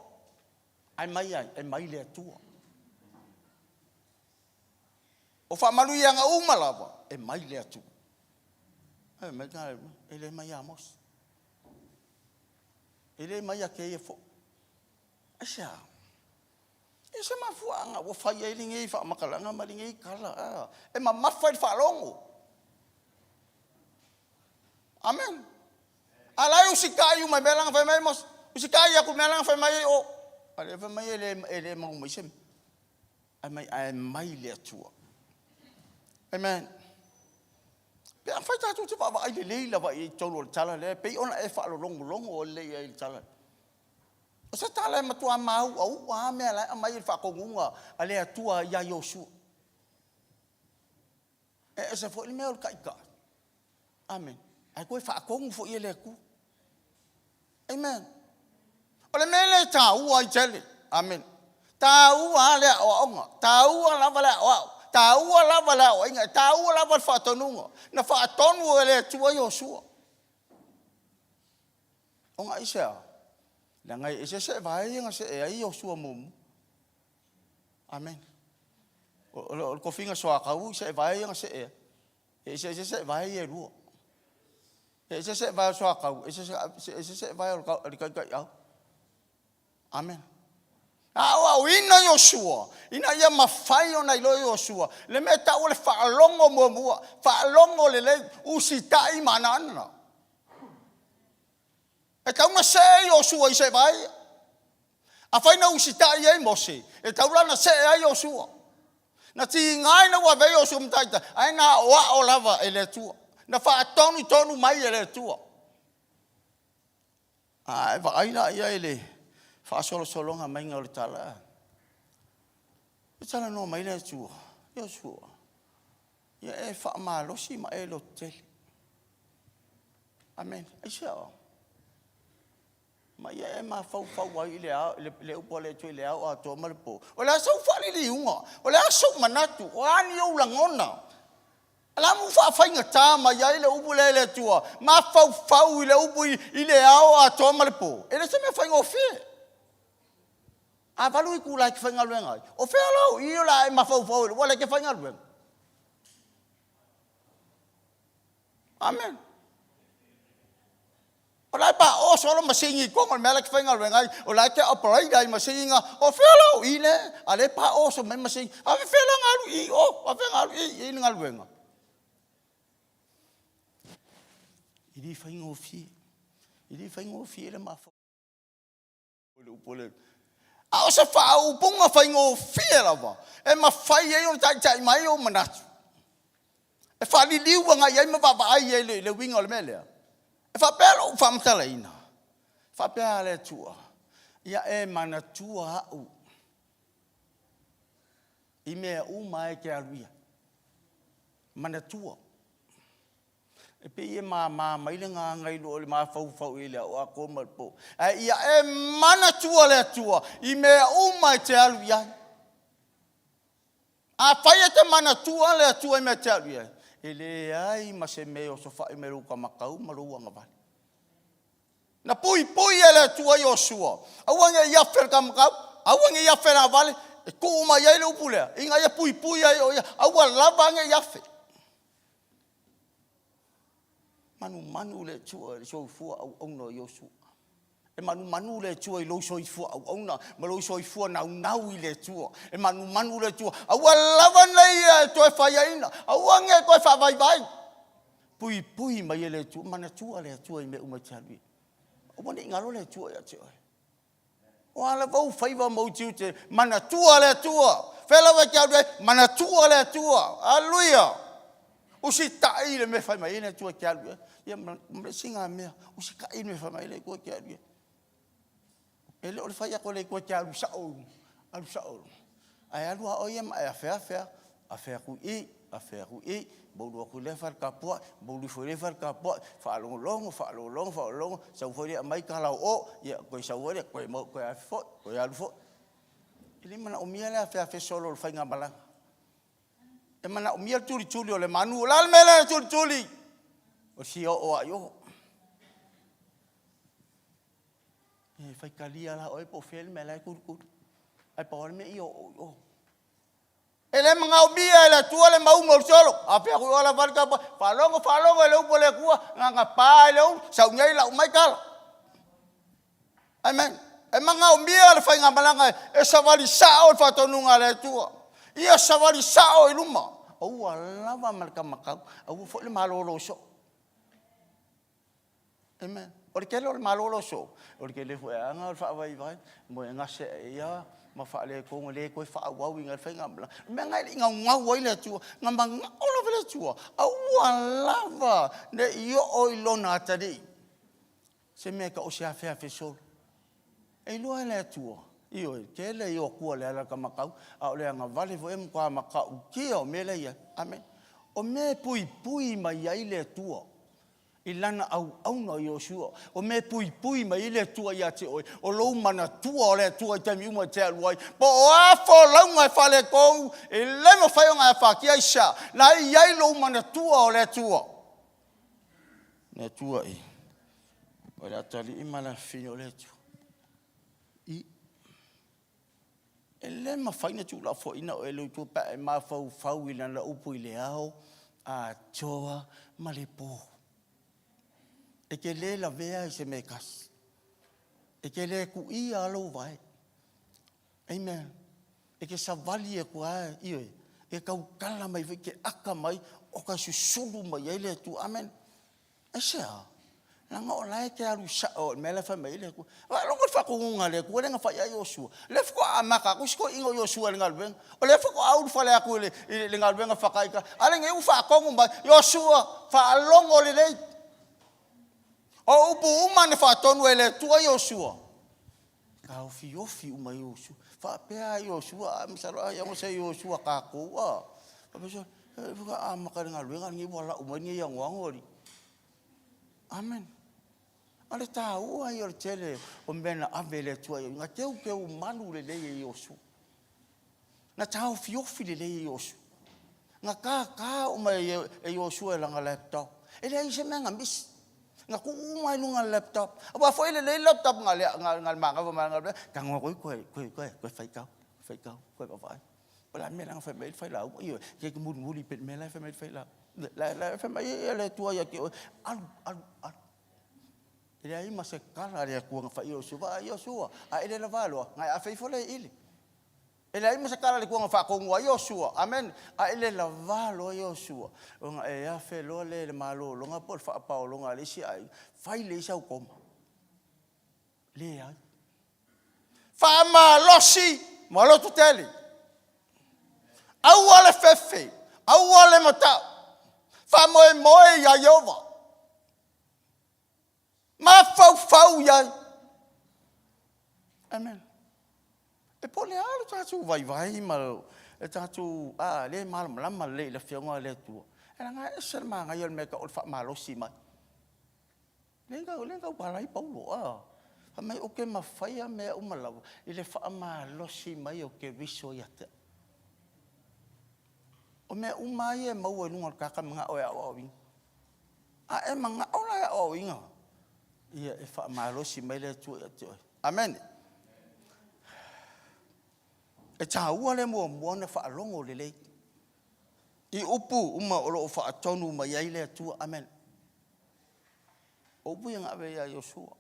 Ai mai lea tua. O wha malui anga uma lava. E mai lea tua. Ele mai amos. Ele mai a ke fo. Asa. Ese ma fuanga wo fa ye lingi fa makalanga malingi kala. E ma mafai fa longo. Amen. Ala usikai uma belang fa mai mos. Usikai aku belang fa mai o. Ale fa mai ele ma mo sem. Ai mai le tua. Amen. Pe fai ta tu va ai le la va i tolo tala le pe ona e fa lo longo le i tala. O sa tala ma tua mau au wa me la mai fa ko ngunga ale tua ya Yosu. E se fo il meo kai ka. Amen. Ai ko fa ko ngu fo ile ku. Amen. Ole mele ta u ai tele. Amen. Ta u ale o nga. Ta u la va la o. Tau lava la o inga tau lava fa tonunga na fa tonu ele tua Yosua onga isa la ngai ese se vai nga se ai Yosua mum amen o ko finga so ka u se vai nga se ese vai e lu ese vai so ka u ese vai o ka amen. Awa ina Yosua ina ia mafai ona ilo Yosua le meta o le faalongo mo faalongo le usitai manana e tauna se Yosua i se vai a fai na usitai e mose e tauna na se ai Yosua Na ti ngai na wa veo sum taita. Ai na wa o lava ele tua. Na fa tonu mai ele tua. Ai va ai na ia ele. Fa solo nga mai ngol tala. Tala no mai le tua. Yo sua. Ia e fa malo si ma e lo te. Amen. Ai sia. Ma ia e ma fau ai le upo le tui le au a tō maripo. O le asau whare li unga. O le asau manatu. O ani au langona. Ala mu whaafai ngata ma ia le upo le tua. Ma fau i le upo i le au a tō maripo. E le se me whai ngofie. A valu i kula ki whai ngaluenga. O whea lau i o la e ma fau. Wale ke whai ngaluenga. Amen. O lai pa o solo masingi ko ngal mela kwenga wengai o lai ke operate dai masinga o felo ine ale pa o so me masing a felo ngalu I o a felo ngalu I ngal wenga idi faingo fi le ma pole a o se fa o punga faingo fi la va e ma fai e on tai mai o manatu e fa li liu nga ia ma va ai le winga le mele fa pelo fa mtala ina fa pele tua ia e mana tua u I mea mai ke aluia mana tua e pe e mai le ngai lo le ma fau ile o a ko malpo ia e mana tua le tua I mea mai te aluia a fai te mana tua le tua I mea te aluia ele ai ma se me o so fa me ru ka makau maru anga vale na pui ele tua Joshua awange ia fer ka makau awange ia fer vale ko ma ia le upule inga ia pui ai o awa lava nge ia fer manu le tua so fu au no Joshua e manu le tua I lo so fu au na ma lo so fu na I le tua e manu le tua awa lava nei to fa ina awange ko fa vai pui ma ia le tua mana tua le tua I me uma chavi o mone ngalo le tua ya che o ala vau faiva mo te mana tua le tua fela wa kia mana tua le tua aleluia o si tai le me fai mai le tua kia ia me singa me o si kai me fai mai le ko kia ele o fai ko le ko kia sao ai alu o ia mai affaire ku I bolu ko le far kapua bolu fo le far kapua fa long sa fo le mai kala o ia ko sa o le ko mo ko afo ko ya fo ile mana o mia le affaire solo fa ngabala e mana o mia tuli o le manu la mele tuli o si o ayo e fa kalia la o po fel me la kur ai pa me io ele mangau bia ele tua le mau ngol solo ape aku ola barka falongo ele upole kua nga pa ele saunya la mai kala amen e mangau bia le fai ngamalanga e savali sao fa tonunga le tua ia savali sao iluma o lava marka makau o fo le malolo so amen porque le malolo so porque le foi anga fa vai mo nga se ia ma fa le ko le ko fa wa wi ngal fa ngam me ngai nga wa ile tu ngam nga ola vele tu a lava ne io o ilona tadi se me ka o se afa so e lo ile tu io ke le io ko le ala ka makau a le nga vale vo em kwa makau ki o me le ia amen o me pui mai ai le tu ilana au no Joshua o me pui mai le tua ia te o lo mana tua le tua te mi uma te alwai po a fo longa fa le ko e le mo fa nga fa ki aisha na ia lo mana tua le tua i o la tali imala fino le tua I ele ma fa ina tu la fo ina o le tu pa ma fa ina la upu ile ao a choa malepo e ke le la vea se me kas e ke le ku I alo vai amen e ke savali e ku ai e ka kala mai ke aka mai o ka susulu mai ele tu amen e sea Langa o lai ke alu sa o mele fa mai le ku. Wa lo ko fa ko ngale ku le nga fa ya Yosua. Le fa ko amaka ku sko ingo Yosua le ngalben. O le fa ko au fa le aku le ngalben nga fa kai ka. Ale nge u fa ko ngumba Yosua fa longo le. O upu uma ne fa tonu ele tua Yosua. Ka ofi uma Yosua. Fa pe Yosua amsaro ya mo se Yosua ka ko wa. Pa so fa amaka ngalben ngi wala uma ni yang wangori. Amen. Ale tahu ayo cele ombena avele tua yo nga teu ke o manu le Yosua. Na tahu fiofi le Yosua. Nga ka o mai Yosua langa laptop. Ele ai semenga mis. Nga ku umai lunga laptop. Aba foi le laptop ngal manga ka ngoi ko fai kau ko ba vai. Pala me lang fai fai lau yo ke mun muli pet me la fai lau. La fai ele tua ya ke al ele aí mas kala dia kuang fa Yosua ele la valo ngai a fai fole ele ele aí mas kala le kuang fa ko Yosua amen ele la valo Yosua nga e a fe lo le malo lo nga por fa paulo nga le si ai fai le sa kom le ai fa malo si malo tuteli au ole fefe au ole mata fa moe ya Yova ma fau ya. Amen. E pole alu tatu vai mal. E tatu le mal lama le la fianga le tu. E nga esel ma nga yel me ka ol fa malo si mai. Lenga balai paulo Fa mai o ke ma faia me o malawa. Ile fa malo si mai o ke viso ya te. O me umai e mau lunga ka mga o ya o wi. A e manga ola ya o winga. Ia e fa malo si mai le tu tu. Amen. E taua le mo na fa longo le. I upu uma o lo fa tonu mai ai le tu. Amen. Upu yang ave ya Yosua.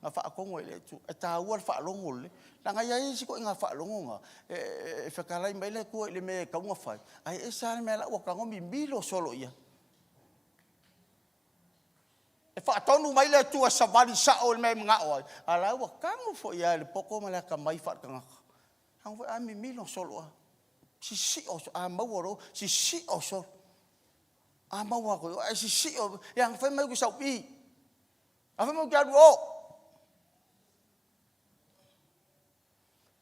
Nga fa kongo le tu. E taua fa longo le. La nga ia si ko nga fa longo nga. E fa kalai mai le ko le me ka nga fa. Ai e sa me la o ka ngomi milo solo ia. E fa tonu mai le tu sa vali sa o me nga o ala wa kamu fo ya le poko mala ka mai fa ka hang fo ami milo solo si o a maworo si o so a mawa ko si o yang fa mai ku sa pi a fa mo ka o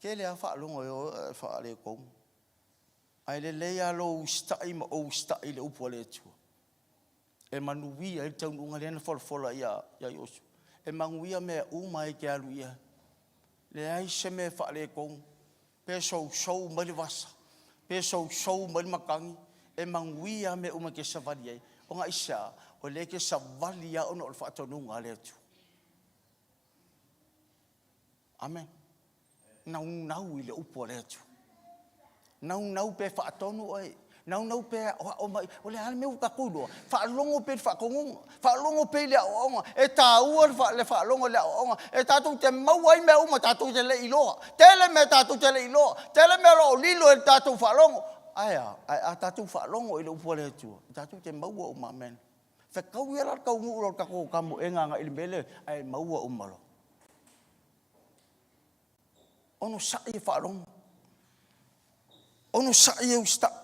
ke le fa longo yo fa le ko ai le ya lo stai mo o stai le upo le tu e manuia e tau unga lena fola ya Yosua. E manguia me umai ke alu ia. Le ai se me fa le kong. Pe so mali vasa. Pe so mali makangi. E manguia me uma ke savali ai. O nga isa o le ke savali ya ono fa tonunga le tu. Amen. Nau ile upo le tu. Nau pe fa tonu oi. Nau pe o mai o le alme u ka kudo fa longo pe fa kongo fa longo pe le o e ta u fa longo le o e ta tu te mau ai me u ta tu te le ilo tele me ta tu te le ilo tele me lo lilo e ta tu fa longo aya a ta tu fa longo ile u pole tu ta tu te mau o ma men fa kau ia ka ngu ro ka ko ka mo e nga ile mele ai mau o malo ono sa e fa longo ono sa e u sta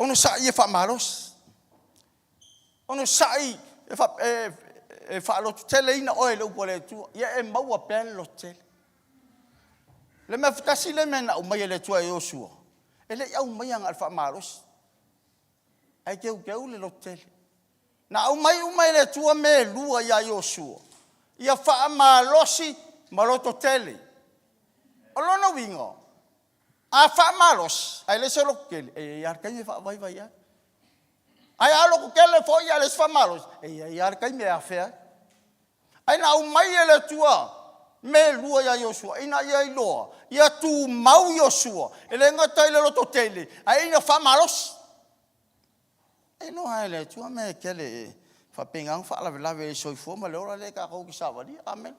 ono sai e fa malos. Ono sai e fa lo tele ina o le upole tu. Ia e mau pen lo tele. Le me fitasi le mena o mai le tu e Yosua. Ele au mai ang alfa malos. Ai ke le lo tele. Na o mai le tu me lua ya Yosua. Ia fa malosi maloto tele. Olo no wingo. A fa malos, ai le solo que e ar kai fa vai ya. Ai alo que le foi ya les fa malos, e ar kai me a fe. Ai na o mai ele tua, me lua ya Yosua, ina ia ilo, ia tu mau Yosua, ele nga tai le loto tele, ai na fa malos. E no ai le tua me que le fa pengang fa la ve so fo ma le ora le ka ko ki sa va di, amen.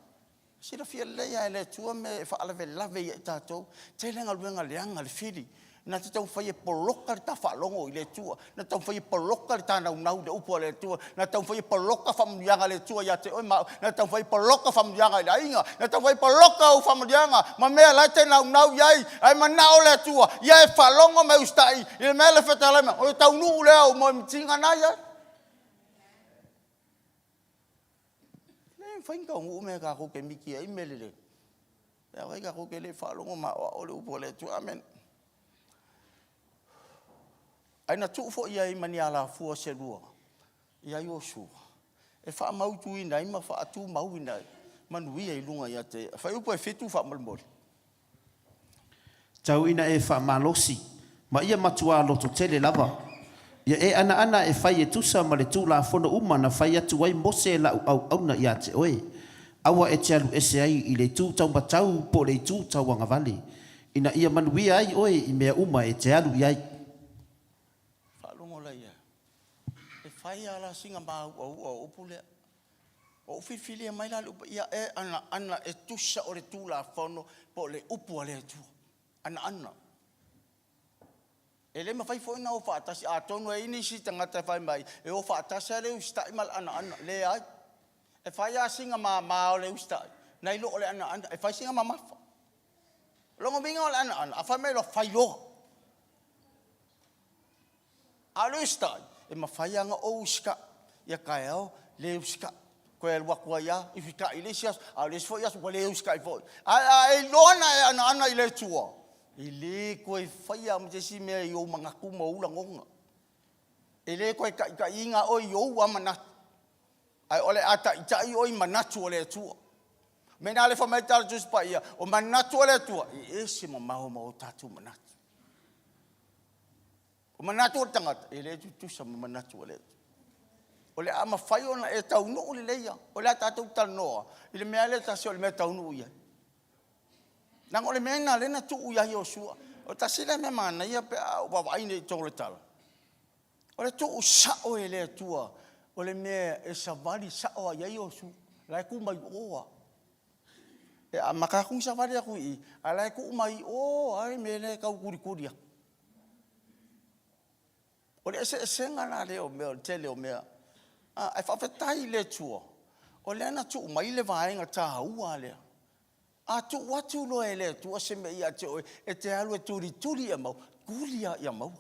Sila fia le ya le tua me fa la ve ta to, te le ngal wenga le anga le fili. Na te tau whai e poloka le ta whalongo i le tua. Na tau whai e poloka le ta nau de upo le tua. Na tau whai e poloka whamulianga le tua ia te oi mau. Na tau whai poloka whamulianga i la inga. Na tau whai poloka u whamulianga. Ma mea lai te nau iai. Ai manao le tua. Ia e whalongo me ustai. I le mea le whetalema. O tau nuu lea o mo mitinga nai ai. Le whainga o ngu mea ka koke miki ai mele le. Ia wai ka koke le whalongo ma o le upo le tua. Amen. Aina tu fo ia I mani ala fua se lua. Ia Yoshua. E wha mautu I nai ma wha atu mau I nai. Manuia I lunga ia te. Whai upo e whetu wha malmori. Tau ina e wha malosi. Ma ia matua loto tele lava. Ia e ana e whai e tusa ma le tūla whono uma na whai atu wai mose la au auna ia te oe. Awa e te alu ese ai I le tū tau matau po le tū tau wangawale. Ina ia manuia ai oe I mea uma e te alu iai. Whai ala singa mau au upule. O whiwhili mai la lupa ia e ana e tusa o le tūla whono po le upu le tu. Ana. E le mawhai fōina o whaatasi a tonu e ini si tangata whai mai. E o whaatasi a le ustai mal ana. Le ai. E whai a singa ma o le ustai. Nei lo o le ana. E whai singa ma mafa. Longo minga o le ana. A whai mai lo whai loa. A le ustai. E mawhaianga o uska. Ia kai au, le uska. Koe alua kua ia, I whika I le sias, a le sfo ias, le uska I fo. E loana e ana I le tua. I le koe whaia am te si mea I o mangaku ma ula ngonga. E le koe ka inga o I o manatu. Ai ole ata I o I manatu o le tua. Mena le whamai tala tus pa ia, o manatu o le tua. I ese ma maho ma o tatu manatu. O manatu o tangata, e le tutusa ma manatu o le. O le ama whai ona e tau nuu le leia. O le atatou tala noa. I le mea le tasi o le mea tau nuu ia. Nang o le mea na le na tuu ia Yoshua. O tasi le mea mana ia pe a wawaine I tō le tala. O le tuu sao e le tua. O le mea e savali sao a ia Yoshua. Lai ku mai oa. E a makakung savali a kui. A lai ku mai oa. Ai me le kau kurikuria. O le ese senga na leo mea, tele o mea. Ai whawhetai le tua. O le ana tuu mai le vaenga taha ua lea. A tu watu lo e le tua se me ia te oe. E te alu e turi ia mau. Kulia ia mau.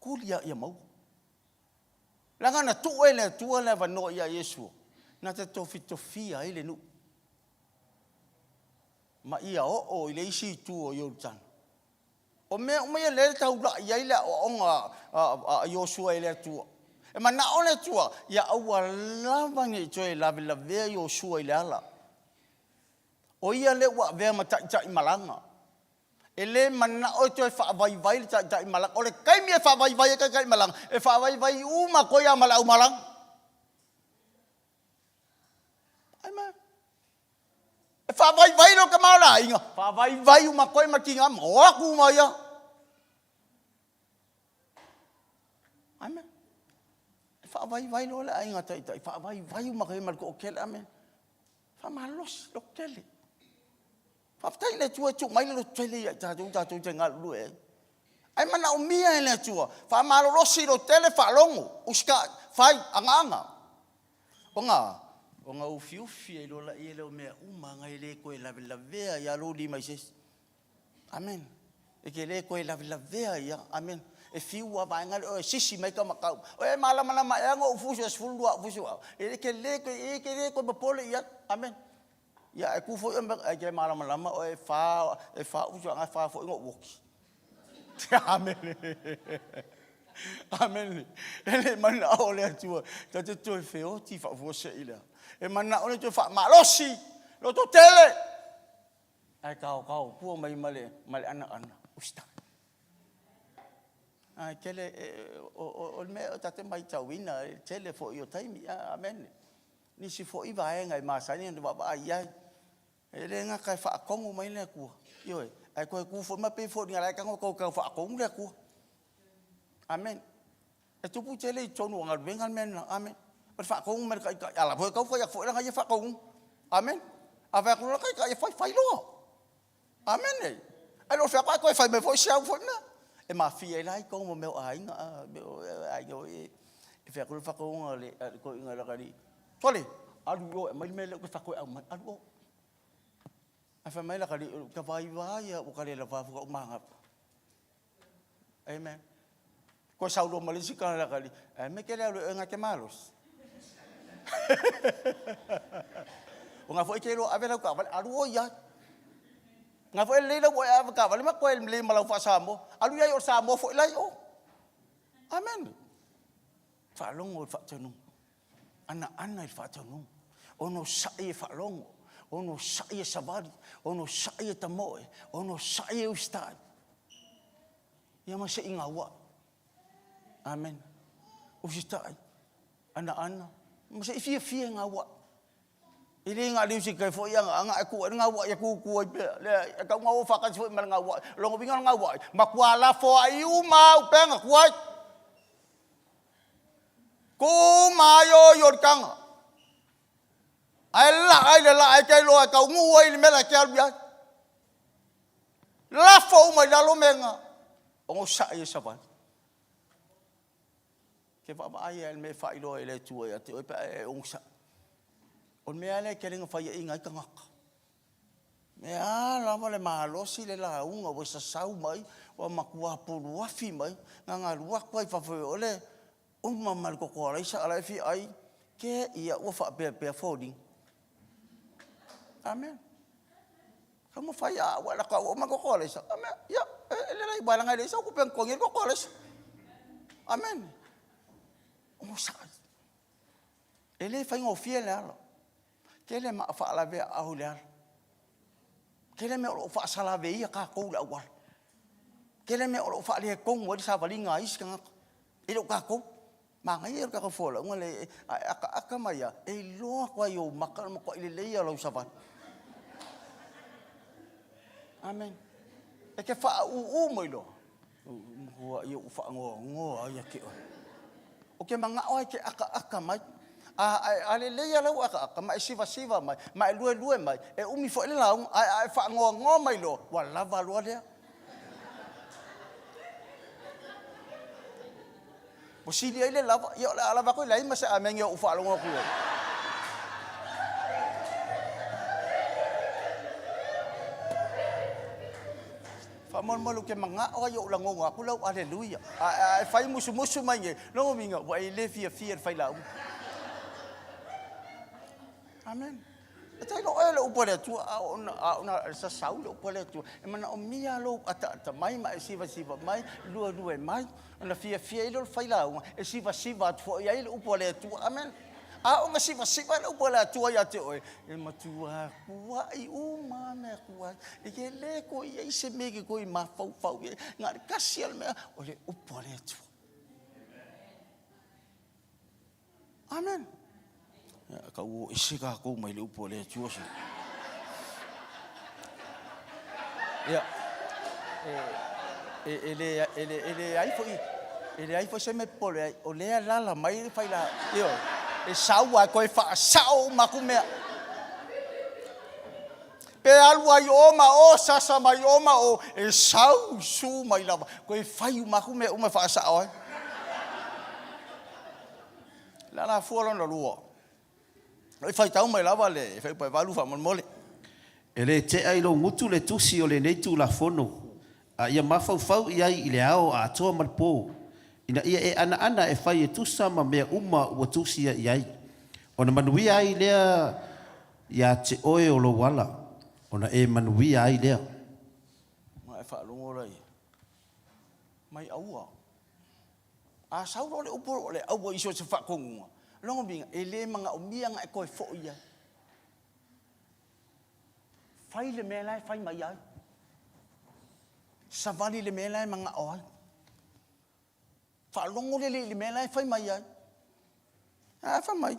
Kulia ia mau. Langa na tu e le tua le vano ia Yesu. Na te tofia ele nu. Ma ia o ile isi tu o Yordan. O mea le tau la ia ile o onga Yoshua ile tua. E mana o le tua, ia aua lava ni toe la vea Yoshua ile ala. O ia le ua vea matai malanga. E le mana o toe whaavai le tai malanga. O le kaimi e whaavai e kai malanga. E whaavai uma koia malau malanga. Ai mea. E whaavai lo ka maula inga. Whaavai uma koe makinga. Moa ku maia. Ai mea. E whaavai lo le inga tai. Whaavai uma koe malko o kele. Ai mea. Whaamalos lo kele. Whaftai le tua tu mai lo tele ia tātou te ngalu e. Ai mana o mia e le tua. Whaamalosi lo tele whaalongo. Uska whai anganga. O ngā ufi e lola i leo mea umanga i le koe lavelavea ia lo li mai ses. Amen. E ke le koe lavelavea ia. Amen. E fiu a vaenga le o sisi mai ka makau. O e malama e anga ufusu e sfulua ufusu. E ke le koe mapole ia. Amen. Ia e kufo e ke malama o e fa ufusu anga fa fo ingo woki. Amen. Amen. Ele mana o le atua. Ta te toi feo ti fa vose ile. E mana o le toi fa malosi. Lo to tele. Ai kau pu mai male ana usta. Ai kele o me ta te mai tawina tele fo yo time. Amen. Ni si fo iwa e ngai masani ndo ba ai. Ele nga kai fa kongu mai le ku. Yo ai ko ku fo ma pe fo ni ala ka ko fa kongu le ku. Amen. E tupu tele I tonu ngal vengal men. Amen. Per fa kong mer ka ala foi kau foi ya foi la ya fa kong. Amen. Ava ko la kai fai lo. Amen nei. Ai lo fa ko fa me fo sia fo na. E ma fia lai ko mo me ai nga ai yo e fa ko fa ko le ko nga la kali. Tole, alu yo mai me le ko fa ko alu. A fa mai la kali ka vai ya o kale la va ko manga. Amen. Ko sa lo malisi ka la kali. Me ke le nga ke malos. O nga foi ke lo avela ka alu ya. Nga foi le lo wa ka vale ma ko le malau fa samo. Alu ya yo samo foi lai o. Amen. Fa long o fa tonu. Ana il fa tonu. Ono sa e fa long. Ono sa e sabari. Ono sa e tamoe. Ono sa e ustai. Ya ma se inga wa. Amen. Ustai. Ana. Ma se fia nga wa. Ili nga liu si kai fo yang anga aku nga wa ya ku le ka nga fa ka fo mal nga wa lo binga nga wa ma kwa la fo ai u ma u pe nga kwa ku ma yo kang ai la ai kai lo ka ngu ai me la ka bia la fo ma la lo menga o sa ye sa ba ke ba ai el me fa ilo ele tu ya te o pe o sa on me ale kelinga fa inga ka ngak me ala vale malo si le la unga wo sa sau mai wa makua pulu afi mai nga lua ko fa fo ole mal ko ko ala sa ala fi ai ke ia wo fa be foding amen kamu fa ya wa la ka wo ma ko ko ala sa amen ya le la ba la ngai sa ko pen ko ngir ko ko ala sa amen o sa ele fa ngo fiel ala Kele ma fa la ve a hular. Kele me o fa sala ve ia ka ko la wa. Kele me o fa le kong wo sa va linga is ka. Ilo ka ko. Ma ngai ka ko fo la ngale aka maya e lo kwa yo makal mo ko ile le ia lo sa va. Amen. E ke fa u mo lo. Mo yo fa ngo ya ke. O ke manga o ke aka mai ale le ya lo aka mai siva mai lue mai e umi fo le la ai fa ngo mai lo wala va lo le mo si le la yo la va ko la ma sa ameng yo fa lo ngo ku fa mon mo lo ke manga o yo la ngo ku lo haleluya ai fai musu mai lo minga wa ile fia fai la Amen. Atai lo ele upole tu ona sa saul upole tu. E mana o mia lo ata mai siva mai lue mai ona fia lo faila e siva tu ia ile upole tu. Amen. Ona siva lo upole tu ia te oi. E matua kua I uma me kua. E ke le ko ia se me ke ko ma fau nga kasial me ole upole tu. Amen. Ka o isi ka ko mai le upo le tuosi ya ele ai foi me pole o le la mai fai la yo e sau a ko fa sau ma ku me pe alu ai o ma o sasa mai o ma o e sau su mai la ko fai ma ku me o ma fa sau la fuolo no luo Ai fai tau mai lava le, fai pai valu fa mole. Ele te ai lo ngutu le tusi o le nei tu la fono. A ia mafau i le ao a toa malpo. Ina ia e ana e fai e tusa ma mea uma ua tusi i ai. Ona manuia ai lea ia te oe o lo wala. Ona e manuia ai lea. Ma e fa longo rai. Mai aua. A sauro le upo le aua iso se fa kongunga. Longo binga ele manga o mia nga e koe fo ia. Fai le mela fai mai ai. Savali le mela manga o. Fa longo le mela fai mai ai. Fa mai.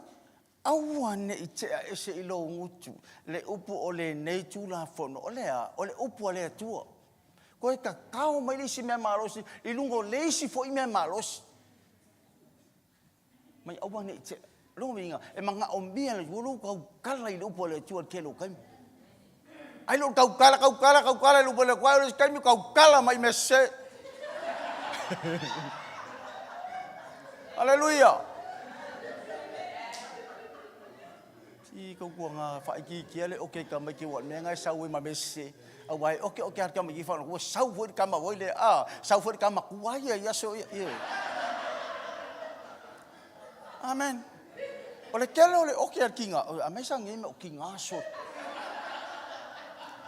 Awane I te a ese I lo ngutu. Le upu o le nei tu la fono. O le upu o le tua. Koe ka kao mai lisi mea marosi. I lungo leisi fo I mea marosi. Mai awane I te. Longo minga. E manga o mbia le ulu kau kala I le upu o le tua ke lo kai. Ai lo kau kala lu boleh kuai lu kami kau kala mai mese. Haleluya. Si kau kuanga fa ki kiale okay ka mai ki wan me ngai sau mai mese. Awai okay ka mai fa ko sau fu ka ma le sau fu ka ma kuai ya so ya. Amen. Ole kele ole okay kinga. Amai sang ngi me kinga so.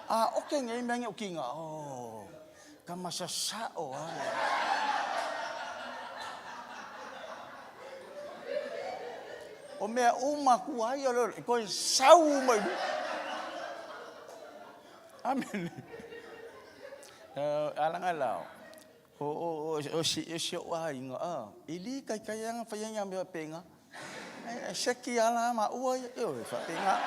Okay ngai me ngi kinga. Oh. Kama sa sao o mea uma kuai o ko sau mai. Amen. Alang-alang. O si wa inga ili kai yang fa yang me penga. Seki ala ma ua yo fa penga.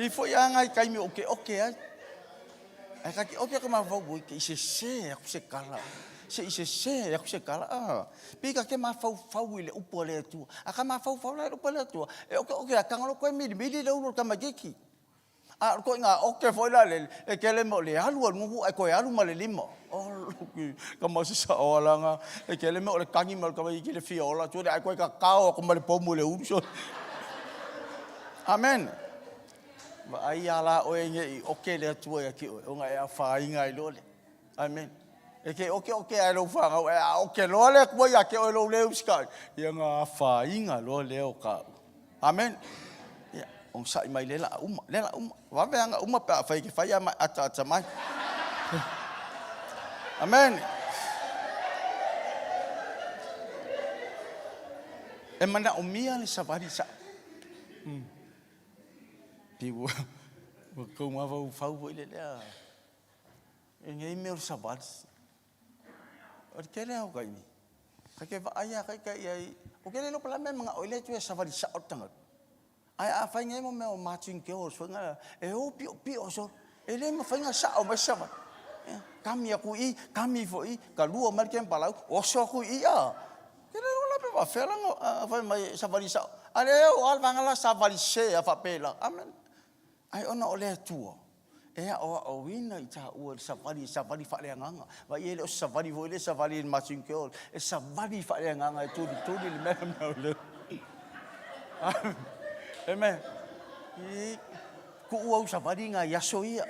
Ifo ya ngai kai mi okay ai. Ai ka okay ka ma vau bui ke se aku se kala. Se aku se kala. Pika ke ma fau ile upo le tu. Aka ma fau le upo le tu. Okay ka ngalo ko mi le ulo ka magiki. Ko nga okay foi la le ke le mo le alu ngu ai ko alu ma le limo. Ka ma se sa ola nga ke le mo le kangi mal ka magiki le fiola tu ai ko ka kao ko ma le pomu le uso. Amen. Ma ai ala o nge okay le tu ya ki o nga ya fa inga i lo le. Amen. Ke okay ai lo fa nga okay lo le ko ya ke o lo le uska. Ya nga fa inga lo le o ka. Amen. Ya, on sa mai le la uma. Wa ve nga uma pa fa ki fa ya ma ata mai. Amen. E mana o mia le savari sa. Piu ko ma fau ile le. Ngai me o sabat. O ke le o kai ni. Ka ke va aya kai ai. O ke le no pala me mga oile tu savari sa o tanga. Ai a fa ngai mo me o marching ke o so nga e o pio so. Ele mo fa nga sa o ma sa. Kami aku kami foi ka lua mar ken palau o so ku ia. Ke le no la pe va fela ngo fa mai savari sa. Ale o al vangala savari se a fa pela. Amen. Ai ona ole tua. O wina i ta ua safari fa le nganga. Va ye le safari vo le safari marching girl. E safari fa le nganga tu le me le. Amen. Ku ua safari nga yaso ia.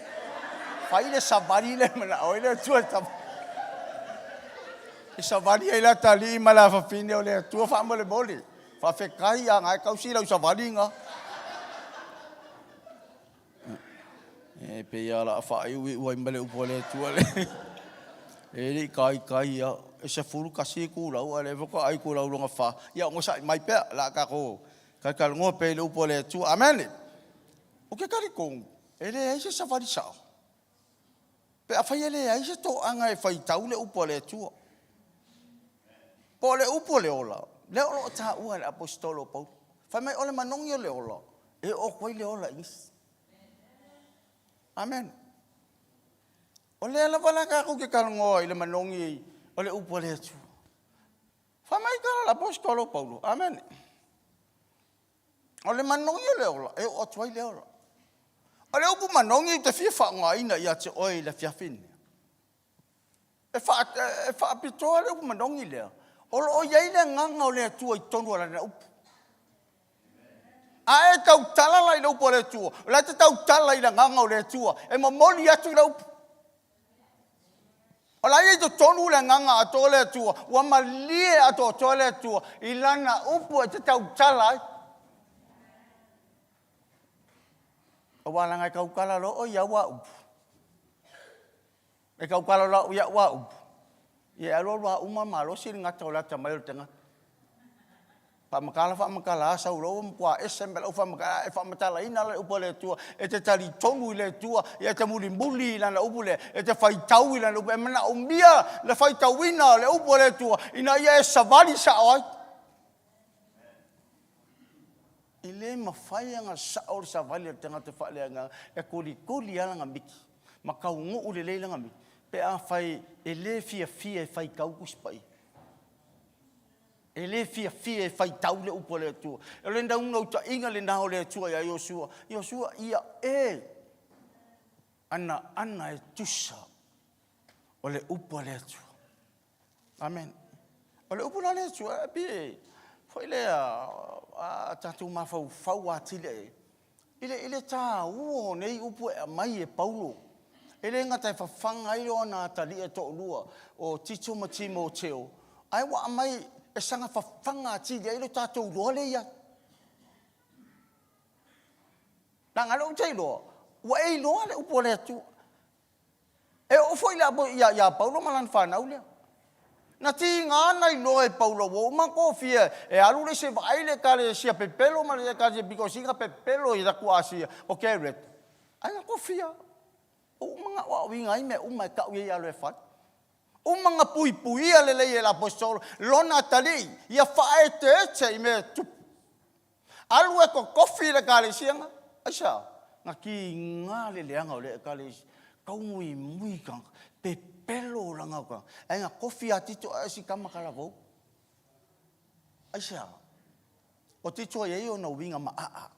Fa ile safari le mana o le tua ta. E safari ai la tali mala fa fine o le tua fa mo le boli. Fa fe kai nga ka usi la safari nga. Pe ya la fa ui mbale upole tuale. Ele kai ya se furu kasi ku la ale ko ai ku la longa fa. Ya ngo sa mai pe la ka ko. Ka ngo pe le upole tu. Amen. O ke kari kong. Ele ai se safari sa. Pe a fa ele ai se to anga e fa tau le upole tu. Po le upole ola. Le ola ta ua le apostolo Paul. Fa mai ole manongi le ola. E o koi le ola is. Amen. Ole la wala ka ku ke kalongo ile manongi ole upole tu. Fa mai ka la apostolo Paulo. Amen. Ole manongi le ola e o twai le ola. Ole upu manongi te fifa ngai na ia te oi la fiafin. E fa pito le upu manongi le. O ia ile nganga ole tu i tonu ala na upu. Ai tau tala lai lo pole tu. La te tau tala i nganga le tu. E mo moli atu lo. Ola i to tonu le nganga ato le tu. Wa malie ato to le tu. Ilana upu te tau tala. O wala ngai kau kala lo o ia wa upu. E kau kala lo ia wa upu. Ia alo wa uma malo sin ngata la tamai tengah. Fa makala sa ulo mpa esembel o fa makala ina le upole tua e te tali tonu le tua e te muri la na upole e te fai tau la no mena umbia le fai tauina le upole tua ina ia savali sa oi ile ma fai nga sa or savali tanga te fa le nga e kuli ala nga miki makau ngu le le nga miki Pe a fai e le fia e fai kau kuspai. E le fia e fai tau le upo le atua. E le ndau ngau ta inga le nao le atua ia Iosua. Iosua ia ana e tusa o le upo le atua. Amen. O le upo le atua e foi le a tatu mafau atile. Ile ta uo nei upo e mai e Paulo. Ele ngata e whawhanga i ona tali e tō lua o tito ma timo o teo. Ai wa mai e sanga whawhanga ati ia ilo tātou loa le ia. Nanga lo tei loa. Wa e loa le upo le atu. E o foi le abo ia Paulo malan whanau lea. Na ti ngana i loa e Paulo wo ma ko fia e alu le se vai le kare sia pepelo ma le kare because inga pepelo i da kuasia o keret. Ai ko fia. O mga wawinga i me umai ka ui alo e whai. O mga pui ale e la apostolo. Lona tali, ia whae te eche i me tupu. Alu e ko kofi le kare sianga. Aisa, nga ki ngā le leanga o le kare kaumui mui kanga. Pe pelo langa kanga. E nga kofi a tito a si kamakala vau. Aisa, o tito e o na winga ma a.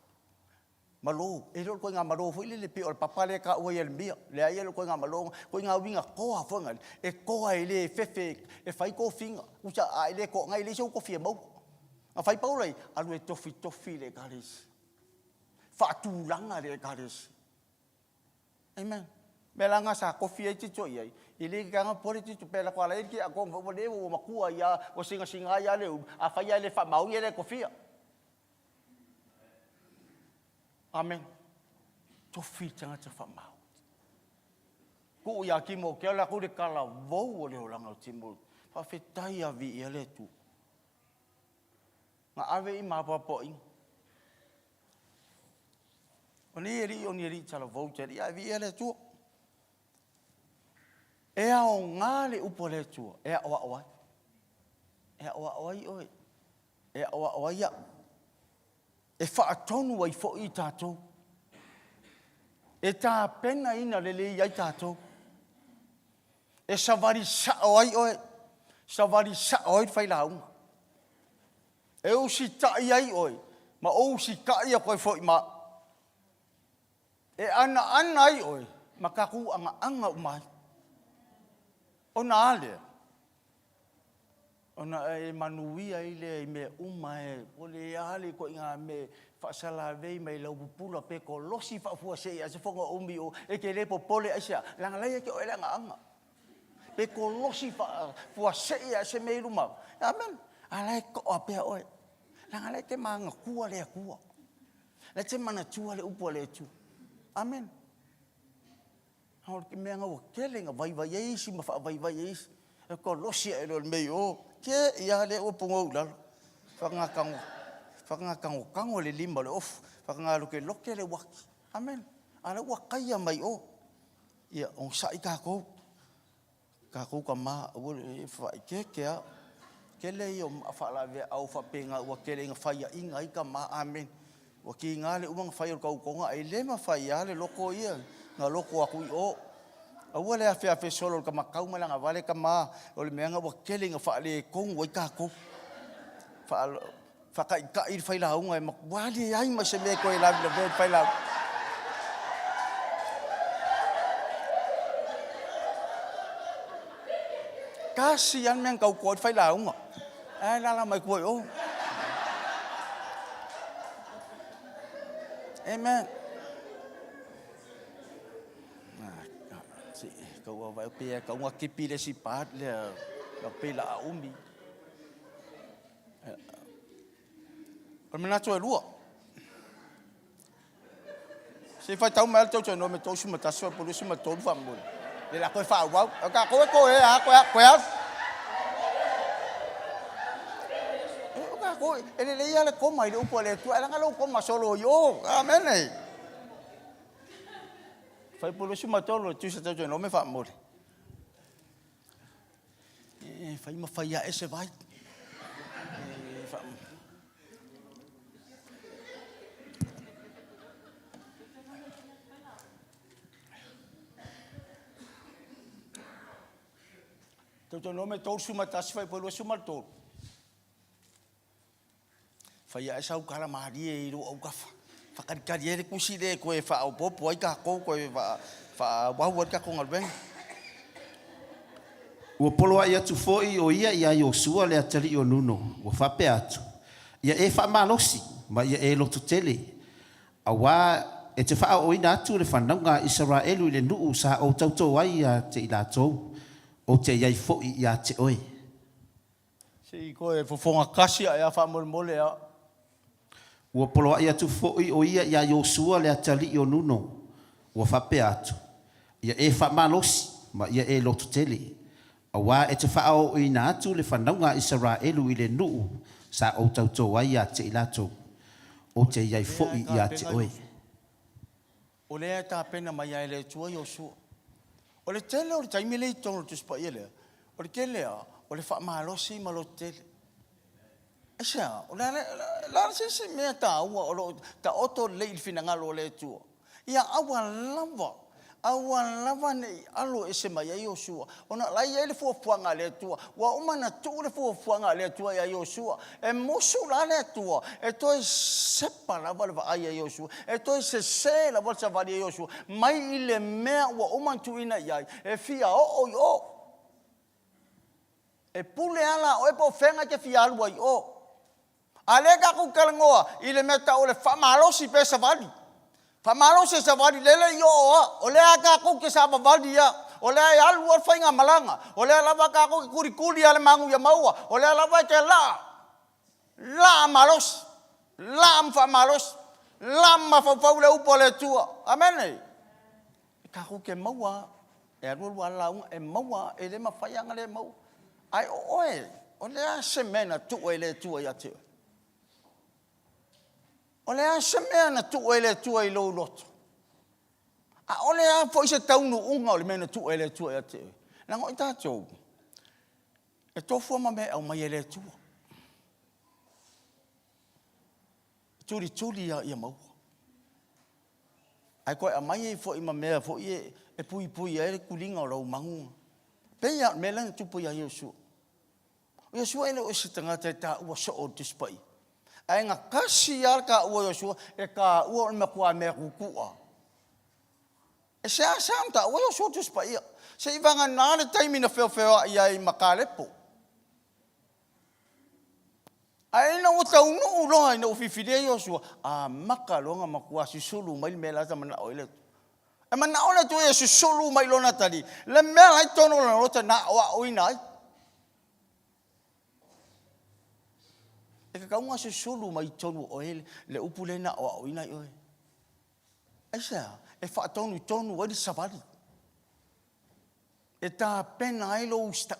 Malo, e lo ko nga malo foi le pe o papa le ka o ye mia le ai lo ko nga malo ko nga winga ko a fonga e ko ai le fefe e fai ko finga usa ai le ko ngai le so ko fie mau a fai paulai alu e tofi le garis fa tu langa le garis amen belanga sa ko fie ti to ye ile ka nga pore ti pe la ko la ki a ko vo le o makua ya o singa ya le a fai ya le fa mau ye le ko fie. Amen. Tofi tanga te whamau. Ko ia ki mo ke ala kore kala vau o leo langa o timu. Whawhetai a vi i ale tu. Nga awe i mapapa ing. O ni eri tala vau te ri a vi i ale tu. Ea o ngale upo le tu. Ea oa oai. Ea oa oai oi. Ea oa oai ia. E whaatonu ai fo i tātou. E tā pena ina lele i ai tātou. E savari sao ai oe. Savari sao ai whai launga. E o si tai ai oe. Ma o si kai a koe fo i ma. E ana ai oe. Ma kaku anga umai. O na ale. Ona e manuia ile i me umae o le ale ko inga me fasala vei mai lau pula pe ko losi fa fu se ya se fonga umi o e ke le popole asia langa lai ke o langa anga pe ko losi fa fu se ya se me luma amen ala ko ape o langa lai ke manga kua le kua le te mana tua le upo le tu amen hau ke me nga o kelenga vai isi ma fa vai isi e ko losi e lo me o ke ia le o pungo la kango le lima le of whakanga loke le waki amen ala wakaya mai o ia on sai ka ko ka ma o le fa ke le o fa la ve au fa penga o ke le fa ia inga i ka ma amen o ki nga le umang fa ko nga ai le ma fa ia le loko ia nga loko aku o aua le afe solo ka makau malanga vale ka ma o le meanga wa kelinga fa le kong wai ka ko fa ka i fai la unga ma wali ai ma se me ko la le fai la kasi an men kau ko fai la unga ai la mai ko o amen. Kau vai pe kau ngaki pile si pat le la pe la umi o mena to lua se fa tau mal to no me to suma ta so por suma to fa mo le la ko fa wa ka ko e a ko ele le ya le ko mai le upo le tu ala ngalo ko ma solo yo amen. Fai polo suma tolo tu sa tau no me fa mo. Fai ma fai a ese vai. Toto no me tol suma tas fai polo suma tol. Fai a sau kala mahari e ro au kafa. Fakari ele kusi de ko e fa au popo ai ka ko e fa wa ka ko ngalben. Ua polo ai atu foi o ia ia Iosua le atali o nuno. Ua whape atu. Ia e whamalosi, ma ia e lotu tele. Awa e te wha o ina atu le whanaunga Israelu i le nuu sa o tautou ai a te ilatou. O te iai foi i a te oe. Si ko e fofonga kasi a fa mole a. Ua polo ai atu foi o ia ia Iosua le atali o nuno. Ua whape atu. Ia e whamalosi, ma ia e lotu tele. Awa e te whaao i nā atu le whanaunga Israelu i le nuu sa o tautou ai a te ilatou. O te iai foi i a te oe. O lea tā pena mai ai le tua Iosua. O le tele o le taimi le itono tu spa ele. O le kelea o le whaamalosi ma lo tele. E sea, o la se mea tā ua o lo ta oto le il finangalo le tua. Ia awa lava nei alo e se mai a Iosua. Ona lai e le fuafuanga le tua. Wa umana tu le fuafuanga le tua ia Iosua. E mosu la le tua. E toi sepa lava le vai a Iosua. E toi se lava le vai a Iosua. Mai i le mea wa uman tuina iai. E fia o. E pule ala o e po fenga ke fia alua i o. Alega ku kalangoa i le meta o le whamalosi pe sa vali. Famalo se savali lele yo o le aka ko ke sa vali ya o le alu o fainga malanga o le lava ka ko kuri ale mangu ya maua o le lava ke la malos la famalos la ma fa le upo le tua amen ka ko ke maua e alu wala e maua e le mafaianga le mau ai o le semena tu ele tua ya te o le ase mea na tu ele tua i lo loto. A o le a fo se taunu unga o le mea na tu ele tua i te. Lango i tātou. E tofu ama mea au mai ele tua. Turi ia mau. Ai koe a mai e fo ima mea fo i e pui e kulinga o lau mangu. Pea mea lana tupu ia Iosua. Iosua ele o se tangata e tā ua so o tispai. Ai ngā kasi ar ka ua Iosua e ka ua o mekua mea kukua. E se asam ta ua Iosua tuspa ia. Se iwanga nāne taimi na whewhewea ia i makalepo. Ai na ua taunu uloha i na uwhiwhirea Iosua. A maka longa makua susulu mai mea lata mana oile. E mana oile tu e susulu mai lona tali. Le mea lai tono lona rota na oa oina ai. E ka kaunga se solu mai tonu o ele, le upulena o oina i oe. Aisa, e tonu wadi savali. E tā pena ai lo usta.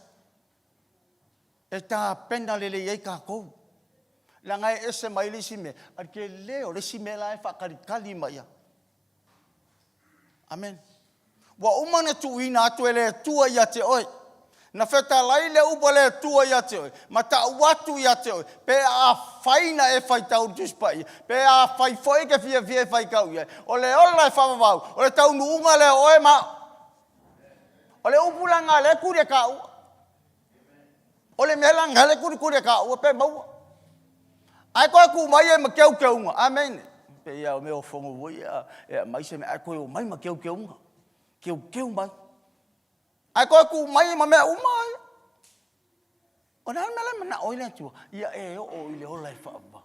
E tā pena lele iei ka kou. La ngai ese mai le sime, ar ke leo le sime la e whakarikali mai a. Amen. Wa umana tu ina atu ele tua ia te oe. Na feta lai le upale tua ia te oi. Ma ta watu ia te oi. Pe a faina e fai tau tuspai. Pe a fai foi ke fia e fai kau ia. O le ola e whamawau. O le tau nuunga le oe ma. O le upulanga le kure ka ua. O le melanga le kure ka ua. Pe maua. Ai koe ku mai e ma keu keunga. Amen. Pe ia o me o whongo vui. E mai se me ai koe o mai ma keu keunga. Keu mai. Ai koe ku mai ma mea umai. O nana mele mana oile tua. Ia e o ile o lai whaava.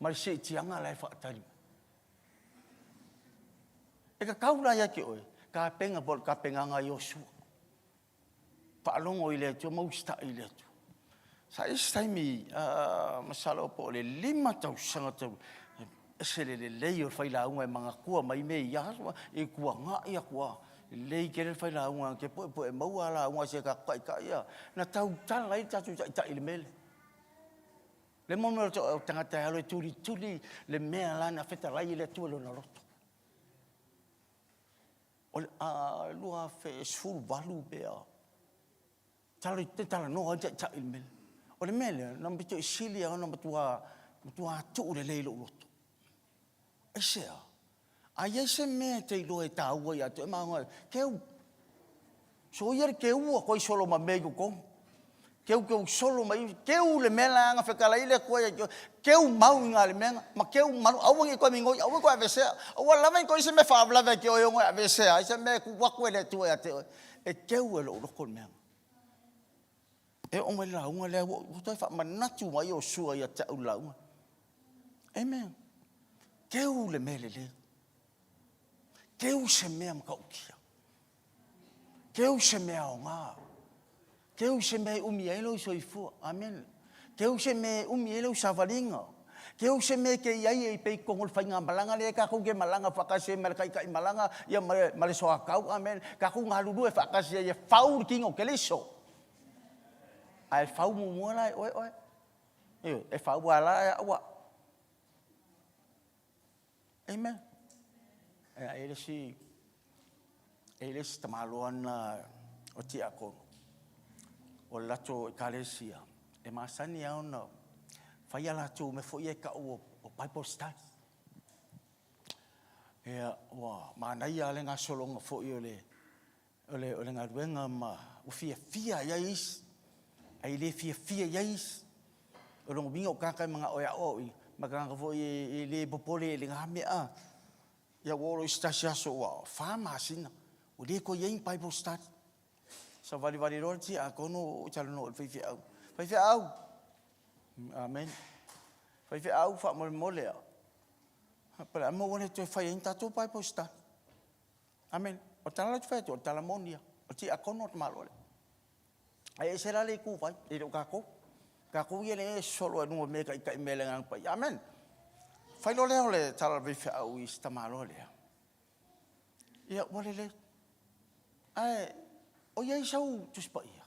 Mari se tianga lai whaatari. E ka kaula ia ke oe. Ka penga bol ka penga nga Iosua. Whaalongo ile tua mausta ile tua. Sa istaimi masalo po le 5 tau sanga tau. Ese le lei o whaila unga e mga kua mai me ia. E kua nga ia kua. Lei kere fai la unga ke po e maua la unga se ka kai ia na tau tala i tatu ta ile mele le momo to tangata halo tuli le mea la na feta lai le tu lo na roto o lua fe sul valu bea tala no ta ile mele o le mele na mbito isilia ona matua tu le leilo roto ese Ai se me te ilo e tāua ia te maunga. Keu So ia ke ua koi solo ma mei ko. Keu solo mai keu le mela nga fekala ile ko keu mau nga le menga ma keu manu awangi ko mingo awangi ko avese awa lava ko se me fa lava ke o ngo avese ai se me ku wa ko le tu ya te e keu lo ko menga e o mai la unga le o toi fa manatu mai o sua ya ta ula unga amen keu le mele le keu se me am ka ukia keu se me o nga keu se me umielo soifu amen keu se me umielo savalinga keu se me ke ia e pe kongol fainga malanga le ka ko ke malanga fakase mer kai kai malanga ya male so akau amen ka ko ngalu e fakase ya faul kingo keliso ai fau mu lai oi e fau wala wa amen ele si tamaluan o ti ako o lato kalesia e masani au no fai ala tu me foi e ka o Bible study e wa mana ia le nga solonga foi ole nga ruenga ma o fia ya is ai le fia ya is o lo bingo ka ka mga oya o maka ka foi le popole le nga mea ya wolo stasia so wa fama sina o le ko yen Bible study so vali roti a kono chalono fai au amen fai au fa mole para mo wona to fai inta to pai posta amen o tala fai to tala monia o ti a kono malole ai sera le ku fai e do ka ko ye solo no me kai mele ngang pai amen fai lo le tala fai au ista malole ya wole le ai o ia sau tu spa ia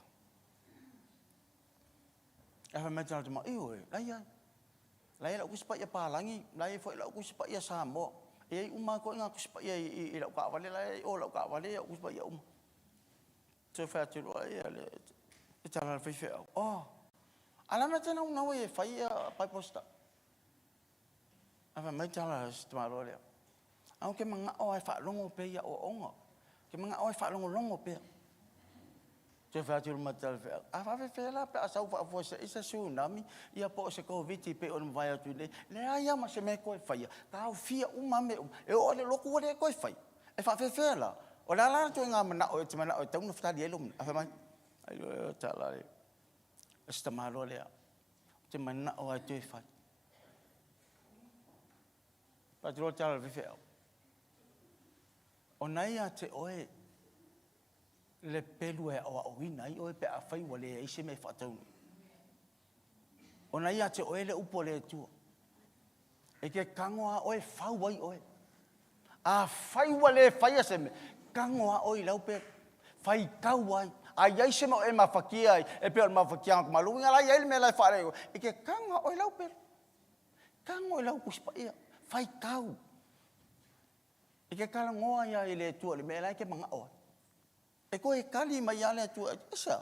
a me tala ma lai la ku spa ia palangi lai foi la ku spa ia samo e uma ko nga ku spa ia i la ka vale lai o la ka vale ku spa ia te fa tu ia le tala fai ala me tena una we fai pai posta a me tala sta lo le aunque manga o fa longo pe ia o onga ke manga o fa longo pe te fatu matal fe a fe la pe asa fa fo se isa tsunami ia po se covid pe on vai tu le ia ma se me ko fai ka fia uma me e o le loku le ko fai e fa fe la o la tu nga mana o te mana o te un fta di elum a fa mai ai ta la esta malo le te mana o te fai patro tal fe o nai a te oe le pelu e o wina i o pe a fai wale e se me fatau ona ia te oele upo le tu e ke kangoa o e fau wai o a fai wale fai se me kangoa o i lau pe fai kau wai a ia se mo e mafakia e pe ma fakia ma lu ngala ia me la fare e ke kangoa o i lau pe kangoa i lau kuspa ia fai kau e ke kala ngoa ia i le tu le me la ke manga o e ko e kali mai ale tu esa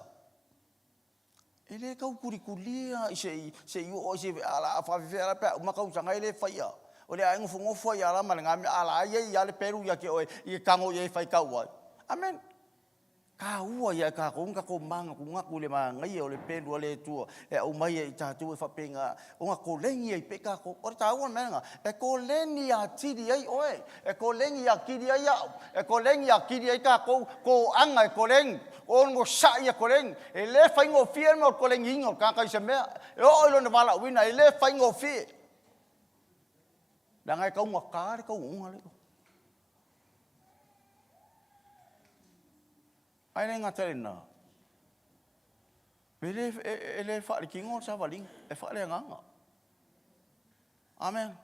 ele kau kurikulia se o se ala fa fa pa ma kau sanga ele faia o le ai ngofo ia la malanga ala ia le peru ia ke o i kango ia fai kau wa amen ka ua ia ka ko manga ko ngaku le manga ia o le pelu le tu e o mai e tatu e fa penga o nga ko lengi e peka ko o ta ua menga e ko lengi a tiri ai oe e ko lengi a kiri ai e ko lengi a kiri ai ka ko anga e ko lengi o ngo sa ia ko lengi e le fa ngo fiel mo ko lengi ngo ka se me e o lo na mala wina e le fa ngo fi la ngai ka ngo ka ko unga le ai nga terena ele fa le kingo sa valing e fa le nganga amen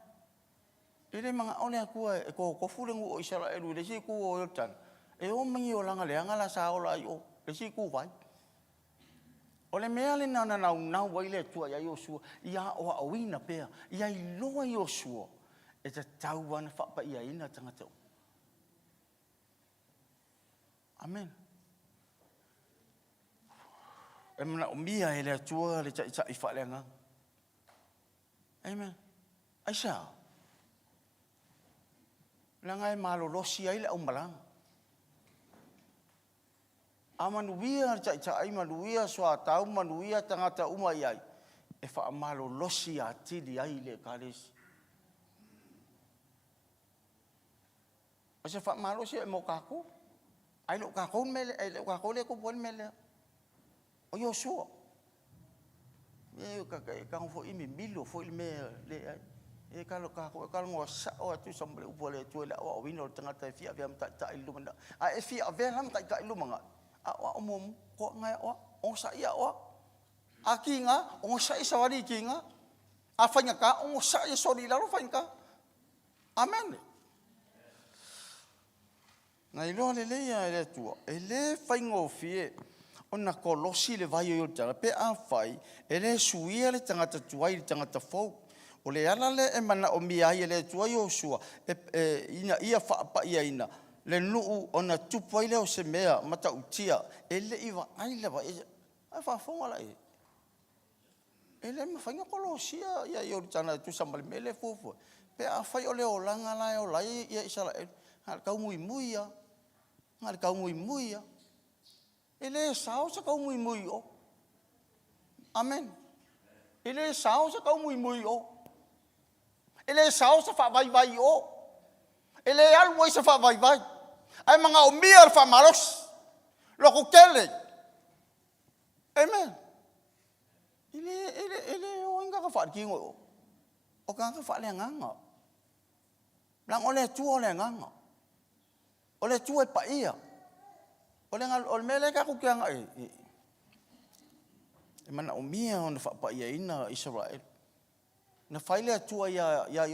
ele manga ole aku ko fule ngu Israel le si ku o tan e o mangi o langa le ngala sa o la yo le si ku vai ole mea le na wai le tua ya yo su ia o wina pe ia i lo yo su e te tau wana fa pa ia ina tangata amen e mana o mia ele tua le cha i fa le nga amen aisha la ngai malo losi ai le o malang Amanuia ai manuia soa tau manuia tangata uma iai. E whaamalo losi a tili ai le kalesi. O se whaamalo si e mo kako. Ai lo kako mele, ai lo kako le ko bon mele. O yo sua. E ka fo imi milo fo il me le ai. E ka lo kako ka ngo sa o tu samble upo le tu le o wino tangata fi avia ta ilu manda. A e fi avia lam ta ilu manga. A omom ko ngai o sa ia o. A kinga o sa i sawari kinga. A fanya ka o sa i sori la ro fanya ka. Amen. Ngai lo le ia le tu. Ele faingo fie. Ona kolosi le vai o tanga pe a fai. Ele suia le tangata tuai le tangata fou. O le ala le e mana o mia ia le tuai o sua. Ina ia fa pa ia ina. Le nuu ona tupu ile o se mea mata utia ele iwa ai le va ai fa fonga la ele me fanga kolosia ia yo tana tu sambal mele fofo pe a fai ole o langa la o lai ia isala ha ka mui muia ngal ka mui muia ele sao sa ka mui mui o amen ele sao sa ka mui mui o ele sao sa fa vai vai o ele algo isa fa vai vai ai mga umir fa malos loko kele amen ele o inga ka fa kingo o ka fa le nganga lang ole tu ole nganga ole tu e pa ia ole ngal ole mele ka ku kianga e mana umia on fa pa ia ina Israel na faile tu ya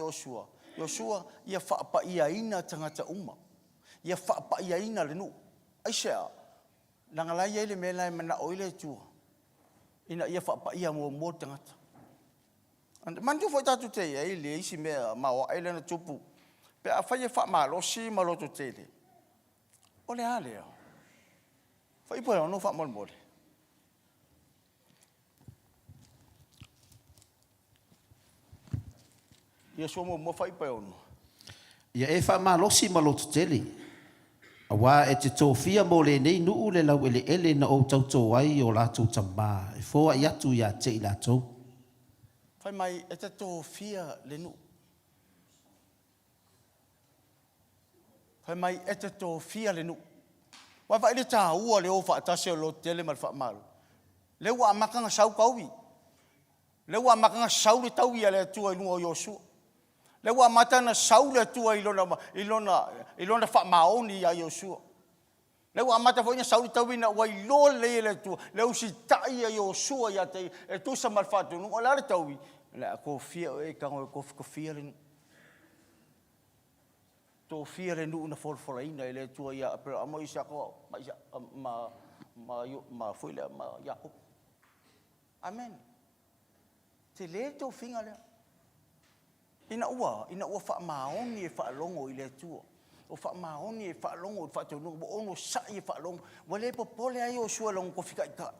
Joshua ia fa pa ia ina tangata uma ia fa pa ia ina le nu aisha langa la ia le mela mana oile tu ina ia fa pa ia mo tangata and manju fo tatu te ia le isi me ma o ile na tupu pe a fa ma lo si ma lo tu te le ole ale fa ipo no fa mo ia so mo fai pa ono ia e fa malosi malotu tele awa e te tofia mo le nei nuu le lau ele na o tautou ai o lātou tama e fōa i atu ia te i lātou fai mai e te tofia le nuu fai mai e te tofia le nuu wa vai le tā ua le o whaatase o lo tele mal whaamalu le ua amakanga sau kauwi le ua amakanga sau le tau ia le tua i lunga o Joshua le wa matana saule tua ilona fa maoni ya Joshua le wa mata foi saule tawina wa ilo le tua le usi tai ya Joshua ya te e tu sa malfatu no la tawi la ko fia e ka ko fia le to fia le no na folfolina le tua ya pero amo isa ko ma foi le ma ya amen te le to finga le ina ua fa maoni e fa longo ile tu o fa maoni e fa longo fa tu no ono sa e fa longo wale popole ai o sua longo ko fika ka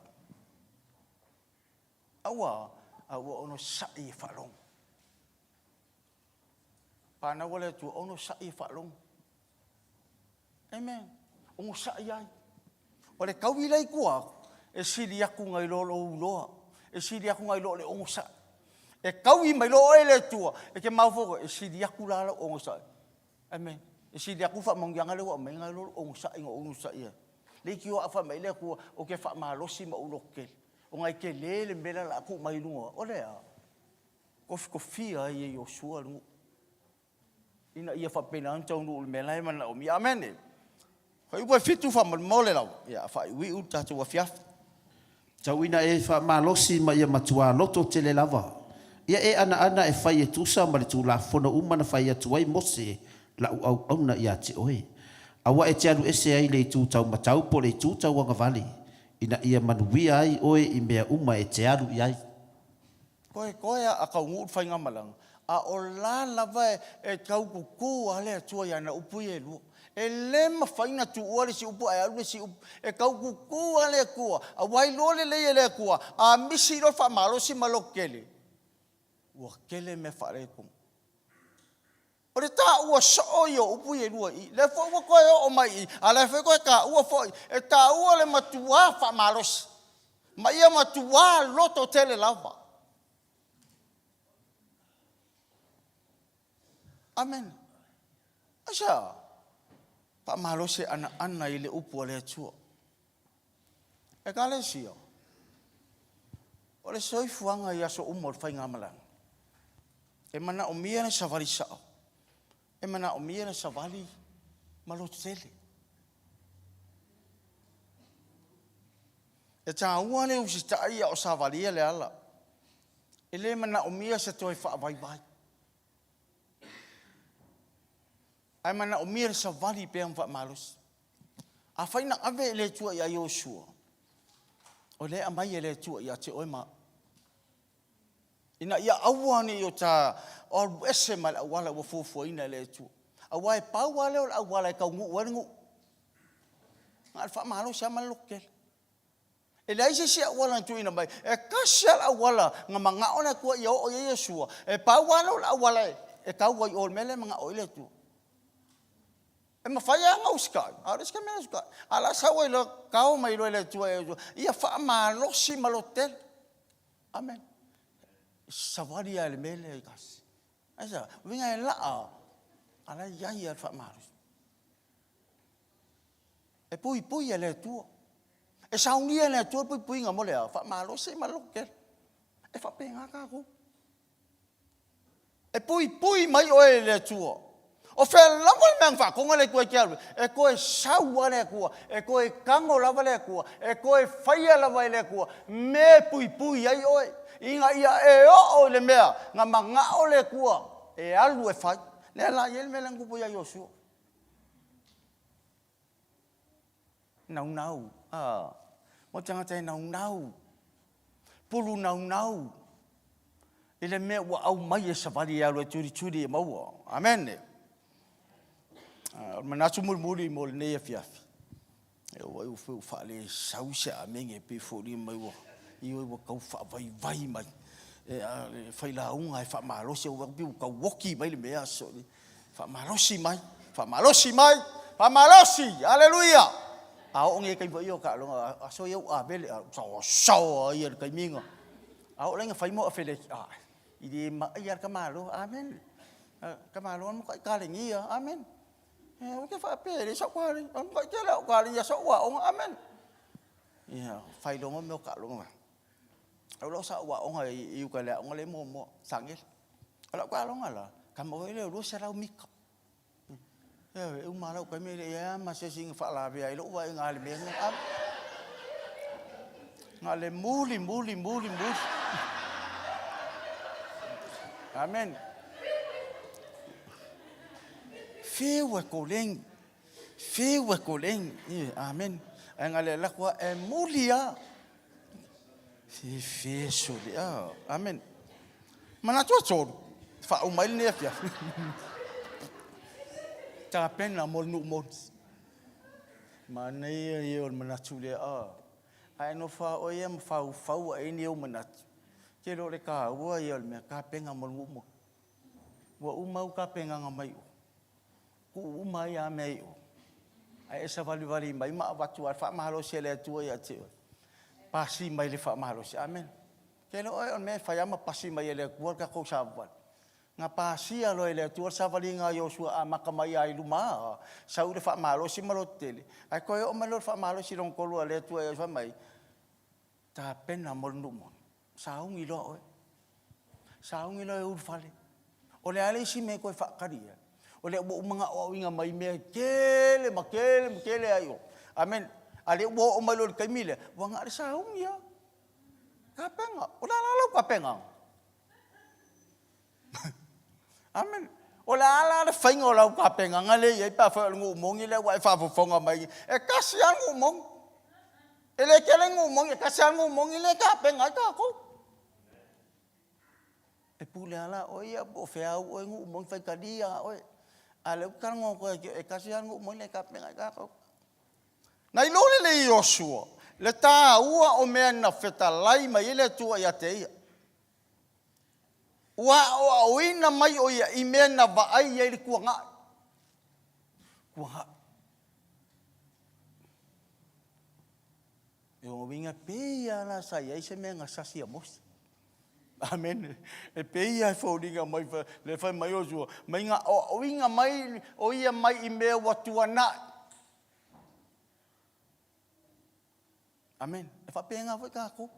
awa ono sa e fa longo pana wale tu ono sa e fa longo amen ono sa ai wale kawilai kuwa e sili aku ngai lo e sili aku ngai lo le ono sa e kaui mai lo ele tua e ke mau fo e sidi akula la o sa amen e sidi aku fa mongianga le o mai ngai lo o sa ingo o sa ia le ki o fa mai le ku o ke fa ma lo si ma o lo ke o ngai ke le mela la ku mai lu o le a ko fia ia Joshua lu ina ia fa pena antau lu mela mana o mi amen fa i fitu fa mo le la ia fa wi u ta tu wa fia tauina e fa malosi ma ia matua loto tele lava ia e ana e fai e tusa ma le tulafono uma na fai atu ai mose la au auna ia te oe. Awa e te alu ese ai le tūtau matau po le tūtau anga vali. Ina ia manuia ai oe i mea uma e te alu iai. Koe a kau ngut fai ngamalang. A o la lava e kau kuku ale atua ia na upu e lua. E lema faina tu uale si upu ai alu si upu. E kau kuku ale kua. A wai lole le ele kua. A misi lo fa malo si malo kele. Ua kele me whare kum. O le tā ua so i o upu e lua i. Le fo ua koe o mai i. A le fo koe ka ua fo i. E tā ua le matua wha malosi. Ma ia matua loto tele lava. Amen. Asa. Wha malosi ana i le upu a le atua. E ka le sio. O le soifuanga i aso umo le whai ngamalanga. E mana o mia na savali sao. E mana o mia na savali maloto tele. E tā ua ne usi taia o savali le ala. E le mana o mia se toi wha vai vai. Ai mana o mia na savali pe am wha malos. A whaina ave le tua ia Yosua. O le amai e le tua ia te oima. Ina ia aua ni o ta o ese mal awala wa fofo ina le tu. Awa e pau wale o awala e ka ngu waringu. Ngal fa malo sia malukel. E lai se sia awala tu ina mai. E kasal awala nga manga ona ko ia o Yesua. E pau wale o awala e ka wa o mele manga o le tu. E ma faya nga uskai. Ara ska me uskai. Ala sa wa lo ka o mai lo le tu ia fa malo si malotel. Amen. Savali ale mele i kasi. Asa, winga e laa. Ala iai al wha marus. E pui ele tua. E Sauniga ele tua pui nga mole a. Wha marus e malokel. E wha penga kako. E pui mai o ele tua. O whea lama le meang wha konga le koe kiaru. E koe saua le kua. E koe kango lava le kua. E koe whaia lava le kua. Me pui ai oe. Inga ia e o le mea, nga manga o le kua, e alu e whai. Nea la iel me langupu ia Yosua. Nau. Mo tangata e nau. Pulu nau. E le mea ua au mai e savali e alu e turi e maua. Amen. Manatu muri mo le nei e fiafi. E ua i uwhi ufale sausia a menge pe fori mai ua. Ioi wa kau wha vai mai. E whai la unga e wha malosi. Ua biu kau woki mai le mea sori. Wha malosi mai. Aleluia. A o nge kai vai o ka longa. A so iau a bele. Sao a ia kai minga. A o lenga whai mo a whele. I di ma ia ka malo. Amen. Ka malo mo kai ka lengia. Amen. E ke wha pere. Sa kwari. Kai te leo kwari. Ia so wa onga. Amen. Ia. Whai longa me o ka longa. Kalau sa wa onga i ka le onga le mo sangel. Kalau ka longa la, ka mo le ro sa ra mika. E u mala ka me ya ma se sing fa la via lo wa nga le me nga le muli. Amen. Fewa koleng. Amen. Nga le la kwa e mulia. Fe soli. Amen. Mana tua tolu. Fa o mai ne fia. Ta pena mol nu mons. Mana ye o mana tule ai no fa o ye fa ai ni o mana. Ke lo le ka o ye me ka penga mol mu. Wa u mau ka penga nga mai. Ku u mai a mai o. Ai esa vali mai ma watu fa mahalo se le tu ya te. Pasi mai le wha maharosi. Amen. Kena oi on me whaiama pasi mai ele kuar ka kou sawan. Nga pasi alo ele tuar savali nga Yosua a makamai ai luma. Sau le wha maharosi malotele. Ai koe o malo wha maharosi rong kolua le tua e whamai. Ta pena molnumon. Saungi lo oi. Saungi lo e urfale. O le ale isi me koe whakaria. O le mga o inga mai mea kele ayo. Amen. Ale wo o malo kai mile wa nga sa humia ka penga o la ka penga. Amen. O la fainga o la ka penga ngale ye pa fa ngu mongi le wa fa fonga mai e kasian ngu mong ele kele ngu mong e kasian ngu mong ile ka penga ka ko e pule ala o ia bo fe au o ngu mong fa ka dia o ale ka ngo ko e kasian ngu mong le ka penga ka ko. Nai lole le Yosua, le tā ua o mea na wheta lai mai ele tua ia te ia. Wa o ina mai o ia I mea na vaai ia I le kuanga. Kuanga. E o winga pea la sa ia se mea ngasasi a mos. Amen. E pea Sauniga mai le fai mai o zua. Mai nga o winga mai o ia mai I mea watuana. Amen. E fa pea nga foi kako.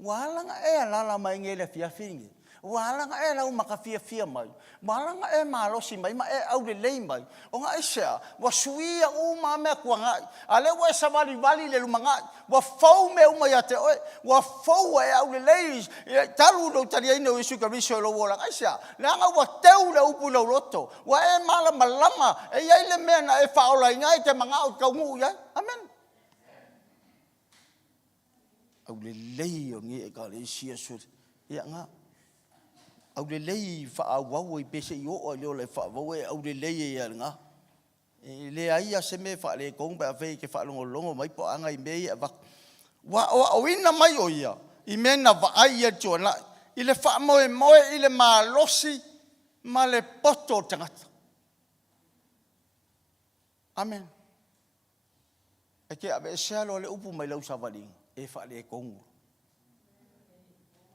Walanga e alala mai ngele fia fingi. Walanga e lau makafia fia mai. Walanga e malosi mai ma e au le lei mai. O nga e sea, wa suia uma mea kuangai. Ale wa e savali vali le lumangai. Wa fau me uma ia te oe. Wa fau e au le lei. Talu no taria ina o isu ka riso lo wola. E sea, leanga wa teu le upu lau loto. Wa e mala malama. E iai le mea na e faola ingai te manga o kaungu iai. Amen. Au le lei o ngi e ka le isia suri. Ia nga. Au le lei fa au I pese I o le o le fa au au le lei e nga. Le ai a se me fa le kong ba fe ke fa longo mai po anga I me va. Wa o ina mai o ia. I me na va ai e tona. I le fa moe I le malosi ma le poto tangata. Amen. E ke ave se lo le upu mai lau savaling e fa le kong.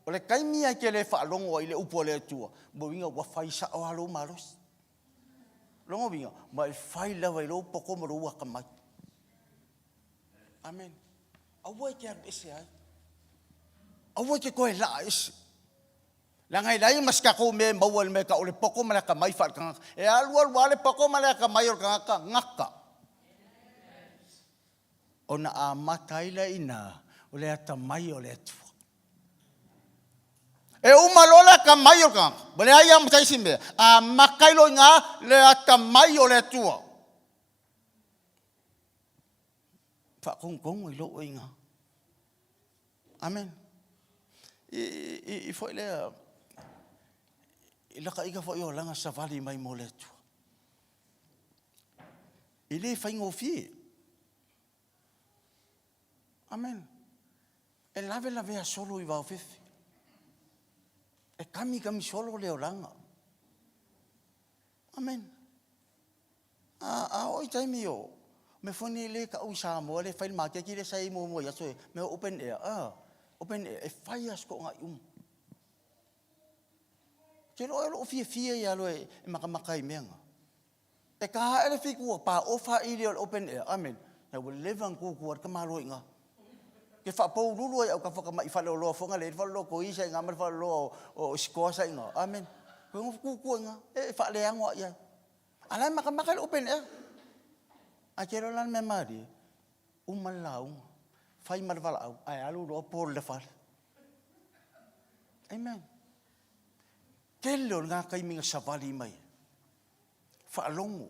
O le kaimia ke le whaalongo I le upo le atua. Mo winga wa whai sa o halo maros. Longo winga, mai whai lawa I lo poko maro ua kamai. Amen. Awa ke ar ese ai. Awa ke koe la ese. Langai lai mas kako me mawal me ka o le poko mana kamai wha kangaka. E alua le poko mana kamai o kangaka ngaka. O na a mataila ina o le atamai o le atua. E umalola ka mai o ka. Bale ai am tai simbe. A makailo nga le ata mai o le tua. Fa kong I lo inga. Amen. I foi le I la ka iga foi o langa savali mai mo le tua. I le fa ngofi. Amen. E lave a solo I va fifi. E kami solo leo langa. Amen. A oi taimi o. Me foni le ka usa mo le fai ma ke ki le sai mo ya so me open air. Open air e fai as ko nga Ke lo fia ya lo e maka menga. E ka ele fiku pa ofa I le open air. Amen. Na wo levang ku ka malo nga. Ke fa po lulu au ka fa mai fa lo fonga le fa lo ko isa nga fa lo o skosa nga amen ku nga e fa le ngo ya ala maka open e a kero lan me mari malau fai mar vala au ai alu ro por le fa amen kello nga kai minga savali mai fa longo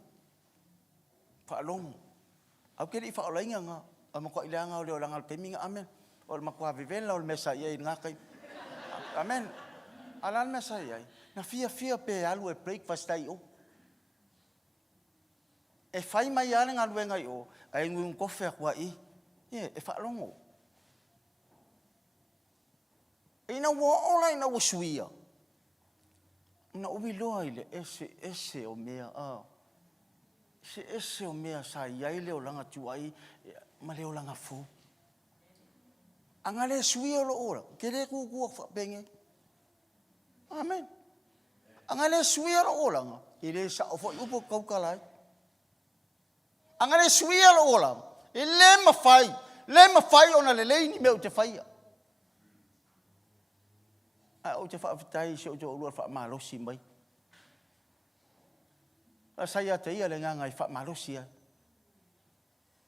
au ke di fa ola nga Ama ko ilanga o le olangal peminga amen. O makwa vivela o mesa ia nga kai. Amen. Alan mesa ia. Na fia pe alu e breakfast ai o. E fai mai ala ngalu ngai o. Ai ngun kofe kwa I. E fa longo. Ina wo ola ina wo suia. Na ubi loa ile ese o mea ese o mea sa ia ile o langa tuai ma leo langa fu. Angale suia lo ora. Kere ku fa benge. Amen. Angale suia lo ora nga. Ile sa ofo upo kau kalai. Angale suia lo ora. Ile ma fai ona le ni me o te fai. O te fa fitai se o jo lo fa malosi mai. Saya te ia le nga ngai fa malosi.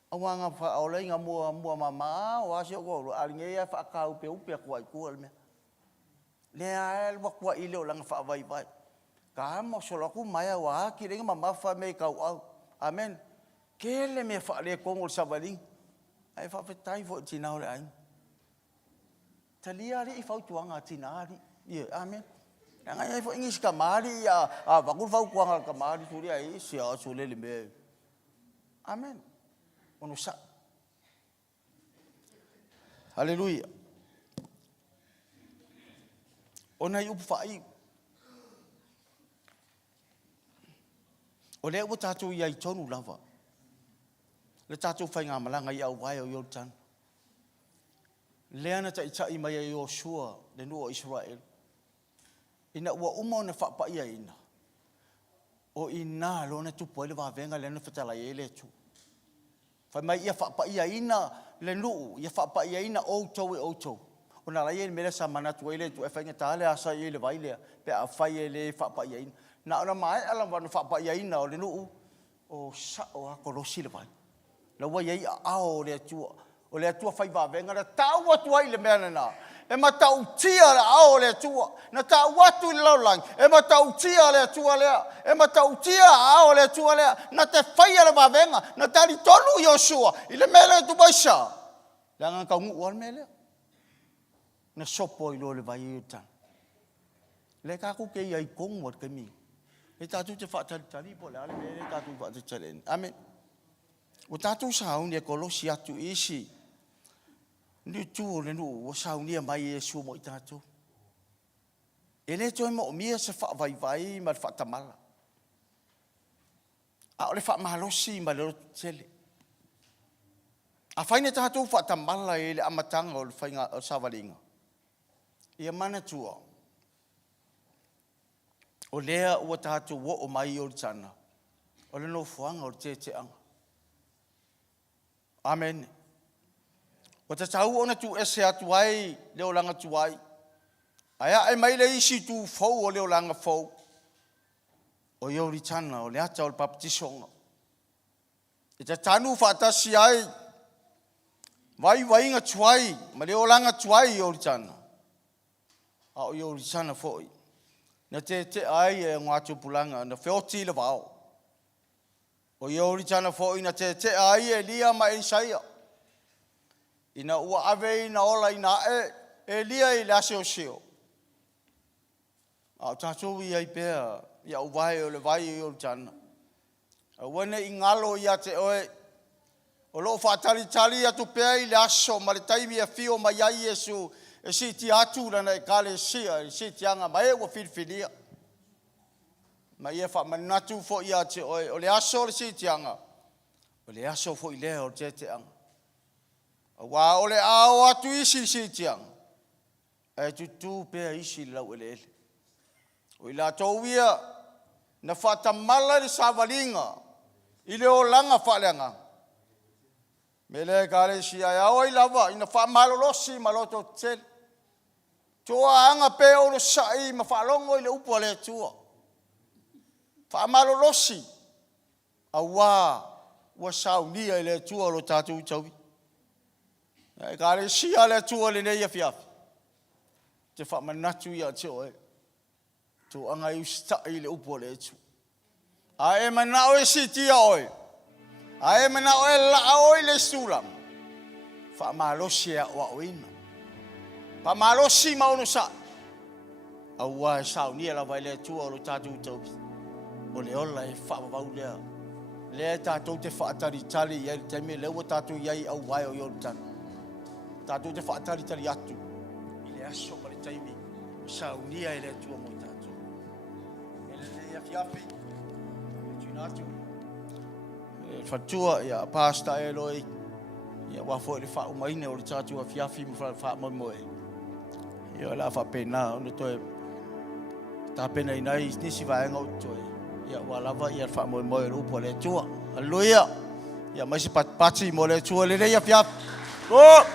Awanga fa ole nga mua mama wa se ko alinge ya fa ka upe ko ai ku me le al wa kwa ile lang fa vai ka mo so lo ku mai wa ki le mama fa me ka amen ke le me fa le ko ngol savali ai fa tai fo tina ole ai talia ri fa tuanga tina ri ye amen nga ai fo ingis ka mari ya ba ku fa ku nga ka mari suri ai sia so le me amen. Ono sa. Haleluya. Ona yu fai O le ua tātou iai tonu lava. Le tātou whai ngā malanga i au wai o Yordan. Le ana ta i mai a Joshua, le nua o Israel. Ina ua uma o na whapa ia ina. O ina lo na tupo ele wawenga le na whatala i ele tu. Whai mai ia whapa ia ina le nuu, ia whapa ia ina outou e outou. O na lai ele mele sa manatu ele tu e whainga tāle asa i ele wailea, pe a whai ele whapa ia ina. Na ona mai ala wanu whapa ia ina o le nuu, o sa o a korosi le vai. La wa iai ao le atua. O le atua whai wawenga na tau atu ai le mea na. E ma tau tia le ao le atua. Na tau atu i laulang. E ma tau tia le atua lea. E ma tau tia ao le atua lea. Na te whai le wawenga. Na tari tonu Joshua. I le mea le tu baisa. Le angan kau ngu ua le mea lea. Na sopo i lo le vai i tan. Le kaku ke iai kongu at kemi. E tatu te whaatari po le ale mea le tatu whaatari. Amen. O tātou sauni e kolosi atu isi. Ni tu o le nu o sauni e mai e suo mo i tātou. E le toi mo o mia se wha vai ma le wha tamala. A o le wha mahalosi ma le rotu tele. A whaine tātou wha tamala e le amatanga o le whainga o savalinga. Ia mana tua. O lea ua tātou wo o mai o le tana. O le no fuanga o le te anga. Amen. O te tau ona tu ese atu ai, leo langa tu ai. Aia ai mai le isi tu fau o leo langa fau. O iau ritana, o le ata o le papatisonga. E te tanu whaatasi ai. Vai inga tu ai, ma leo langa tu ai iau ritana. A o iau ritana foi. Na te ai e ngātu pulanga, na whioti le wao. O iori tana fo ina te ai e lia ma Isaia. Ina ua ave ina ola ina e lia i lase o seo. A tātou i ai pēr, ia uwahe o le vai i iori tana. A wane i ngalo ia te oe, o loo whaatari atu pēr i le aso, ma le taimi e fio ma iai Jesu, e si ti atu rana e kale sia, e si ti anga, ma e ua whirwhiria. Ma ia wha manatu fo ia te oe. O le aso le sitianga. O le aso fo i lea o te anga. Wa o le ao atu isi sitianga. E tu pēa isi lau ele ele. O i la tauia na whatamala ni savalinga. I le o langa whaleanga. Me le kare si ai ao i lava. Ina whamalolosi ma loto tel. Toa anga pēa o lo sai ma whalongo i le upo le tua. Whaamalolosi. A ua saunia i le tua lo tātou tauwi. E kare sia le tua le nei a fiafi. Te whaamanatu ia te oe. Tu anga i ustai le upo le tu. A e manao e sitia oe. A e manao e la oe le sulam. Whaamalosi a oa oina. Whaamalosi maono sa. A ua saunia la vai le tua lo tātou tauwi. O le ola e whaamavau lea. Lea tātou te whaatari tali i ai taimi. Lea ua tātou iai au wai o Yordan. Tātou te whaatari tali atu. I le aso ma le taimi. Saunia e le tua mo tātou. E le ia fiafi. E tunatu. E whatua ia pasta e loi. Ia wafo e le whaumaine o le tātou a fiafi mo whaamamoe. Ia la whapena. Ono toe. Tāpena i nai nisi vaenga o toe. Ia walawa ia wha moe rupo le tua. Aleluia. Ia maisi pati mo le tua le reia fiap. Oh!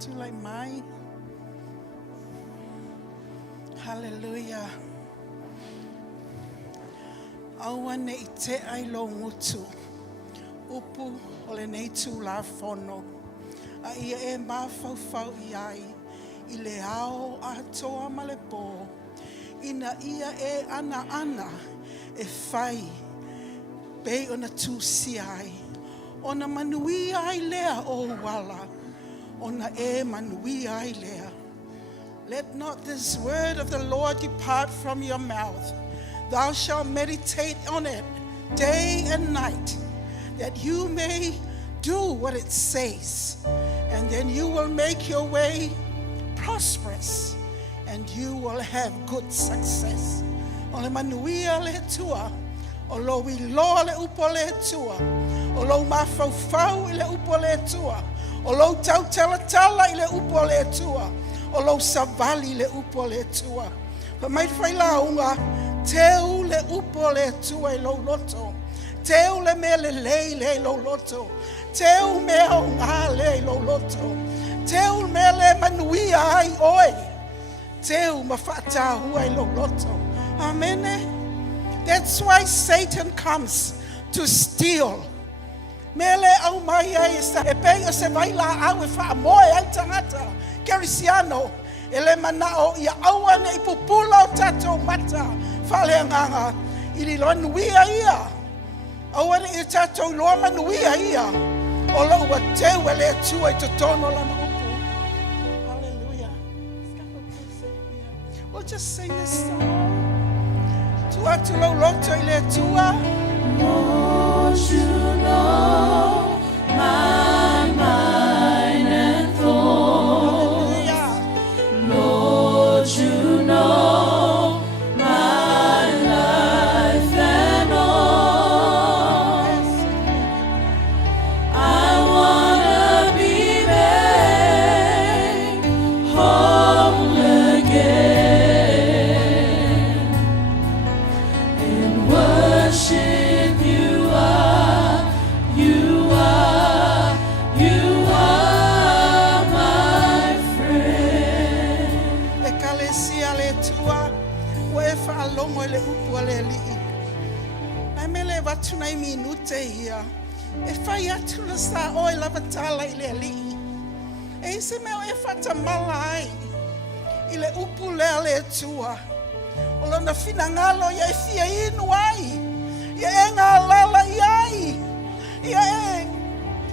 To like mine. Hallelujah. Aua nei te ai lo ngutu. Upu o le nei tu la fono. A ia e mawhau i ai. I le ao a toa ma le pō. Ina ia e ana e whai. Pei ona tu si ai. Ona manui ai lea o wala. Ona e manui ai lea. Let not this word of the Lord depart from your mouth. Thou shalt meditate on it day and night, that you may do what it says, and then you will make your way prosperous, and you will have good success. O le manuia le tua, o lo wilo le upo le tua, o lo mafaufau i le upo le tua, o lo tautalatala i le upo le tua, o lo savali le upo le tua. Pa mai fai launga, teu le upo le tua i lo loto, teu le me le lei le lo loto, teu me o ngā le lo loto, teu me le manuia ai oi, teu mawhata hua i lo loto. Amen. That's why Satan comes to steal. Mele au mai ai sa e pe o se vai la au e fa moe ai tangata Kerisiano ele manao ia aua nei pupula o tatou mata fale nganga i li loa nuia ia aua nei tatou loa manuia ia o lo ua teu ele tua i totono lana upu. Hallelujah. We'll just sing this song. Tua tu lo loto i le tua. Lord, you know my mind and thoughts. Lord, you know my life and all. I wanna be made whole again in worship. Longo le upu ale li'i. Ai mele watu nai minute ia. E whai atu na sa oi lava tala i le li'i. E se meo e whata mala ai. I le upu le ale tua. O lona whina ngalo ia e fia inu ai. Ia e ngā lala i ai. Ia e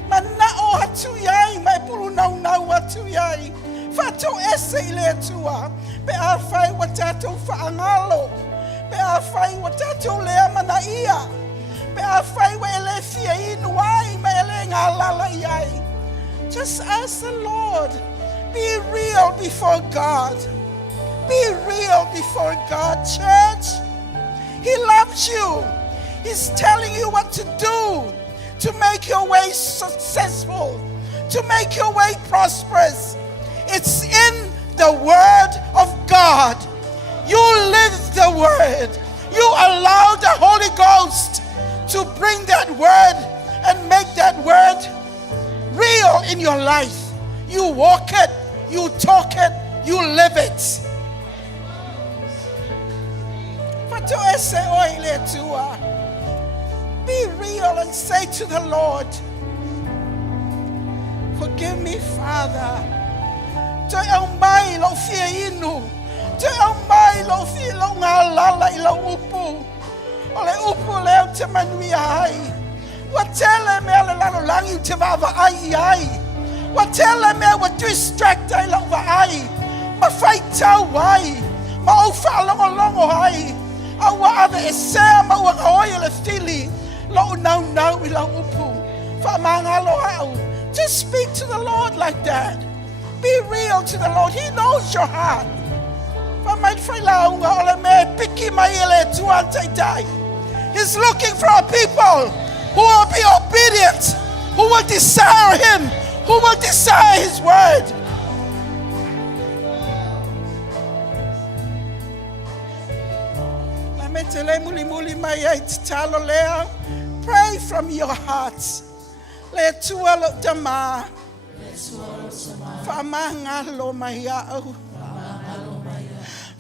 manao atu iai. Mai pulu nau nau atu iai. Whato ese i le tua. Pe a whai wa tatou whaangalo. Pe a whai wa tatou lea mana ia. Pe a whai wa ele fia inu ai. Ma ele ngā lala iai. Just ask the Lord. Be real before God. Be real before God, church. He loves you. He's telling you what to do to make your way successful, to make your way prosperous. It's in the Word of God. You live the Word. You allow the Holy Ghost to bring that Word and make that Word real in your life. You walk it, you talk it, you live it. Be real and say to the Lord, forgive me, Father. Toi au mai lo fia inu. Toi au mai lo fia lo ngā lala I lo upu. O le upu leo te manui ai. Wa tele mea le lalo langi te wawa ai ai. Wa tele mea wa distract ai lo wa ai. Ma whai tau ai. Ma au wha longo longo ai. A wa ave e sea ma ua kaoi le fili. Lo nau nau I lo upu. Wha manga lo au. Just speak to the Lord like that. Be real to the Lord. He knows your heart. He's looking for a people who will be obedient, who will desire Him, who will desire His word. Pray from your hearts. Famangalo maiau.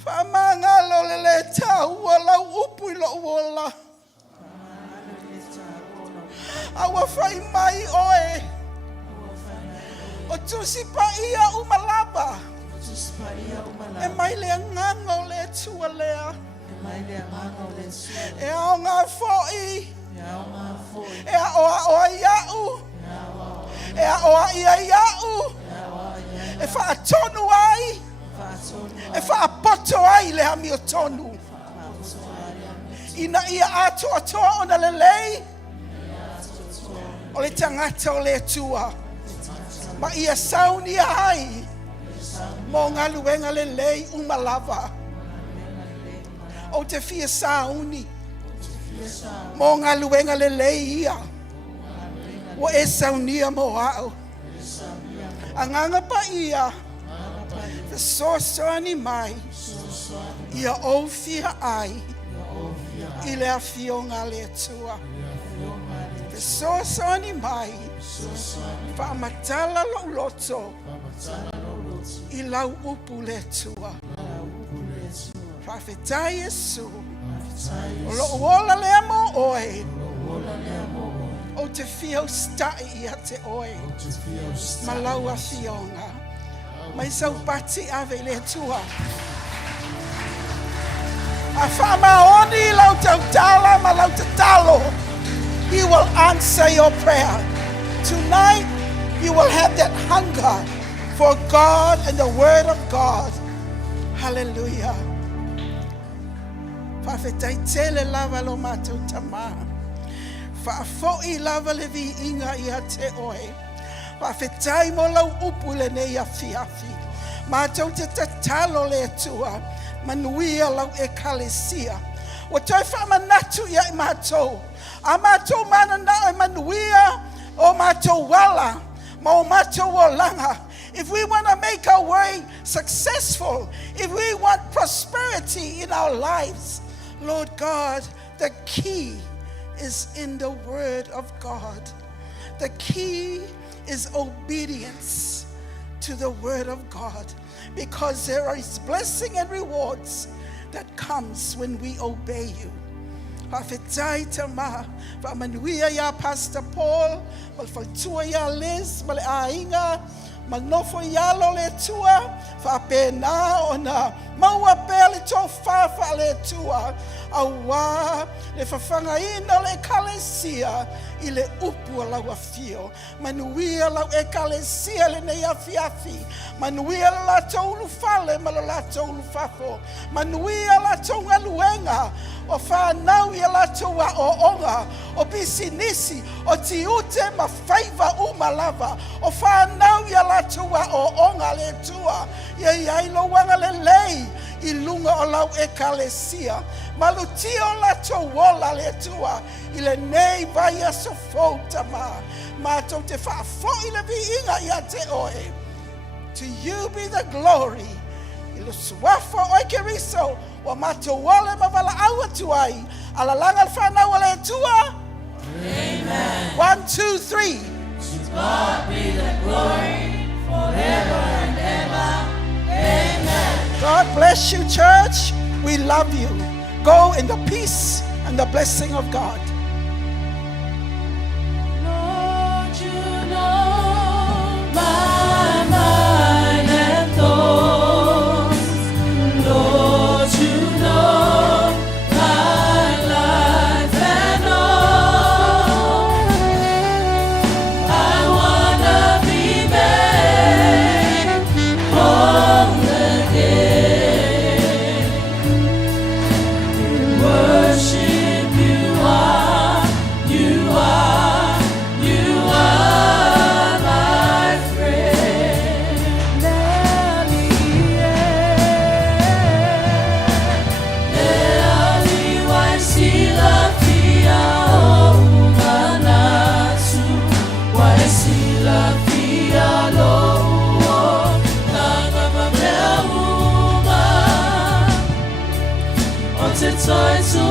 Famangalo le tau wala upu lo wala. Awa fai mai oe. O tusi pa ia umalaba. E mai le ngango le tua lea. E au ngā foi. E a oa iau. E a oa ia iau. E wha atonu ai. whaapoto ai le hami o tonu. Ina ia ato atoa o na lelei. O le tangata o le tua. Ma ia saunia ai. Mo ngā luenga lelei umalava. O te fia sauni. Mo ngā luenga lelei ia. Wa e saunia mo au. Anganga pa ia. The source ani mai. Ia o fia ai. I le afio ngā le tua. The source ani mai. Fa matala lo loto. I lau upu le tua. Fa fetai Yesu. O lo uola le amo oe. O te fio stai ia te oe. Malau a fionga. Mai sau pati ave le tua. A whama oni lau tau tala ma lau te talo. He will answer your prayer. Tonight, you will have that hunger for God and the Word of God. Hallelujah. Whawhetai tele lava lo mātou tama. Whaafoi lava le vi inga ia te oe. Whawhetai mo lau upu le nei a fiafi. Mātou te tatalo le tua. Manuia lau e kalesia. Wa toi whamanatu ia I mātou. A mātou mana na e manuia o mātou wala. Ma o mātou o langa. If we want to make our way successful, if we want prosperity in our lives, Lord God, the key is in the Word of God. The key is obedience to the Word of God, because there is blessing and rewards that comes when we obey you. Hafetai tama, whamanuia ya Pastor Paul, malfaltua ya Liz, male ainga, Manofo yalo le tua, fa pena ona maua pele to fa le tua, awa le fafanga ina le kalesia ile upu la wafio, manuia la e kalesia le ne afiafi, manuia la tolu fale malala tolu fafo, manuia la tonga luenga, o fa nau ia la toa o onga, o bisinisi, o tiute ma faiva umalava, o fa nau ia la tua o onga le tua, ia ilo wanga le lei, ilunga o lau e kalesia, malutio la towola le tua, ile nei vai a sofota ma to te fa fo ile vi inga ia te oe. To you be the glory. Ilo swafo oikeriso, wa mato wale mavala awa tuai, ala langa whanau le tua. Amen. 1, 2, 3. To God be the glory forever and ever. Amen. God bless you, church. We love you. Go in the peace and the blessing of God. Lord, you know my mind and thoughts. Lord, you know my life and all. I wanna be made whole again. In worship you are my friend. Leali waisila fia o manatu, waisila fia lo nanga mabea uma. O te toi tu